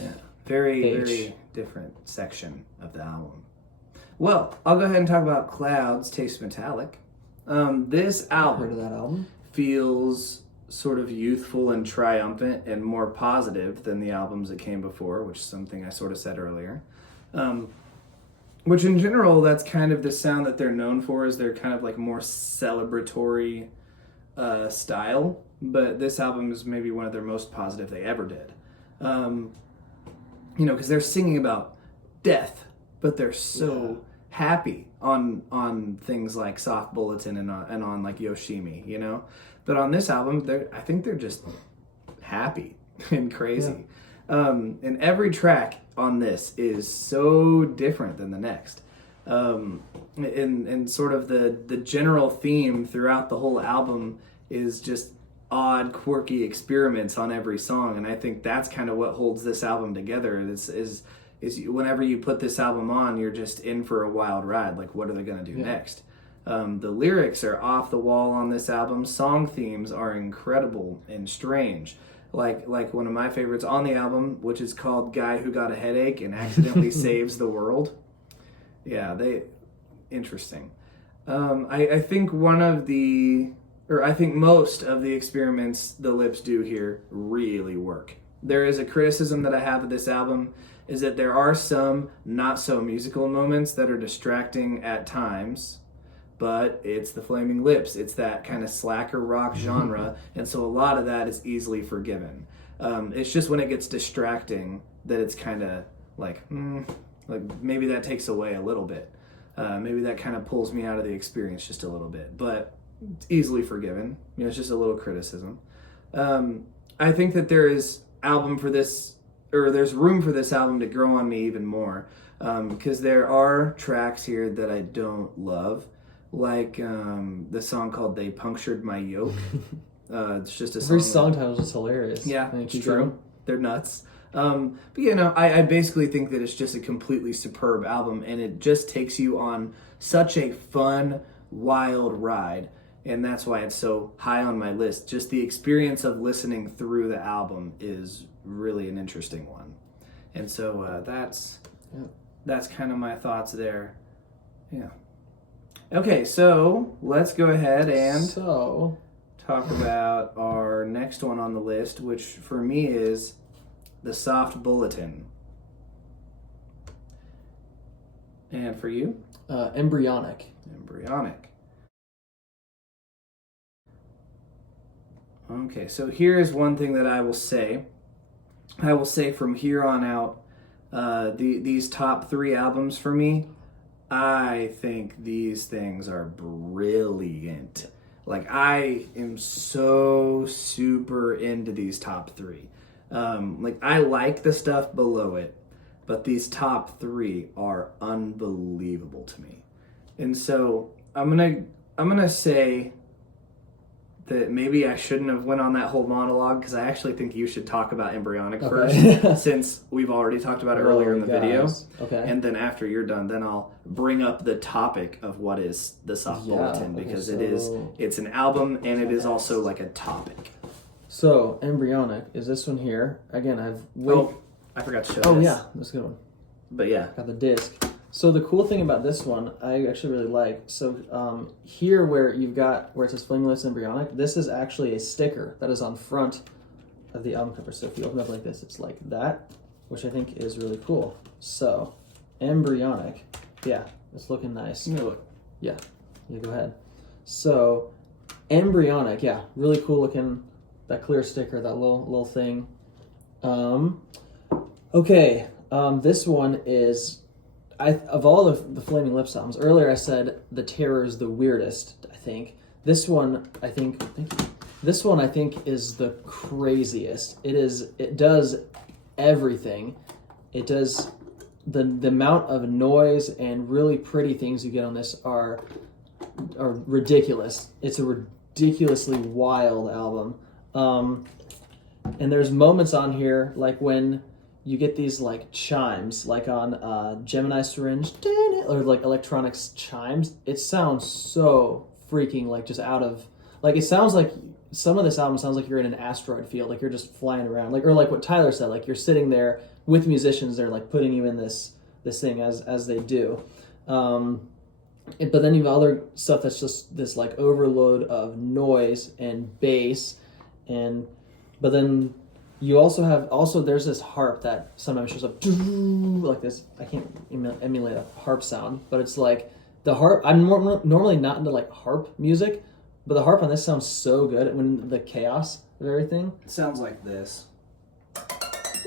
Yeah. Very different section of the album. Well, I'll go ahead and talk about Clouds Taste Metallic. This album, Heard of that album? feels sort of youthful and triumphant and more positive than the albums that came before, which is something I sort of said earlier. Which in general, that's kind of the sound that they're known for, is they're kind of like more celebratory style. But this album is maybe one of their most positive they ever did. Because they're singing about death, but they're so happy on things like Soft Bulletin and on like Yoshimi, But on this album, I think they're just happy and crazy. And every track on this is so different than the next. And sort of the general theme throughout the whole album is just odd, quirky experiments on every song, and I think that's kind of what holds this album together. Is whenever you put this album on, you're just in for a wild ride. Like, what are they going to do next? The lyrics are off the wall on this album. Song themes are incredible and strange. Like one of my favorites on the album, which is called "Guy Who Got a Headache and Accidentally Saves the World." Yeah, interesting. I think I think most of the experiments the Lips do here really work. There is a criticism that I have of this album, is that there are some not so musical moments that are distracting at times, but it's the Flaming Lips. It's that kind of slacker rock genre, and so a lot of that is easily forgiven. It's just when it gets distracting that it's kind of like maybe that takes away a little bit. Maybe that kind of pulls me out of the experience just a little bit, but it's easily forgiven. It's just a little criticism. I think that there's room for this album to grow on me even more, because there are tracks here that I don't love, like the song called "They Punctured My Yoke." It's just a song. Every song title is just hilarious. Yeah, it's true. They're nuts. But I basically think that it's just a completely superb album, and it just takes you on such a fun, wild ride. And that's why it's so high on my list. Just the experience of listening through the album is really an interesting one. And so that's kind of my thoughts there. Yeah. Okay, so let's go ahead and talk about our next one on the list, which for me is the Soft Bulletin. And for you? Embryonic. Okay, so here is one thing that I will say. I will say from here on out, these top 3 albums for me, I think these things are brilliant. Like, I am so super into these top 3. I like the stuff below it, but these top 3 are unbelievable to me. And so I'm gonna say that maybe I shouldn't have went on that whole monologue, because I actually think you should talk about Embryonic first, since we've already talked about it earlier in the video. Okay. And then after you're done, then I'll bring up the topic of what is the Soft Bulletin, because it's an album and it is also like a topic. So, Embryonic is this one here. Again, I forgot to show this. Oh yeah, that's a good one. But yeah. Got the disc. So the cool thing about this one, I actually really like. So here where it says Flaming Lips Embryonic, this is actually a sticker that is on front of the album cover. So if you open it up like this, it's like that, which I think is really cool. So, Embryonic. Yeah, it's looking nice. Look. Yeah, go ahead. So, Embryonic, yeah, really cool looking. That clear sticker, that little thing. Okay, this one is... of all the Flaming Lips albums, earlier I said The Terror is the weirdest, I think. This one, I think is the craziest. It does everything. It does the amount of noise and really pretty things you get on this are ridiculous. It's a ridiculously wild album. And there's moments on here like when you get these like chimes, like on Gemini Syringe, or like electronics chimes. It sounds so freaking like just out of Like it sounds like some of this album sounds like you're in an asteroid field, like you're just flying around, like or like what Tyler said, like you're sitting there with musicians, they're like putting you in this thing as they do. But then you have other stuff that's just this like overload of noise and bass, and but then you also have there's this harp that sometimes shows up like this. I can't emulate a harp sound, but it's like the harp. I'm normally not into like harp music, but the harp on this sounds so good when the chaos of everything. It sounds like this.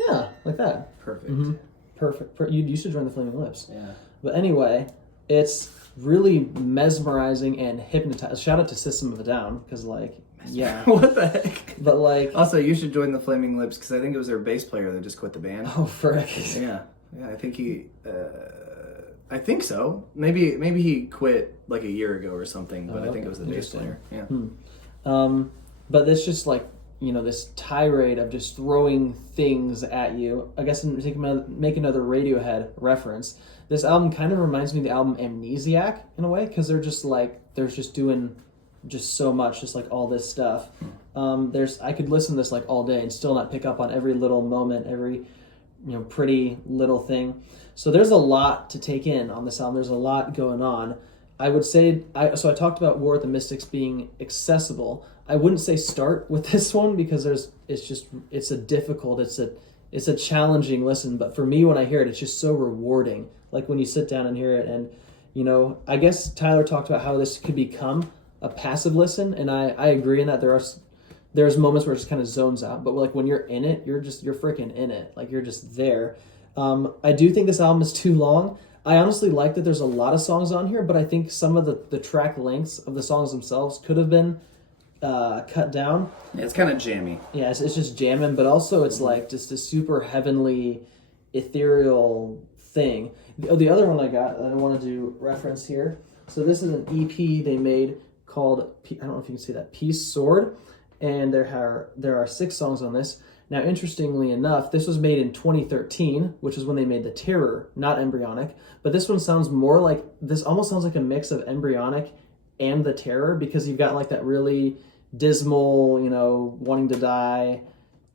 Yeah, like that. Perfect. Mm-hmm. Perfect. You should join the Flaming Lips. Yeah. But anyway, it's really mesmerizing and hypnotizing. Shout out to System of a Down, because like, yeah. What the heck? But like... Also, you should join the Flaming Lips, because I think it was their bass player that just quit the band. Oh, frick. Yeah. Yeah, I think he... I think so. Maybe he quit like a year ago or something, but I think it was the bass player. Yeah. But it's just like, this tirade of just throwing things at you. I guess make another Radiohead reference. This album kind of reminds me of the album Amnesiac in a way, because they're just doing just so much, just like all this stuff. I could listen to this like all day and still not pick up on every little moment, every pretty little thing. So there's a lot to take in on this album. There's a lot going on. I would say I talked about War with the Mystics being accessible. I wouldn't say start with this one because it's a challenging listen, but for me when I hear it, it's just so rewarding. Like when you sit down and hear it, and I guess Tyler talked about how this could become a passive listen, and I agree in that there's moments where it just kind of zones out, but like when you're in it, you're freaking in it, like you're just there. I do think this album is too long. I honestly like that there's a lot of songs on here, but I think some of the track lengths of the songs themselves could have been cut down. Yeah, it's kind of jammy. Yeah, it's just jamming, but also it's like just a super heavenly, ethereal thing. The other one I got that I wanted to reference here. So this is an EP they made called, I don't know if you can see that, Peace Sword, and there are 6 songs on this. Now, interestingly enough, this was made in 2013, which is when they made The Terror, not Embryonic. But this one almost sounds like a mix of Embryonic and The Terror, because you've got like that really dismal, wanting to die,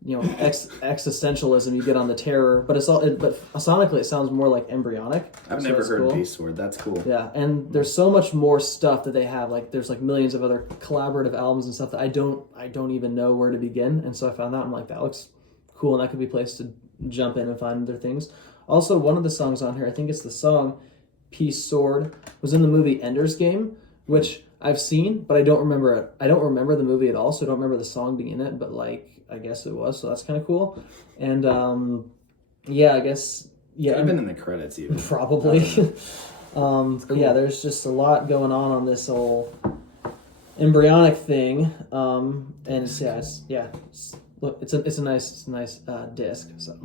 existentialism you get on The Terror. But but sonically it sounds more like Embryonic. I've never heard Peace Sword. That's cool. Yeah, and there's so much more stuff that they have. Like there's like millions of other collaborative albums and stuff that I don't even know where to begin. And so I found that, I'm like, that looks cool, and that could be a place to jump in and find other things. Also, one of the songs on here, I think it's the song Peace Sword, was in the movie Ender's Game, which I've seen, but I don't remember it. I don't remember the movie at all, so I don't remember the song being in it, but like I guess it was, so that's kind of cool. And I guess I've been in the credits even. Probably. Cool. But yeah, there's just a lot going on this whole embryonic thing. And it's a nice disc. So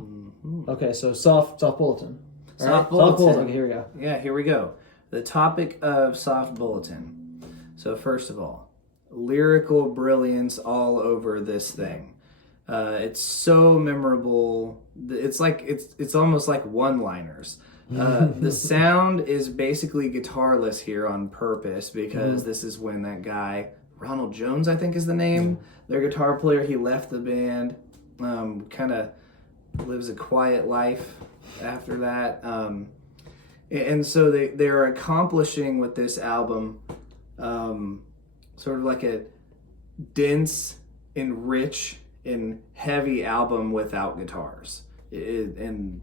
okay, so soft bulletin. Soft bulletin. Okay, here we go. Yeah, here we go. The topic of soft bulletin. So first of all, lyrical brilliance all over this thing. It's so memorable. It's almost like one-liners. The sound is basically guitarless here on purpose, because this is when that guy, Ronald Jones, I think is the name, their guitar player, he left the band, kind of lives a quiet life after that. And so they're accomplishing with this album sort of like a dense and rich and heavy album without guitars. And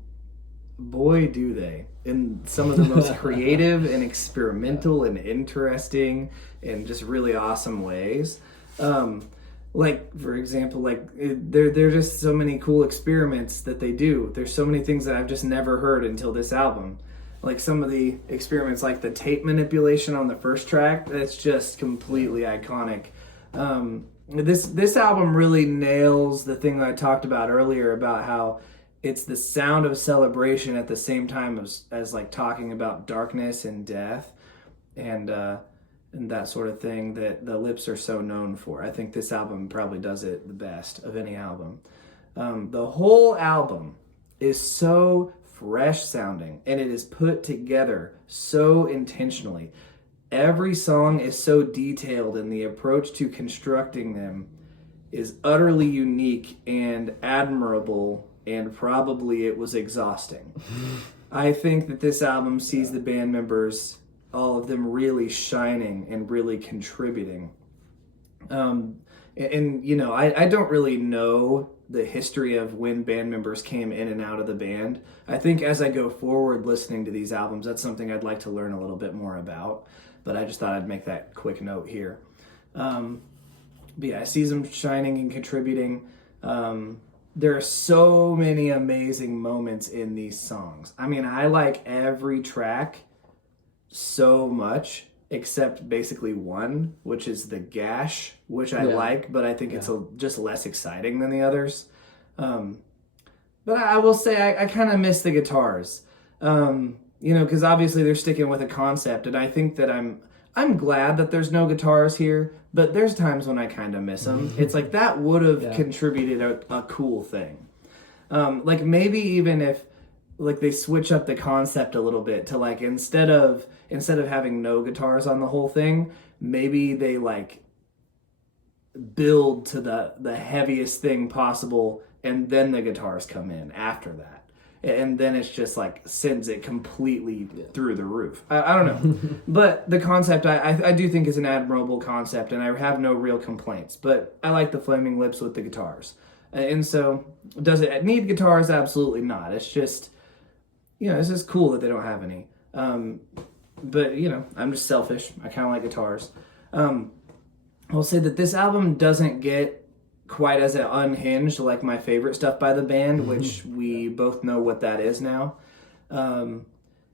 boy, do they. In some of the most creative and experimental and interesting and just really awesome ways. Like, for example, there are just so many cool experiments that they do. There's so many things that I've just never heard until this album. Like some of the experiments, like the tape manipulation on the first track, that's just completely iconic. This album really nails the thing that I talked about earlier about how it's the sound of celebration at the same time as like talking about darkness and death and that sort of thing that the Lips are so known for. I think this album probably does it the best of any album. The whole album is so fresh sounding, and it is put together so intentionally. every song is so detailed, and the approach to constructing them is utterly unique and admirable, and probably it was exhausting. I think that this album sees the band members, all of them, really shining and really contributing. And you know, I don't really know the history of when band members came in and out of the band. I think as I go forward listening to these albums, that's something I'd like to learn a little bit more about. But I just thought I'd make that quick note here. But yeah, I see them shining and contributing. There are so many amazing moments in these songs. I mean, I like every track so much, except basically one, which is the Gash, which I like, but I think it's just less exciting than the others. But I will say I kind of miss the guitars, you know, because obviously they're sticking with a concept, and I think that I'm glad that there's no guitars here, but there's times when I kind of miss them. It's like that would have contributed a cool thing. Like maybe even if like they switch up the concept a little bit to like instead of having no guitars on the whole thing, maybe they like build to the heaviest thing possible, and then the guitars come in after that. And then it's just like sends it completely through the roof. I don't know. But the concept I do think is an admirable concept, and I have no real complaints. But I like the Flaming Lips with the guitars. And so, does it need guitars? Absolutely not. It's just, you know, it's just cool that they don't have any. But, you know, I'm just selfish. I kind of like guitars. I'll say that this album doesn't get quite as unhinged like my favorite stuff by the band, which we both know what that is now. And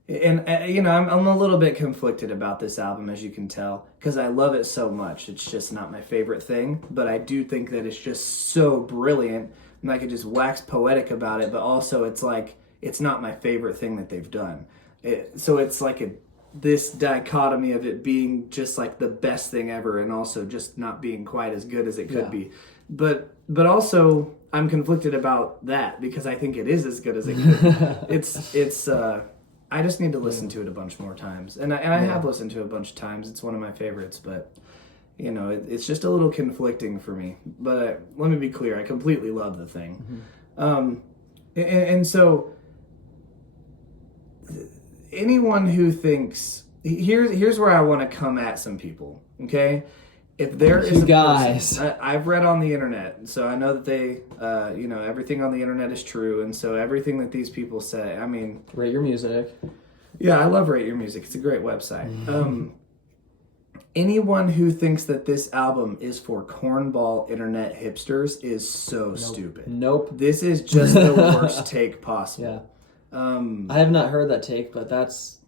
you know, I'm a little bit conflicted about this album, as you can tell, because I love it so much. It's just not my favorite thing, but I do think that it's just so brilliant, and I could just wax poetic about it, but also it's like, it's not my favorite thing that they've done. So it's like this dichotomy of it being just like the best thing ever, and also just not being quite as good as it could be. But also I'm conflicted about that, because I think it is as good as it could. It's I just need to listen to it a bunch more times, and I have listened to it a bunch of times. It's one of my favorites, but you know, it's just a little conflicting for me. But let me be clear, I completely love the thing. And so anyone who thinks, here's where I want to come at some people, okay? If there is a person, I've read on the internet, so I know that they, you know, everything on the internet is true, and so everything that these people say, I mean... Rate Your Music. Yeah, I love Rate Your Music. It's a great website. Anyone who thinks that this album is for cornball internet hipsters is so stupid. Nope. This is just the worst take possible. I have not heard that take, but that's...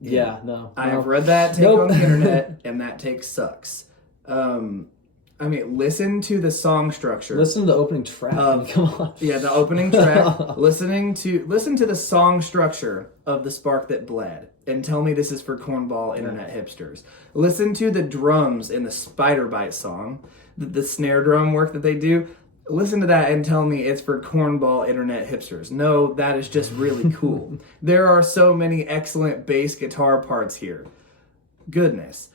no. I have read that take on the internet, and that take sucks. I mean, listen to the song structure. Listen to the opening track. Come on. Yeah, the opening track. Listen to the song structure of The Spark That Bled, and tell me this is for cornball internet hipsters. Listen to the drums in the Spider Bite song, the snare drum work that they do. Listen to that and tell me it's for cornball internet hipsters. No, that is just really cool. There are so many excellent bass guitar parts here. Goodness.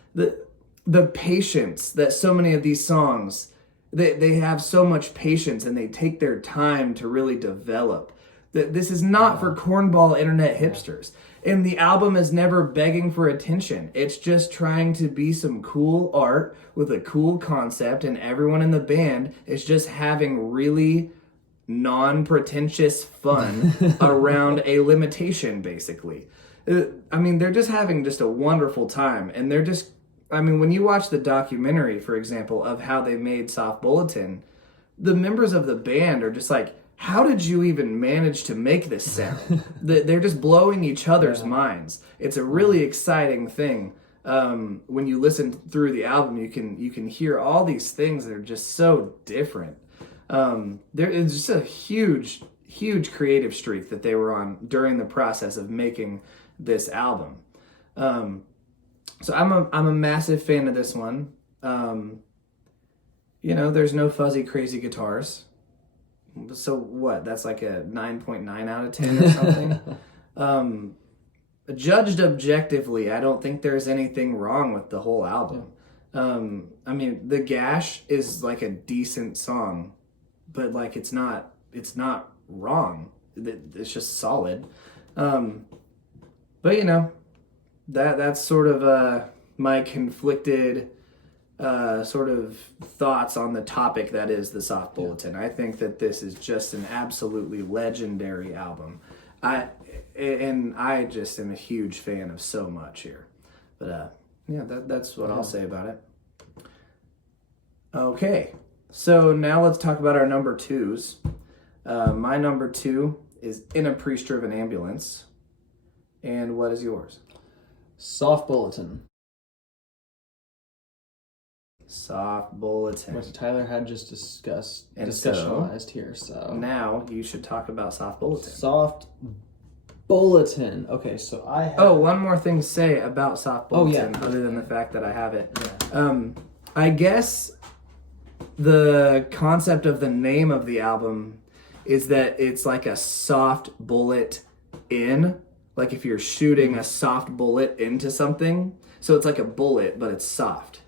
The patience that so many of these songs, they have so much patience, and they take their time to really develop. This is not for cornball internet hipsters. And the album is never begging for attention. It's just trying to be some cool art with a cool concept, and everyone in the band is just having really non-pretentious fun around a limitation, basically. I mean, they're just having just a wonderful time, and they're just... I mean, when you watch the documentary, for example, of how they made Soft Bulletin, the members of the band are just like, how did you even manage to make this sound? They're just blowing each other's minds. It's a really exciting thing. When you listen through the album, you can hear all these things that are just so different. There is just a huge creative streak that they were on during the process of making this album. So I'm a massive fan of this one. You know, there's no fuzzy crazy guitars. So what? That's like a 9.9 out of 10 or something. judged objectively, I don't think there's anything wrong with the whole album. I mean, The Gash is like a decent song, but like it's not wrong. It's just solid. But you know, that's sort of my conflicted sort of thoughts on the topic that is the Soft Bulletin. I think that this is just an absolutely legendary album. I just am a huge fan of so much here. But yeah, that's what I'll say about it. Okay, so now let's talk about our number twos. My number two is In a Priest-Driven Ambulance. And what is yours? Soft Bulletin. Soft Bulletin. Which Tyler had just discussionalized here. So now you should talk about Soft Bulletin. Soft Bulletin. Okay, so I have... Oh, one more thing to say about Soft Bulletin, other than the fact that I have it. Yeah. I guess the concept of the name of the album is that it's like a soft bullet in, like if you're shooting a soft bullet into something. So it's like a bullet, but it's soft.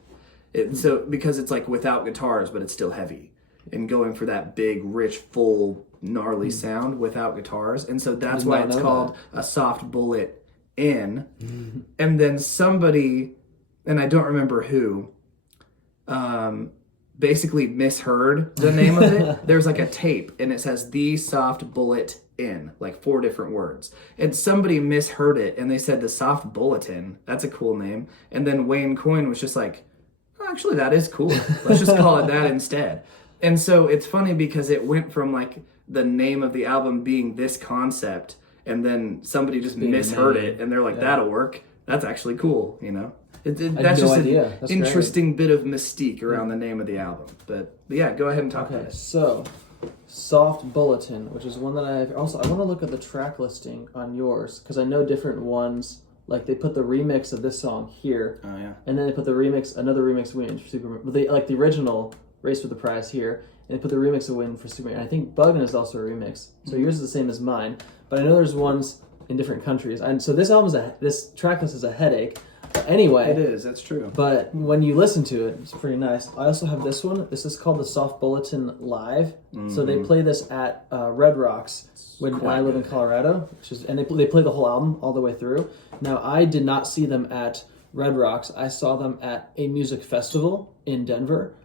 So because it's like without guitars, but it's still heavy, and going for that big, rich, full, gnarly sound without guitars. And so that's why it's called a soft bullet in. And then somebody, and I don't remember who, basically misheard the name of it. There's like a tape and it says The Soft Bullet In, like 4 different words. And somebody misheard it and they said The Soft Bulletin. That's a cool name. And then Wayne Coyne was just like, oh, actually that is cool. Let's just call it that instead. And so it's funny because it went from like the name of the album being this concept, and then somebody just misheard it and they're like, that'll work. That's actually cool, you know? That's just an interesting bit of mystique around the name of the album. But yeah, go ahead and talk about it. So, Soft Bulletin, which is one that I want to look at the track listing on yours, because I know different ones, like they put the remix of this song here. Oh, yeah. And then they put another remix Win for Superman. But they, like the original Race for the Prize here, and they put the remix of Win for Superman. And I think Buggin' is also a remix. So yours is the same as mine. But I know there's ones in different countries. And so this track list is a headache. But anyway. It is, that's true. But when you listen to it, it's pretty nice. I also have this one. This is called the Soft Bulletin Live. So they play this at Red Rocks when I live in Colorado. And they play the whole album all the way through. Now, I did not see them at Red Rocks. I saw them at a music festival in Denver,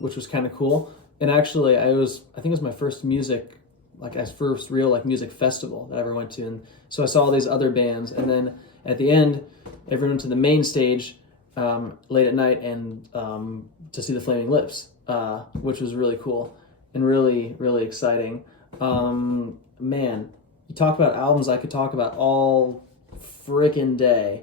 which was kind of cool. And actually, I think it was my first real music festival that I ever went to. And so I saw all these other bands. And then at the end, everyone went to the main stage late at night and to see the Flaming Lips, which was really cool and really, really exciting. Man, you talk about albums I could talk about all frickin' day.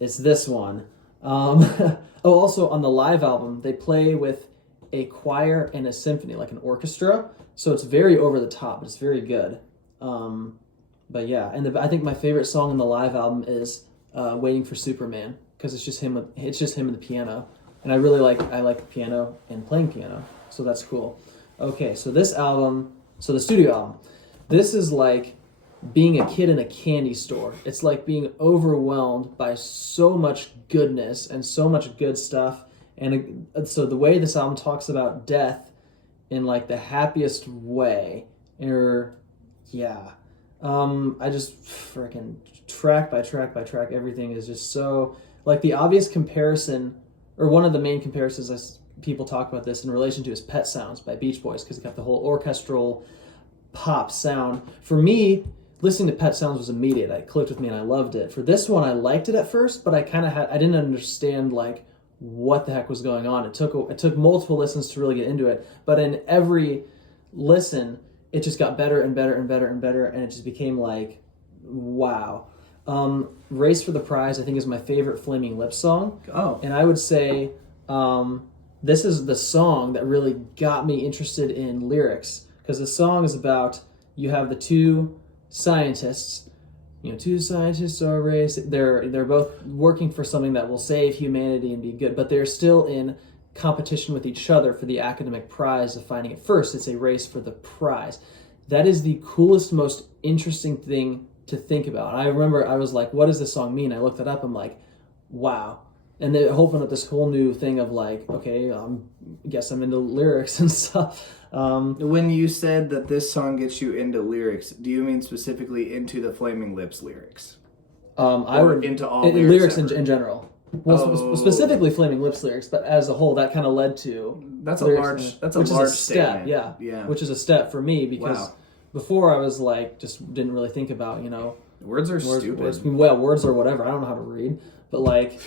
It's this one. Also on the live album, they play with a choir and a symphony, like an orchestra. So it's very over the top. It's very good. But yeah, and I think my favorite song on the live album is "Waiting for Superman" because it's just him and the piano, and I like the piano and playing piano, so that's cool. Okay, so this album, the studio album, this is like being a kid in a candy store. It's like being overwhelmed by so much goodness and so much good stuff, and so the way this album talks about death in like the happiest way, I just freaking track by track, everything is just so, like the obvious comparison, or one of the main comparisons as people talk about this in relation to is Pet Sounds by Beach Boys, because it got the whole orchestral pop sound. For me, listening to Pet Sounds was immediate. It clicked with me and I loved it. For this one, I liked it at first, but I didn't understand like what the heck was going on. It took multiple listens to really get into it, but in every listen, it just got better and better and better and better, and it just became like, wow. Race for the Prize, I think, is my favorite Flaming Lips song. Oh. And I would say this is the song that really got me interested in lyrics, because the song is about, you have the two scientists, two scientists are race. They're both working for something that will save humanity and be good, but they're still in competition with each other for the academic prize of finding it first. It's a race for the prize. That is the coolest, most interesting thing to think about. And I remember I was like, what does this song mean? I looked it up. I'm like, wow. And it opened up this whole new thing of like, okay, guess I'm into lyrics and stuff. When you said that this song gets you into lyrics, do you mean specifically into the Flaming Lips lyrics? I would into all lyrics in general. Well, specifically Flaming Lips lyrics, but as a whole, that kind of led to that's a large step, statement. Yeah, which is a step for me because before I was like just didn't really think about words are stupid. Well, words or whatever. I don't know how to read, but like.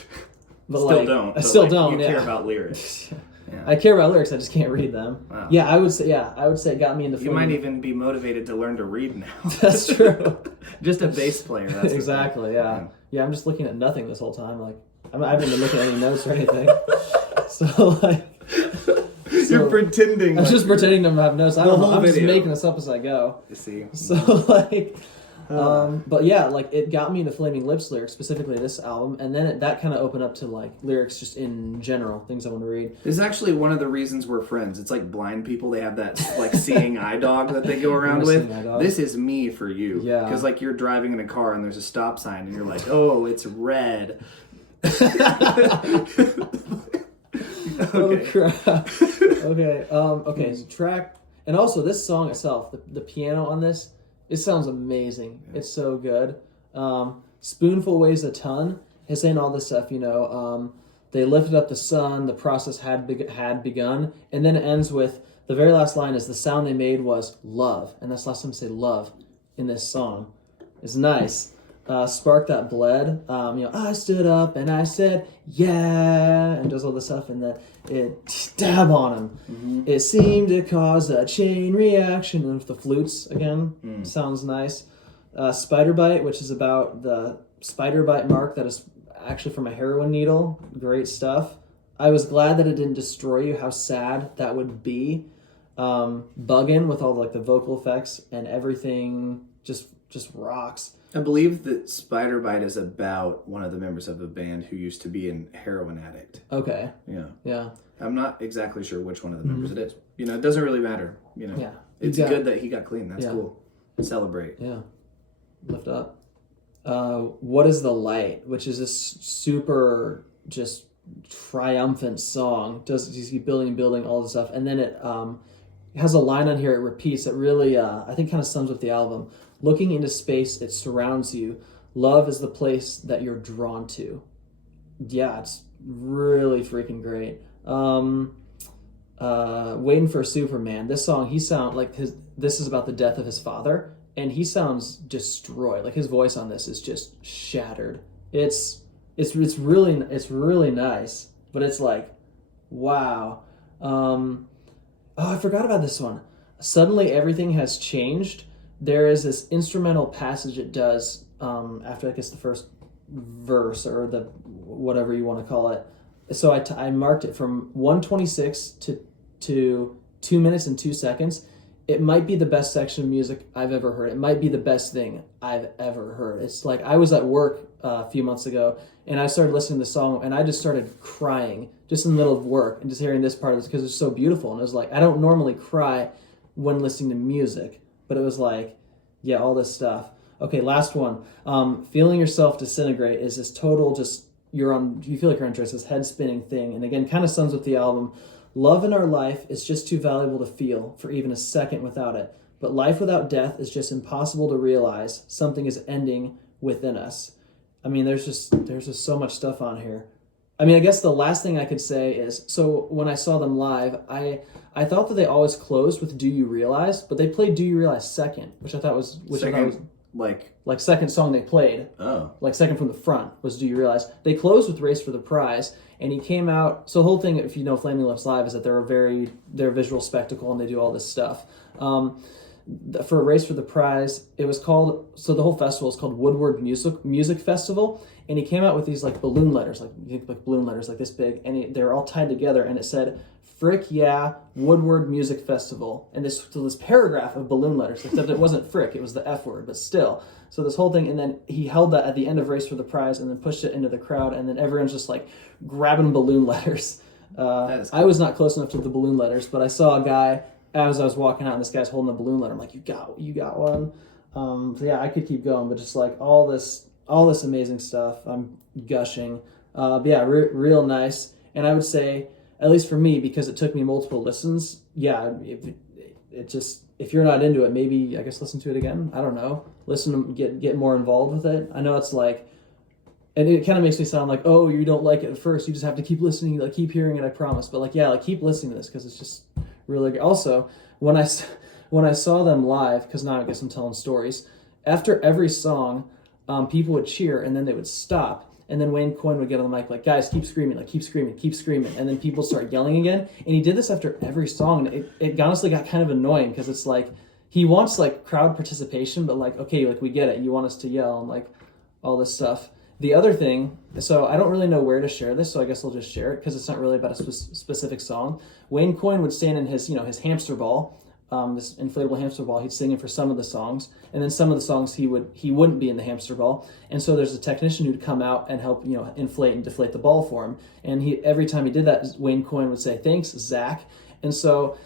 I still don't. You care about lyrics. Yeah. I care about lyrics. I just can't read them. Wow. Yeah, I would say it got me into. You might even be motivated to learn to read now. That's true. Just a bass player. That's exactly. Yeah. I'm just looking at nothing this whole time. Like I haven't been looking at any notes or anything. So like. You're pretending. I'm just pretending to have notes. I don't know. I'm just making this up as I go. You see. So like. But yeah, like it got me into Flaming Lips lyrics, specifically this album, and then that kind of opened up to like lyrics just in general, things I want to read. This is actually one of the reasons we're friends. It's like blind people, they have that like seeing eye dog that they go around with. This is me for you. Yeah. Because like you're driving in a car and there's a stop sign and you're like, oh, it's red. Oh crap. Okay. Okay, so track, and also this song itself, the piano on this, it sounds amazing. Yeah. It's so good. Spoonful weighs a ton. It's saying all this stuff, they lifted up the sun, the process had begun, and then it ends with, the very last line is, the sound they made was love. And that's the last time I say love in this song. It's nice. Spark that bled. I stood up and I said, yeah, and does all this stuff, and then it dab on him. Mm-hmm. It seemed to cause a chain reaction. And with the flutes again, sounds nice. Spider bite, which is about the spider bite mark that is actually from a heroin needle. Great stuff. I was glad that it didn't destroy you. How sad that would be. Buggin' with all the vocal effects and everything just rocks. I believe that Spider Bite is about one of the members of a band who used to be a heroin addict. Okay. Yeah. I'm not exactly sure which one of the members it is. It doesn't really matter. Yeah. It's good that he got clean. That's cool. Celebrate. Yeah. Lift up. What is the Light? Which is this super just triumphant song. Just keep building all this stuff, and then it has a line on here. It repeats. It really I think kind of sums up the album. Looking into space, it surrounds you. Love is the place that you're drawn to. Yeah, it's really freaking great. Waiting for Superman. This song, this is about the death of his father, and he sounds destroyed. Like his voice on this is just shattered. It's really nice, but it's like, wow. I forgot about this one. Suddenly everything has changed. There is this instrumental passage it does after, I guess, the first verse or the whatever you want to call it. So I marked it from 1:26 to 2 minutes and 2 seconds. It might be the best section of music I've ever heard. It might be the best thing I've ever heard. It's like I was at work a few months ago and I started listening to the song and I just started crying just in the middle of work and just hearing this part of it because it's so beautiful. And it was like, I don't normally cry when listening to music. But it was like, yeah, all this stuff. Okay, last one. Feeling yourself disintegrate is this total you feel like you're on this head spinning thing. And again, kind of sums up the album. Love in our life is just too valuable to feel for even a second without it. But life without death is just impossible to realize. Something is ending within us. I mean, there's just so much stuff on here. I mean, I guess the last thing I could say is, so when I saw them live, I thought that they always closed with Do You Realize, but they played Do You Realize second, which I thought was like second song they played. Oh. Like second from the front was Do You Realize. They closed with Race for the Prize, and he came out, so the whole thing, if you know Flaming Lips Live, is that they're a visual spectacle and they do all this stuff. For Race for the Prize, it was called, so the whole festival is called Woodward Music Festival, and he came out with these like balloon letters, like balloon letters like this big, and they're all tied together, and it said, "Frick yeah, Woodward Music Festival," and this paragraph of balloon letters, except it wasn't frick, it was the F word, but still. So this whole thing, and then he held that at the end of Race for the Prize, and then pushed it into the crowd, and then everyone's just like grabbing balloon letters. Cool. I was not close enough to the balloon letters, but I saw a guy as I was walking out, and this guy's holding a balloon letter. I'm like, you got one. So yeah, I could keep going, but just like all this amazing stuff. I'm gushing. But yeah, real nice. And I would say, at least for me, because it took me multiple listens, yeah, if you're not into it, maybe I guess listen to it again. I don't know. Listen to get more involved with it. I know it's like, and it kind of makes me sound like, oh, you don't like it at first. You just have to keep listening, like keep hearing it. I promise. But like, yeah, like keep listening to this because it's just really good. Also, when I saw them live, because now I guess I'm telling stories. After every song, people would cheer and then they would stop. And then Wayne Coyne would get on the mic like, guys, keep screaming, like keep screaming, keep screaming. And then people start yelling again. And he did this after every song. And it honestly got kind of annoying because it's like, he wants like crowd participation, but like, okay, like we get it. You want us to yell and like all this stuff. The other thing, so I don't really know where to share this, so I guess I'll just share it because it's not really about a specific song. Wayne Coyne would stand in his hamster ball, this inflatable hamster ball. He'd sing it for some of the songs, and then some of the songs he wouldn't be in the hamster ball. And so there's a technician who'd come out and help inflate and deflate the ball for him. And every time he did that, Wayne Coyne would say, "Thanks, Zach." And so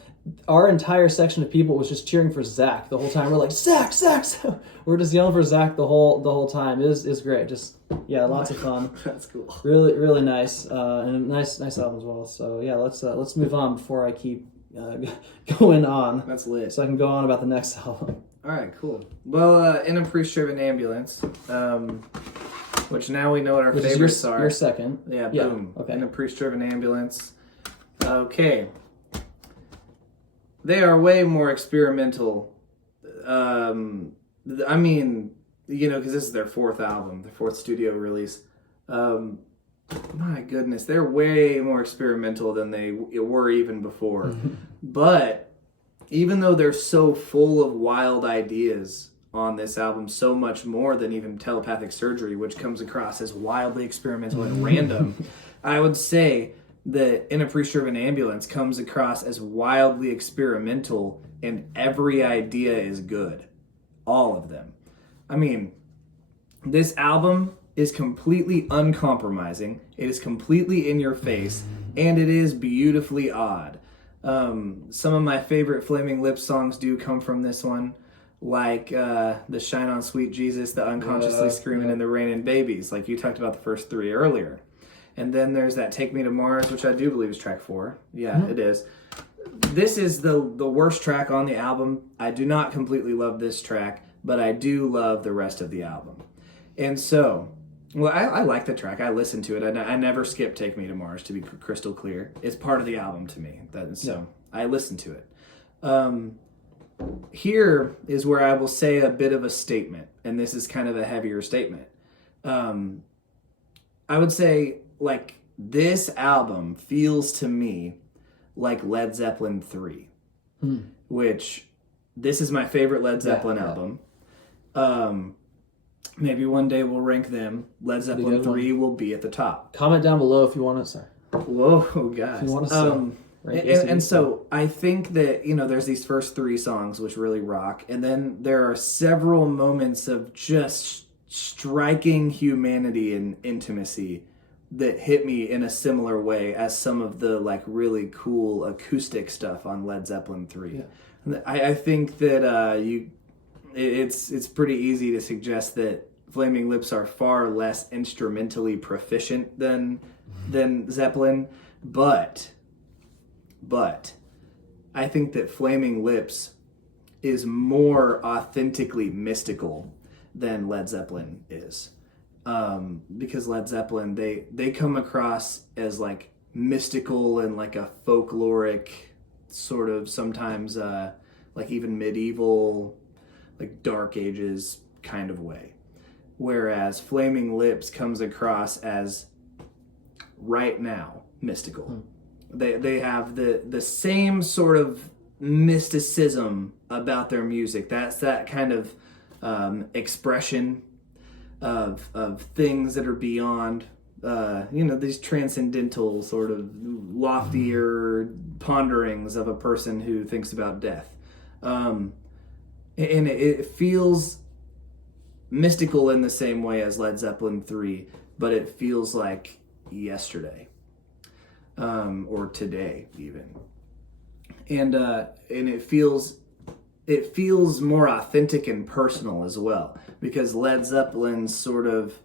our entire section of people was just cheering for Zach the whole time. We're like, Zach, Zach, Zach. We're just yelling for Zach the whole time. It was great. Just lots of fun. That's cool. Really, really nice, and a nice album as well. So yeah, let's move on before I keep going on. That's lit. So I can go on about the next album. All right, cool. Well, In a Pre-Striven Ambulance, which now we know what our favorites are. Your second. Yeah, boom. Okay. In a Pre-Striven Ambulance. Okay. They are way more experimental. I mean, because this is their fourth album, their fourth studio release. My goodness, they're way more experimental than they were even before. But even though they're so full of wild ideas on this album, so much more than even Telepathic Surgery, which comes across as wildly experimental and random, I would say that In a Pre-Striven Ambulance comes across as wildly experimental, and every idea is good. All of them. I mean, this album is completely uncompromising, it is completely in your face, and it is beautifully odd. Some of my favorite Flaming Lips songs do come from this one, like the Shine On Sweet Jesus, the Unconsciously Screaming in the Rain and Babies, like you talked about the first three earlier. And then there's that Take Me to Mars, which I do believe is track 4. Yeah, it is. This is the worst track on the album. I do not completely love this track, but I do love the rest of the album. And so, well, I like the track. I listen to it. I never skip Take Me to Mars, to be crystal clear. It's part of the album to me. I listen to it. Here is where I will say a bit of a statement, and this is kind of a heavier statement. I would say, like, this album feels to me like Led Zeppelin 3, which this is my favorite Led Zeppelin album. Maybe one day we'll rank them. Led Zeppelin 3 will be at the top. Comment down below if you want to, Whoa, guys. If you want to and so I think that, there's these first 3 songs which really rock, and then there are several moments of just striking humanity and intimacy that hit me in a similar way as some of the like really cool acoustic stuff on Led Zeppelin 3. Yeah. I think that it's pretty easy to suggest that Flaming Lips are far less instrumentally proficient than Zeppelin, but I think that Flaming Lips is more authentically mystical than Led Zeppelin is. Because Led Zeppelin, they come across as like mystical and like a folkloric sort of sometimes like even medieval, like Dark Ages kind of way. Whereas Flaming Lips comes across as right now mystical. They have the same sort of mysticism about their music. That's that kind of expression of things that are beyond, these transcendental sort of loftier ponderings of a person who thinks about death. And it feels mystical in the same way as Led Zeppelin 3, but it feels like yesterday, or today even. And it feels it feels more authentic and personal as well, because Led Zeppelin's sort of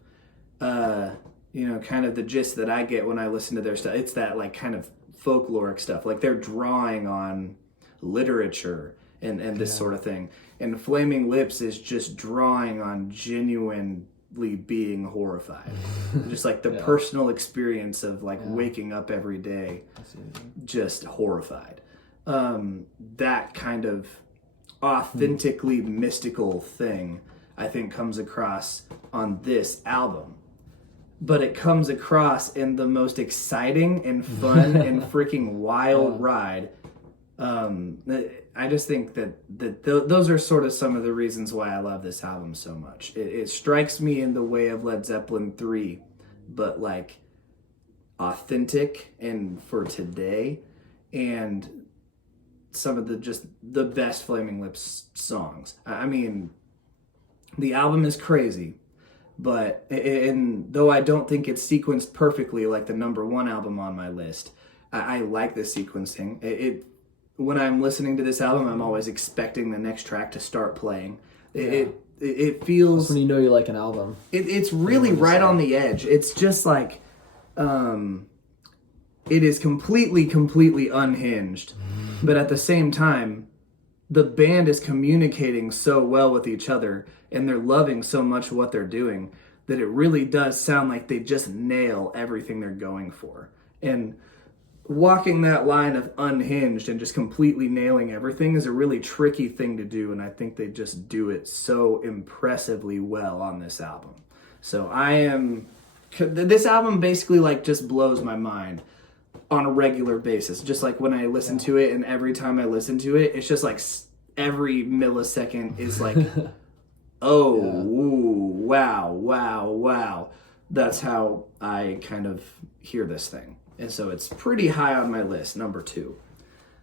kind of the gist that I get when I listen to their stuff. It's that like kind of folkloric stuff, like they're drawing on literature and this sort of thing. And Flaming Lips is just drawing on genuinely being horrified. Just like the personal experience of like waking up every day just horrified. That kind of authentically mystical thing I think comes across on this album. But it comes across in the most exciting and fun and freaking wild ride. I just think that those are sort of some of the reasons why I love this album so much. It strikes me in the way of Led Zeppelin 3, but like authentic and for today, and some of the best Flaming Lips songs. I mean, the album is crazy. But, and though I don't think it's sequenced perfectly like the number one album on my list, I like the sequencing. When I'm listening to this album, I'm always expecting the next track to start playing. It feels... That's when you know you like an album. It's really right on the edge. It's just like... it is completely unhinged. But at the same time, the band is communicating so well with each other, and they're loving so much what they're doing, that it really does sound like they just nail everything they're going for. And walking that line of unhinged and just completely nailing everything is a really tricky thing to do, and I think they just do it so impressively well on this album. So this album basically like just blows my mind on a regular basis. Just like when I listen to it, and every time I listen to it, it's just like every millisecond is like... ooh, wow. That's how I kind of hear this thing. And so it's pretty high on my list, number 2.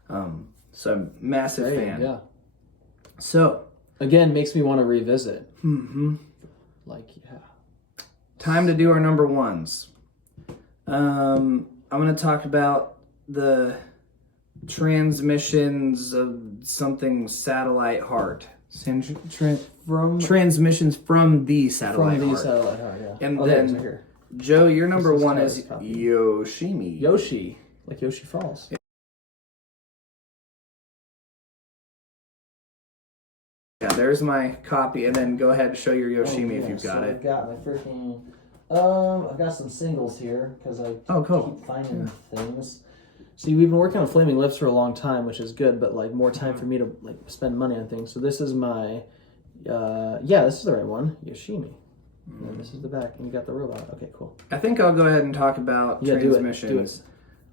So I'm a massive fan. Yeah. So. Again, makes me want to revisit. Mm-hmm. Like, yeah. Time to do our number 1s. I'm going to talk about the transmissions of something satellite heart. Transmissions from the satellite heart. Yeah. And then, Joe, your number 1 is Yoshimi. Yoshi, like Yoshi Falls. Yeah, there's my copy, and then go ahead and show your Yoshimi if you've got it. I've got my freaking... I've got some singles here, because I keep finding things. See, we've been working on Flaming Lips for a long time, which is good, but like more time for me to like spend money on things. So this is my, this is the right one, Yoshimi. And then this is the back, and you got the robot. Okay, cool. I think I'll go ahead and talk about transmissions.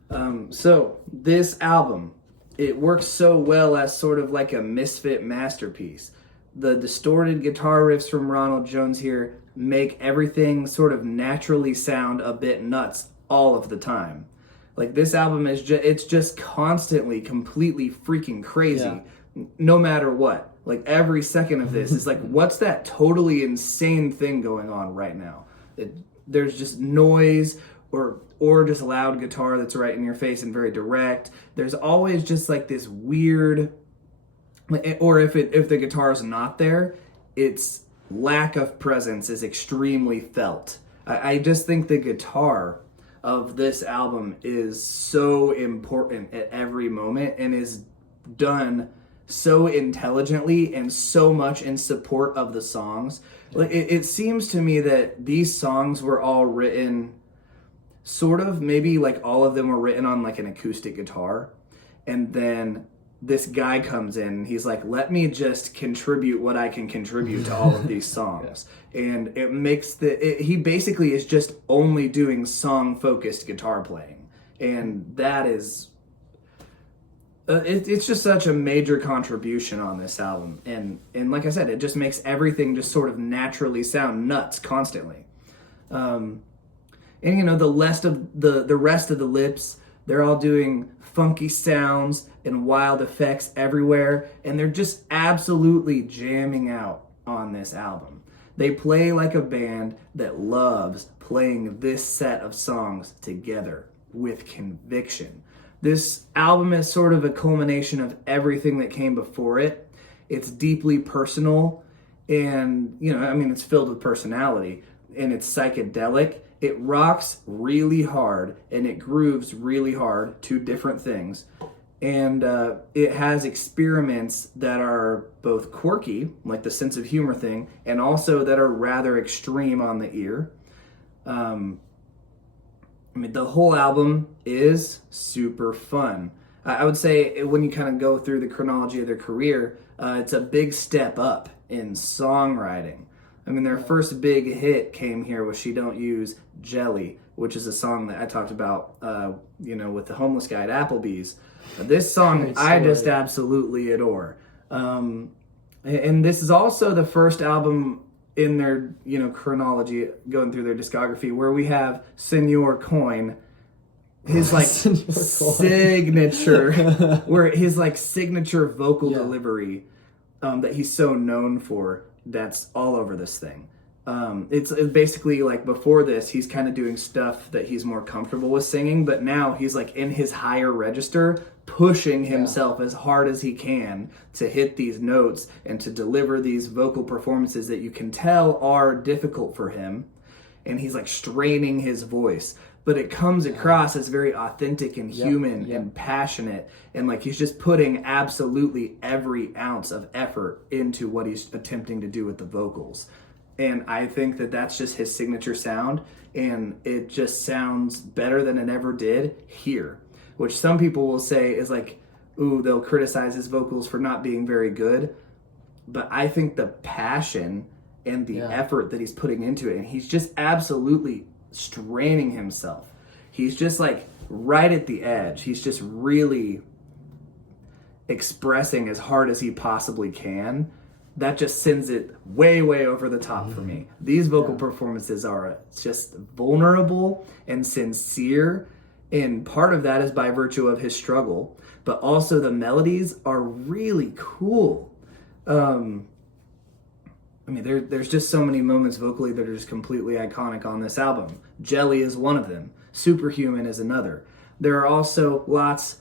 Do it. So this album, it works so well as sort of like a misfit masterpiece. The distorted guitar riffs from Ronald Jones here make everything sort of naturally sound a bit nuts all of the time. Like, this album is it's just constantly completely freaking crazy, no matter what. Like, every second of this is like, what's that totally insane thing going on right now? There's just noise or just loud guitar that's right in your face and very direct. There's always just like this weird, or if the guitar is not there, its lack of presence is extremely felt. I just think the guitar of this album is so important at every moment, and is done so intelligently and so much in support of the songs. Like, it seems to me that these songs were all written sort of, maybe like all of them were written on like an acoustic guitar, and then this guy comes in and he's like, let me just contribute what I can contribute to all of these songs. And it makes he basically is just only doing song-focused guitar playing. And that is, it's just such a major contribution on this album. And like I said, it just makes everything just sort of naturally sound nuts constantly. And you know, the rest of the Lips, they're all doing funky sounds and wild effects everywhere, and they're just absolutely jamming out on this album. They play like a band that loves playing this set of songs together with conviction. This album is sort of a culmination of everything that came before it. It's deeply personal, and it's filled with personality, and it's psychedelic. It rocks really hard and it grooves really hard, two different things. And it has experiments that are both quirky, like the sense of humor thing, and also that are rather extreme on the ear. The whole album is super fun. I would say when you kind of go through the chronology of their career, it's a big step up in songwriting. Their first big hit came here with She Don't Use Jelly, which is a song that I talked about, with the homeless guy at Applebee's. This song I just absolutely adore. And this is also the first album in their, chronology, going through their discography, where we have Senor Coin, his like signature, where his like signature vocal delivery that he's so known for, that's all over this thing. It's basically like before this, he's kind of doing stuff that he's more comfortable with singing, but now he's like in his higher register, pushing himself as hard as he can to hit these notes and to deliver these vocal performances that you can tell are difficult for him. And he's like straining his voice, but it comes across as very authentic and human and passionate. And like he's just putting absolutely every ounce of effort into what he's attempting to do with the vocals. And I think that that's just his signature sound, and it just sounds better than it ever did here, which some people will say is like, ooh, they'll criticize his vocals for not being very good. But I think the passion and the effort that he's putting into it, and he's just absolutely straining himself. He's just like right at the edge. He's just really expressing as hard as he possibly can. That just sends it way, way over the top for me. These vocal performances are just vulnerable and sincere, and part of that is by virtue of his struggle, but also the melodies are really cool. There's just so many moments vocally that are just completely iconic on this album. Jelly is one of them. Superhuman is another. There are also lots,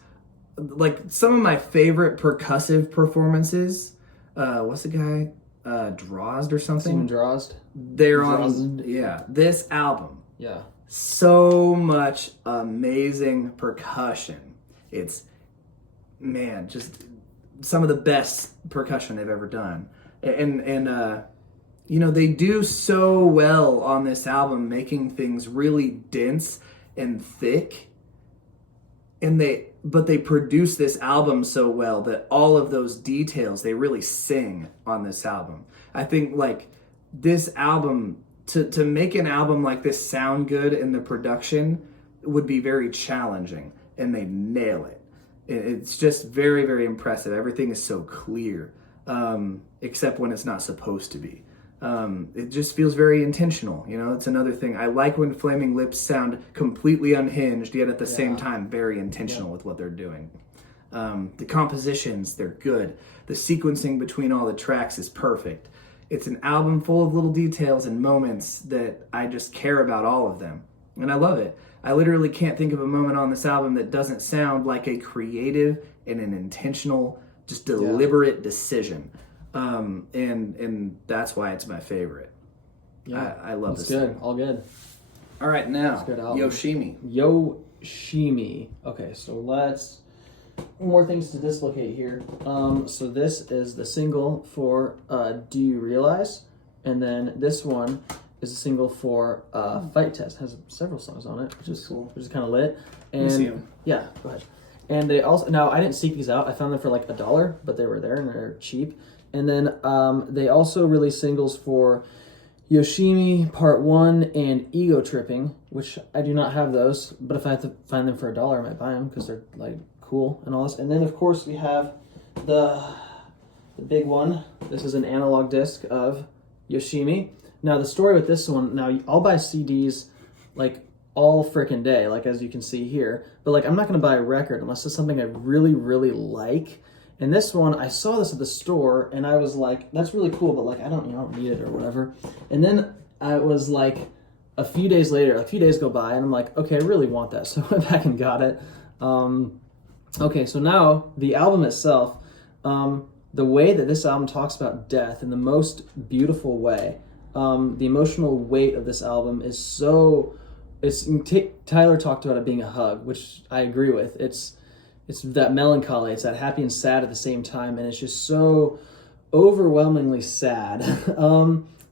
like some of my favorite percussive performances. What's the guy? Drozd or something? Steven Drozd. They're on, this album. Yeah. So much amazing percussion. It's, just some of the best percussion they've ever done. And they do so well on this album, making things really dense and thick. But they produce this album so well that all of those details, they really sing on this album. I think like this album, to make an album like this sound good in the production would be very challenging, and they nail it. It's just very, very impressive. Everything is so clear, except when it's not supposed to be. It just feels very intentional. It's another thing. I like when Flaming Lips sound completely unhinged, yet at the same time very intentional with what they're doing. The compositions, they're good. The sequencing between all the tracks is perfect. It's an album full of little details and moments that I just care about all of them. And I love it. I literally can't think of a moment on this album that doesn't sound like a creative and an intentional, just deliberate decision. And that's why it's my favorite. I love this. Good. All good. All right, now Yoshimi. Okay, so let's more things to dislocate here. So this is the single for Do You Realize? And then this one is a single for Fight Test. It has several songs on it, which is cool. Which is kind of lit. And let me see them. Yeah, go ahead. And they also, now I didn't seek these out. I found them for like $1, but they were there and they're cheap. And then they also released singles for Yoshimi Part 1 and Ego Tripping, which I do not have those, but if I have to find them for $1, I might buy them because they're like cool and all this. And then of course we have the big one. This is an analog disc of Yoshimi. Now the story with this one, now I'll buy CDs like all freaking day, like as you can see here, but like I'm not going to buy a record unless it's something I really, really like. And this one, I saw this at the store, and I was like, that's really cool, but like, I don't need it or whatever. And then I was like, a few days go by, and I'm like, okay, I really want that. So I went back and got it. Okay, so now, the album itself, the way that this album talks about death in the most beautiful way. The emotional weight of this album is so. Tyler talked about it being a hug, which I agree with. It's that melancholy, it's that happy and sad at the same time, and it's just so overwhelmingly sad.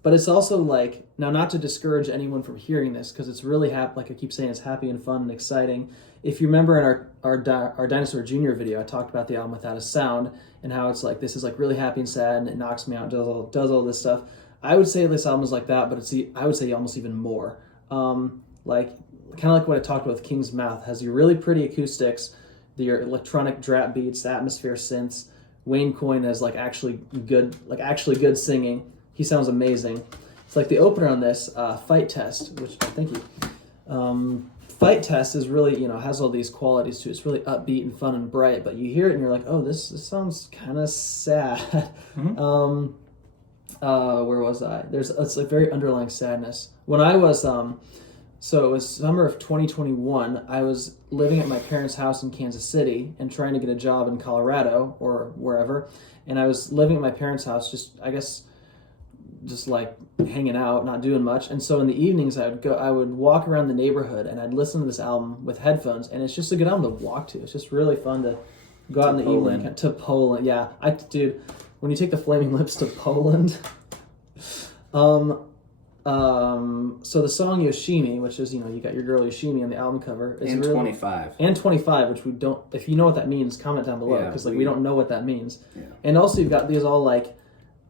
But it's also like, now not to discourage anyone from hearing this, because it's really like I keep saying, it's happy and fun and exciting. If you remember in our Dinosaur Jr. video, I talked about the album without a sound and how it's like, this is like really happy and sad and it knocks me out, does all this stuff. I would say this album is like that, but I would say almost even more. Like kind of like what I talked about with King's Mouth, has your really pretty acoustics, your electronic drap beats, the atmosphere synths. Wayne Coyne has like actually good singing. He sounds amazing. It's like the opener on this, Fight Test, which thank you. Fight Test is really, has all these qualities to it. It's really upbeat and fun and bright, but you hear it and you're like, oh, this sounds kind of sad. Mm-hmm. Where was I? It's like very underlying sadness. When I was, so it was summer of 2021, I was living at my parents' house in Kansas City and trying to get a job in Colorado or wherever. And I was living at my parents' house, just like hanging out, not doing much. And so in the evenings I would walk around the neighborhood and I'd listen to this album with headphones, and it's just a good album to walk to. It's just really fun to go out in the evening to Poland. Yeah, dude, when you take the Flaming Lips to Poland. So the song Yoshimi, which is, you got your girl Yoshimi on the album cover. And really, 25. And 25, which we don't, if you know what that means, comment down below, because we don't know what that means. Yeah. And also you've got these all like,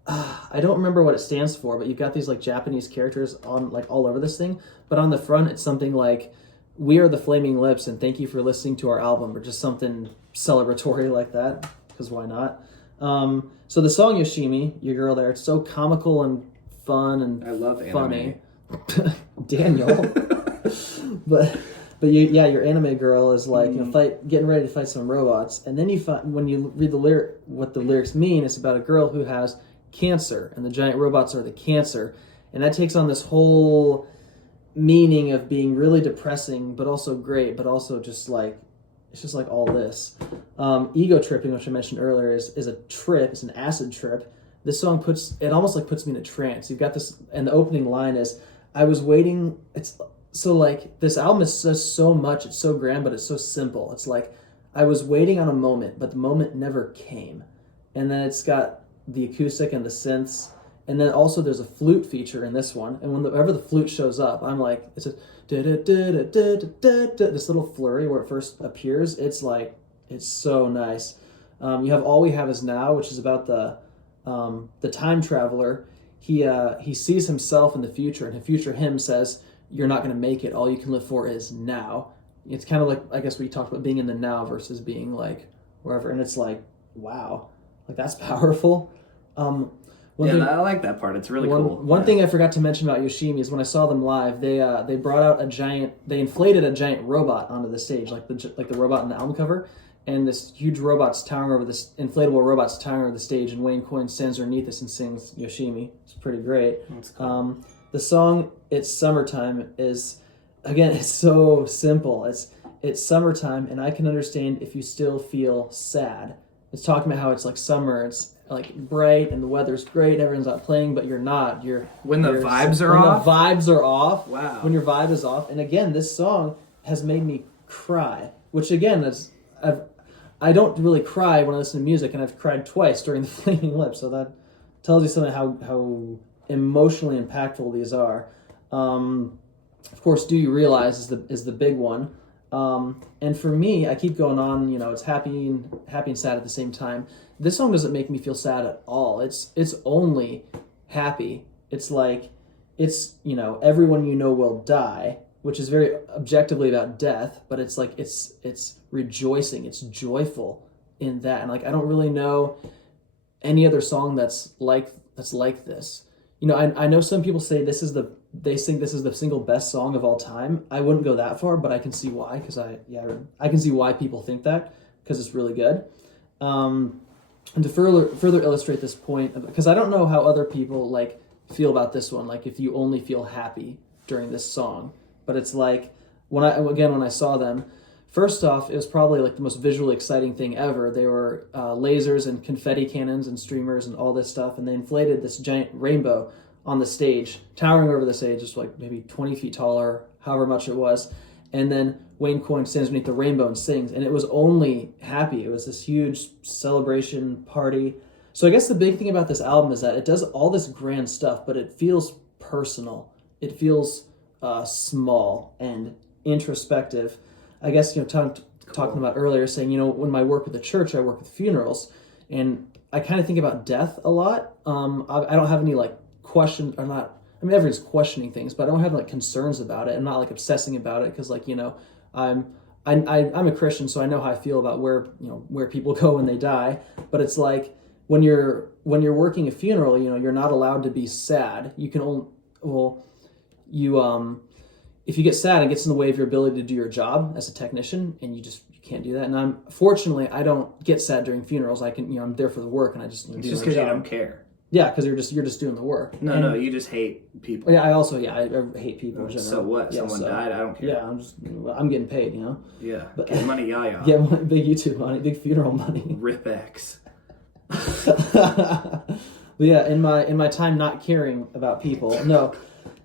I don't remember what it stands for, but you've got these like Japanese characters on like all over this thing. But on the front, it's something like, "We are the Flaming Lips, and thank you for listening to our album," or just something celebratory like that, because why not? So the song Yoshimi, your girl there, it's so comical and fun and I love funny. Daniel. but your anime girl is like, getting ready to fight some robots, and then you find, when you read what the lyrics mean, it's about a girl who has cancer, and the giant robots are the cancer, and that takes on this whole meaning of being really depressing, but also great, but also just like, it's just like all this. Ego tripping, which I mentioned earlier, is a trip. It's an acid trip. This song puts me in a trance. You've got this, and the opening line is, "I was waiting." It's so like, this album is just so much. It's so grand, but it's so simple. It's like, I was waiting on a moment, but the moment never came. And then it's got the acoustic and the synths, and then also there's a flute feature in this one. And whenever the flute shows up, I'm like, it's a this little flurry where it first appears. It's like, it's so nice. You have All We Have Is Now, which is about the time traveler. He sees himself in the future, and the future him says, "You're not going to make it. All you can live for is now." It's kind of like, I guess we talked about being in the now versus being like wherever, and it's like, wow, like that's powerful. I like that part. It's really cool. One thing I forgot to mention about Yoshimi is when I saw them live, they brought out they inflated a giant robot onto the stage, like the robot in the album cover. And this huge robot's towering over this inflatable robot's towering over the stage, and Wayne Coyne stands underneath this and sings Yoshimi. It's pretty great. That's cool. The song "It's Summertime" is, again, it's so simple. It's summertime, and I can understand if you still feel sad. It's talking about how it's like summer. It's like bright and the weather's great and everyone's out playing, but you're not. When the vibes are off. The vibes are off. Wow. When your vibe is off, and again, this song has made me cry, which again is. I don't really cry when I listen to music, and I've cried twice during the Flaming Lips, so that tells you something how emotionally impactful these are. Of course, Do You Realize is the big one. And for me, I keep going on, it's happy and sad at the same time. This song doesn't make me feel sad at all. It's only happy. It's like, everyone you know will die, which is very objectively about death, but it's like, it's rejoicing, it's joyful in that. And like, I don't really know any other song that's like this. I know some people say they think this is the single best song of all time. I wouldn't go that far, but I can see why, because I can see why people think that, because it's really good. And to further illustrate this point, because I don't know how other people like feel about this one, like if you only feel happy during this song. But it's like, when I saw them, First off, it was probably like the most visually exciting thing ever. There were lasers and confetti cannons and streamers and all this stuff, and they inflated this giant rainbow on the stage, towering over the stage, just like maybe 20 feet taller, however much it was. And then Wayne Coyne stands beneath the rainbow and sings, and it was only happy. It was this huge celebration party. So I guess the big thing about this album is that it does all this grand stuff, but it feels personal. It feels small and introspective. I guess, talking about earlier, saying, when I work with the church, I work with funerals, and I kind of think about death a lot. I don't have any questions, or not. I mean, everyone's questioning things, but I don't have concerns about it. I'm not obsessing about it because I'm a Christian, so I know how I feel about where people go when they die. But it's like when you're working a funeral, you're not allowed to be sad. You can only if you get sad, it gets in the way of your ability to do your job as a technician, and you can't do that. And fortunately, I don't get sad during funerals. I can, I'm there for the work, and I just do my job. Just because you don't care. Yeah, because you're just doing the work. No, you just hate people. Yeah, I hate people in general. So what? Yeah, Someone died. I don't care. Yeah, I'm getting paid. Yeah, but get money, yaya. Yeah, big YouTube money, big funeral money. Rip X. But yeah, in my time not caring about people, no,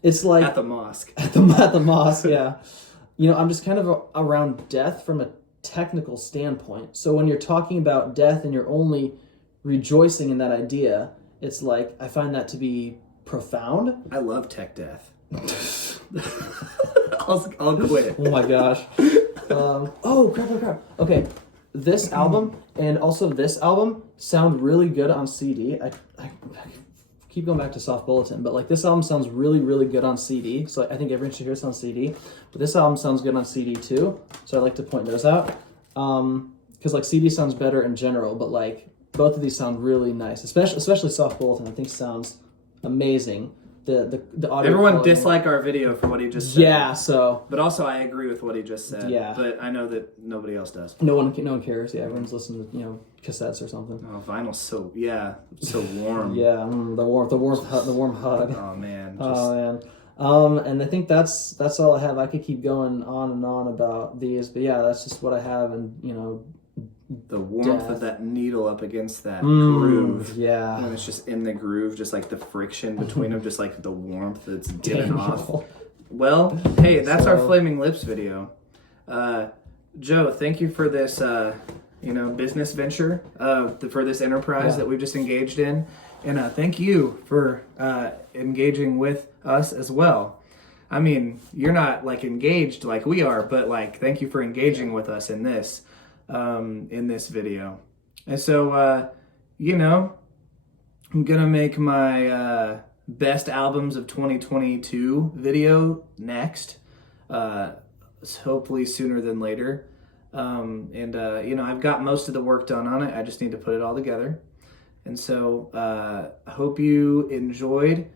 it's like at the mosque. At the mosque, yeah. I'm just kind of around death from a technical standpoint. So when you're talking about death and you're only rejoicing in that idea, it's like I find that to be profound. I love tech death. I'll quit. Oh my gosh. Crap. Okay, this album and also this album sound really good on CD. I keep going back to Soft Bulletin, but this album sounds really, really good on CD. So I think everyone should hear it on CD. But this album sounds good on CD too. So I like to point those out. Because CD sounds better in general, but both of these sound really nice, especially Soft Bulletin. I think sounds amazing. The audio. Everyone quality. Dislike our video for what he just said. Yeah. So. But also, I agree with what he just said. Yeah. But I know that nobody else does. No one cares. Yeah, everyone's listening to cassettes or something. Oh, vinyl's so warm. Yeah, the warm hug. Oh man. Oh man. And I think that's all I have. I could keep going on and on about these, but yeah, that's just what I have, and the warmth of that needle up against that groove. Yeah. When it's just in the groove, just the friction between them, just the warmth that's given off. Well, hey, that's our Flaming Lips video. Joe, thank you for this, business venture, for this enterprise that we've just engaged in. And thank you for engaging with us as well. I mean, you're not engaged like we are, but thank you for engaging with us in this video. And so, I'm gonna make my best albums of 2022 video next, hopefully sooner than later. I've got most of the work done on it. I just need to put it all together. And so I hope you enjoyed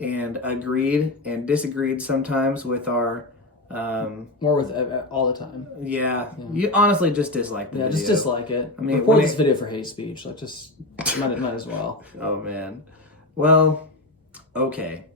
and agreed and disagreed sometimes with our more with all the time. Yeah. You honestly just dislike the video. Yeah, just dislike it. I mean, record this video for hate speech. Just might as well. Oh man. Well, okay.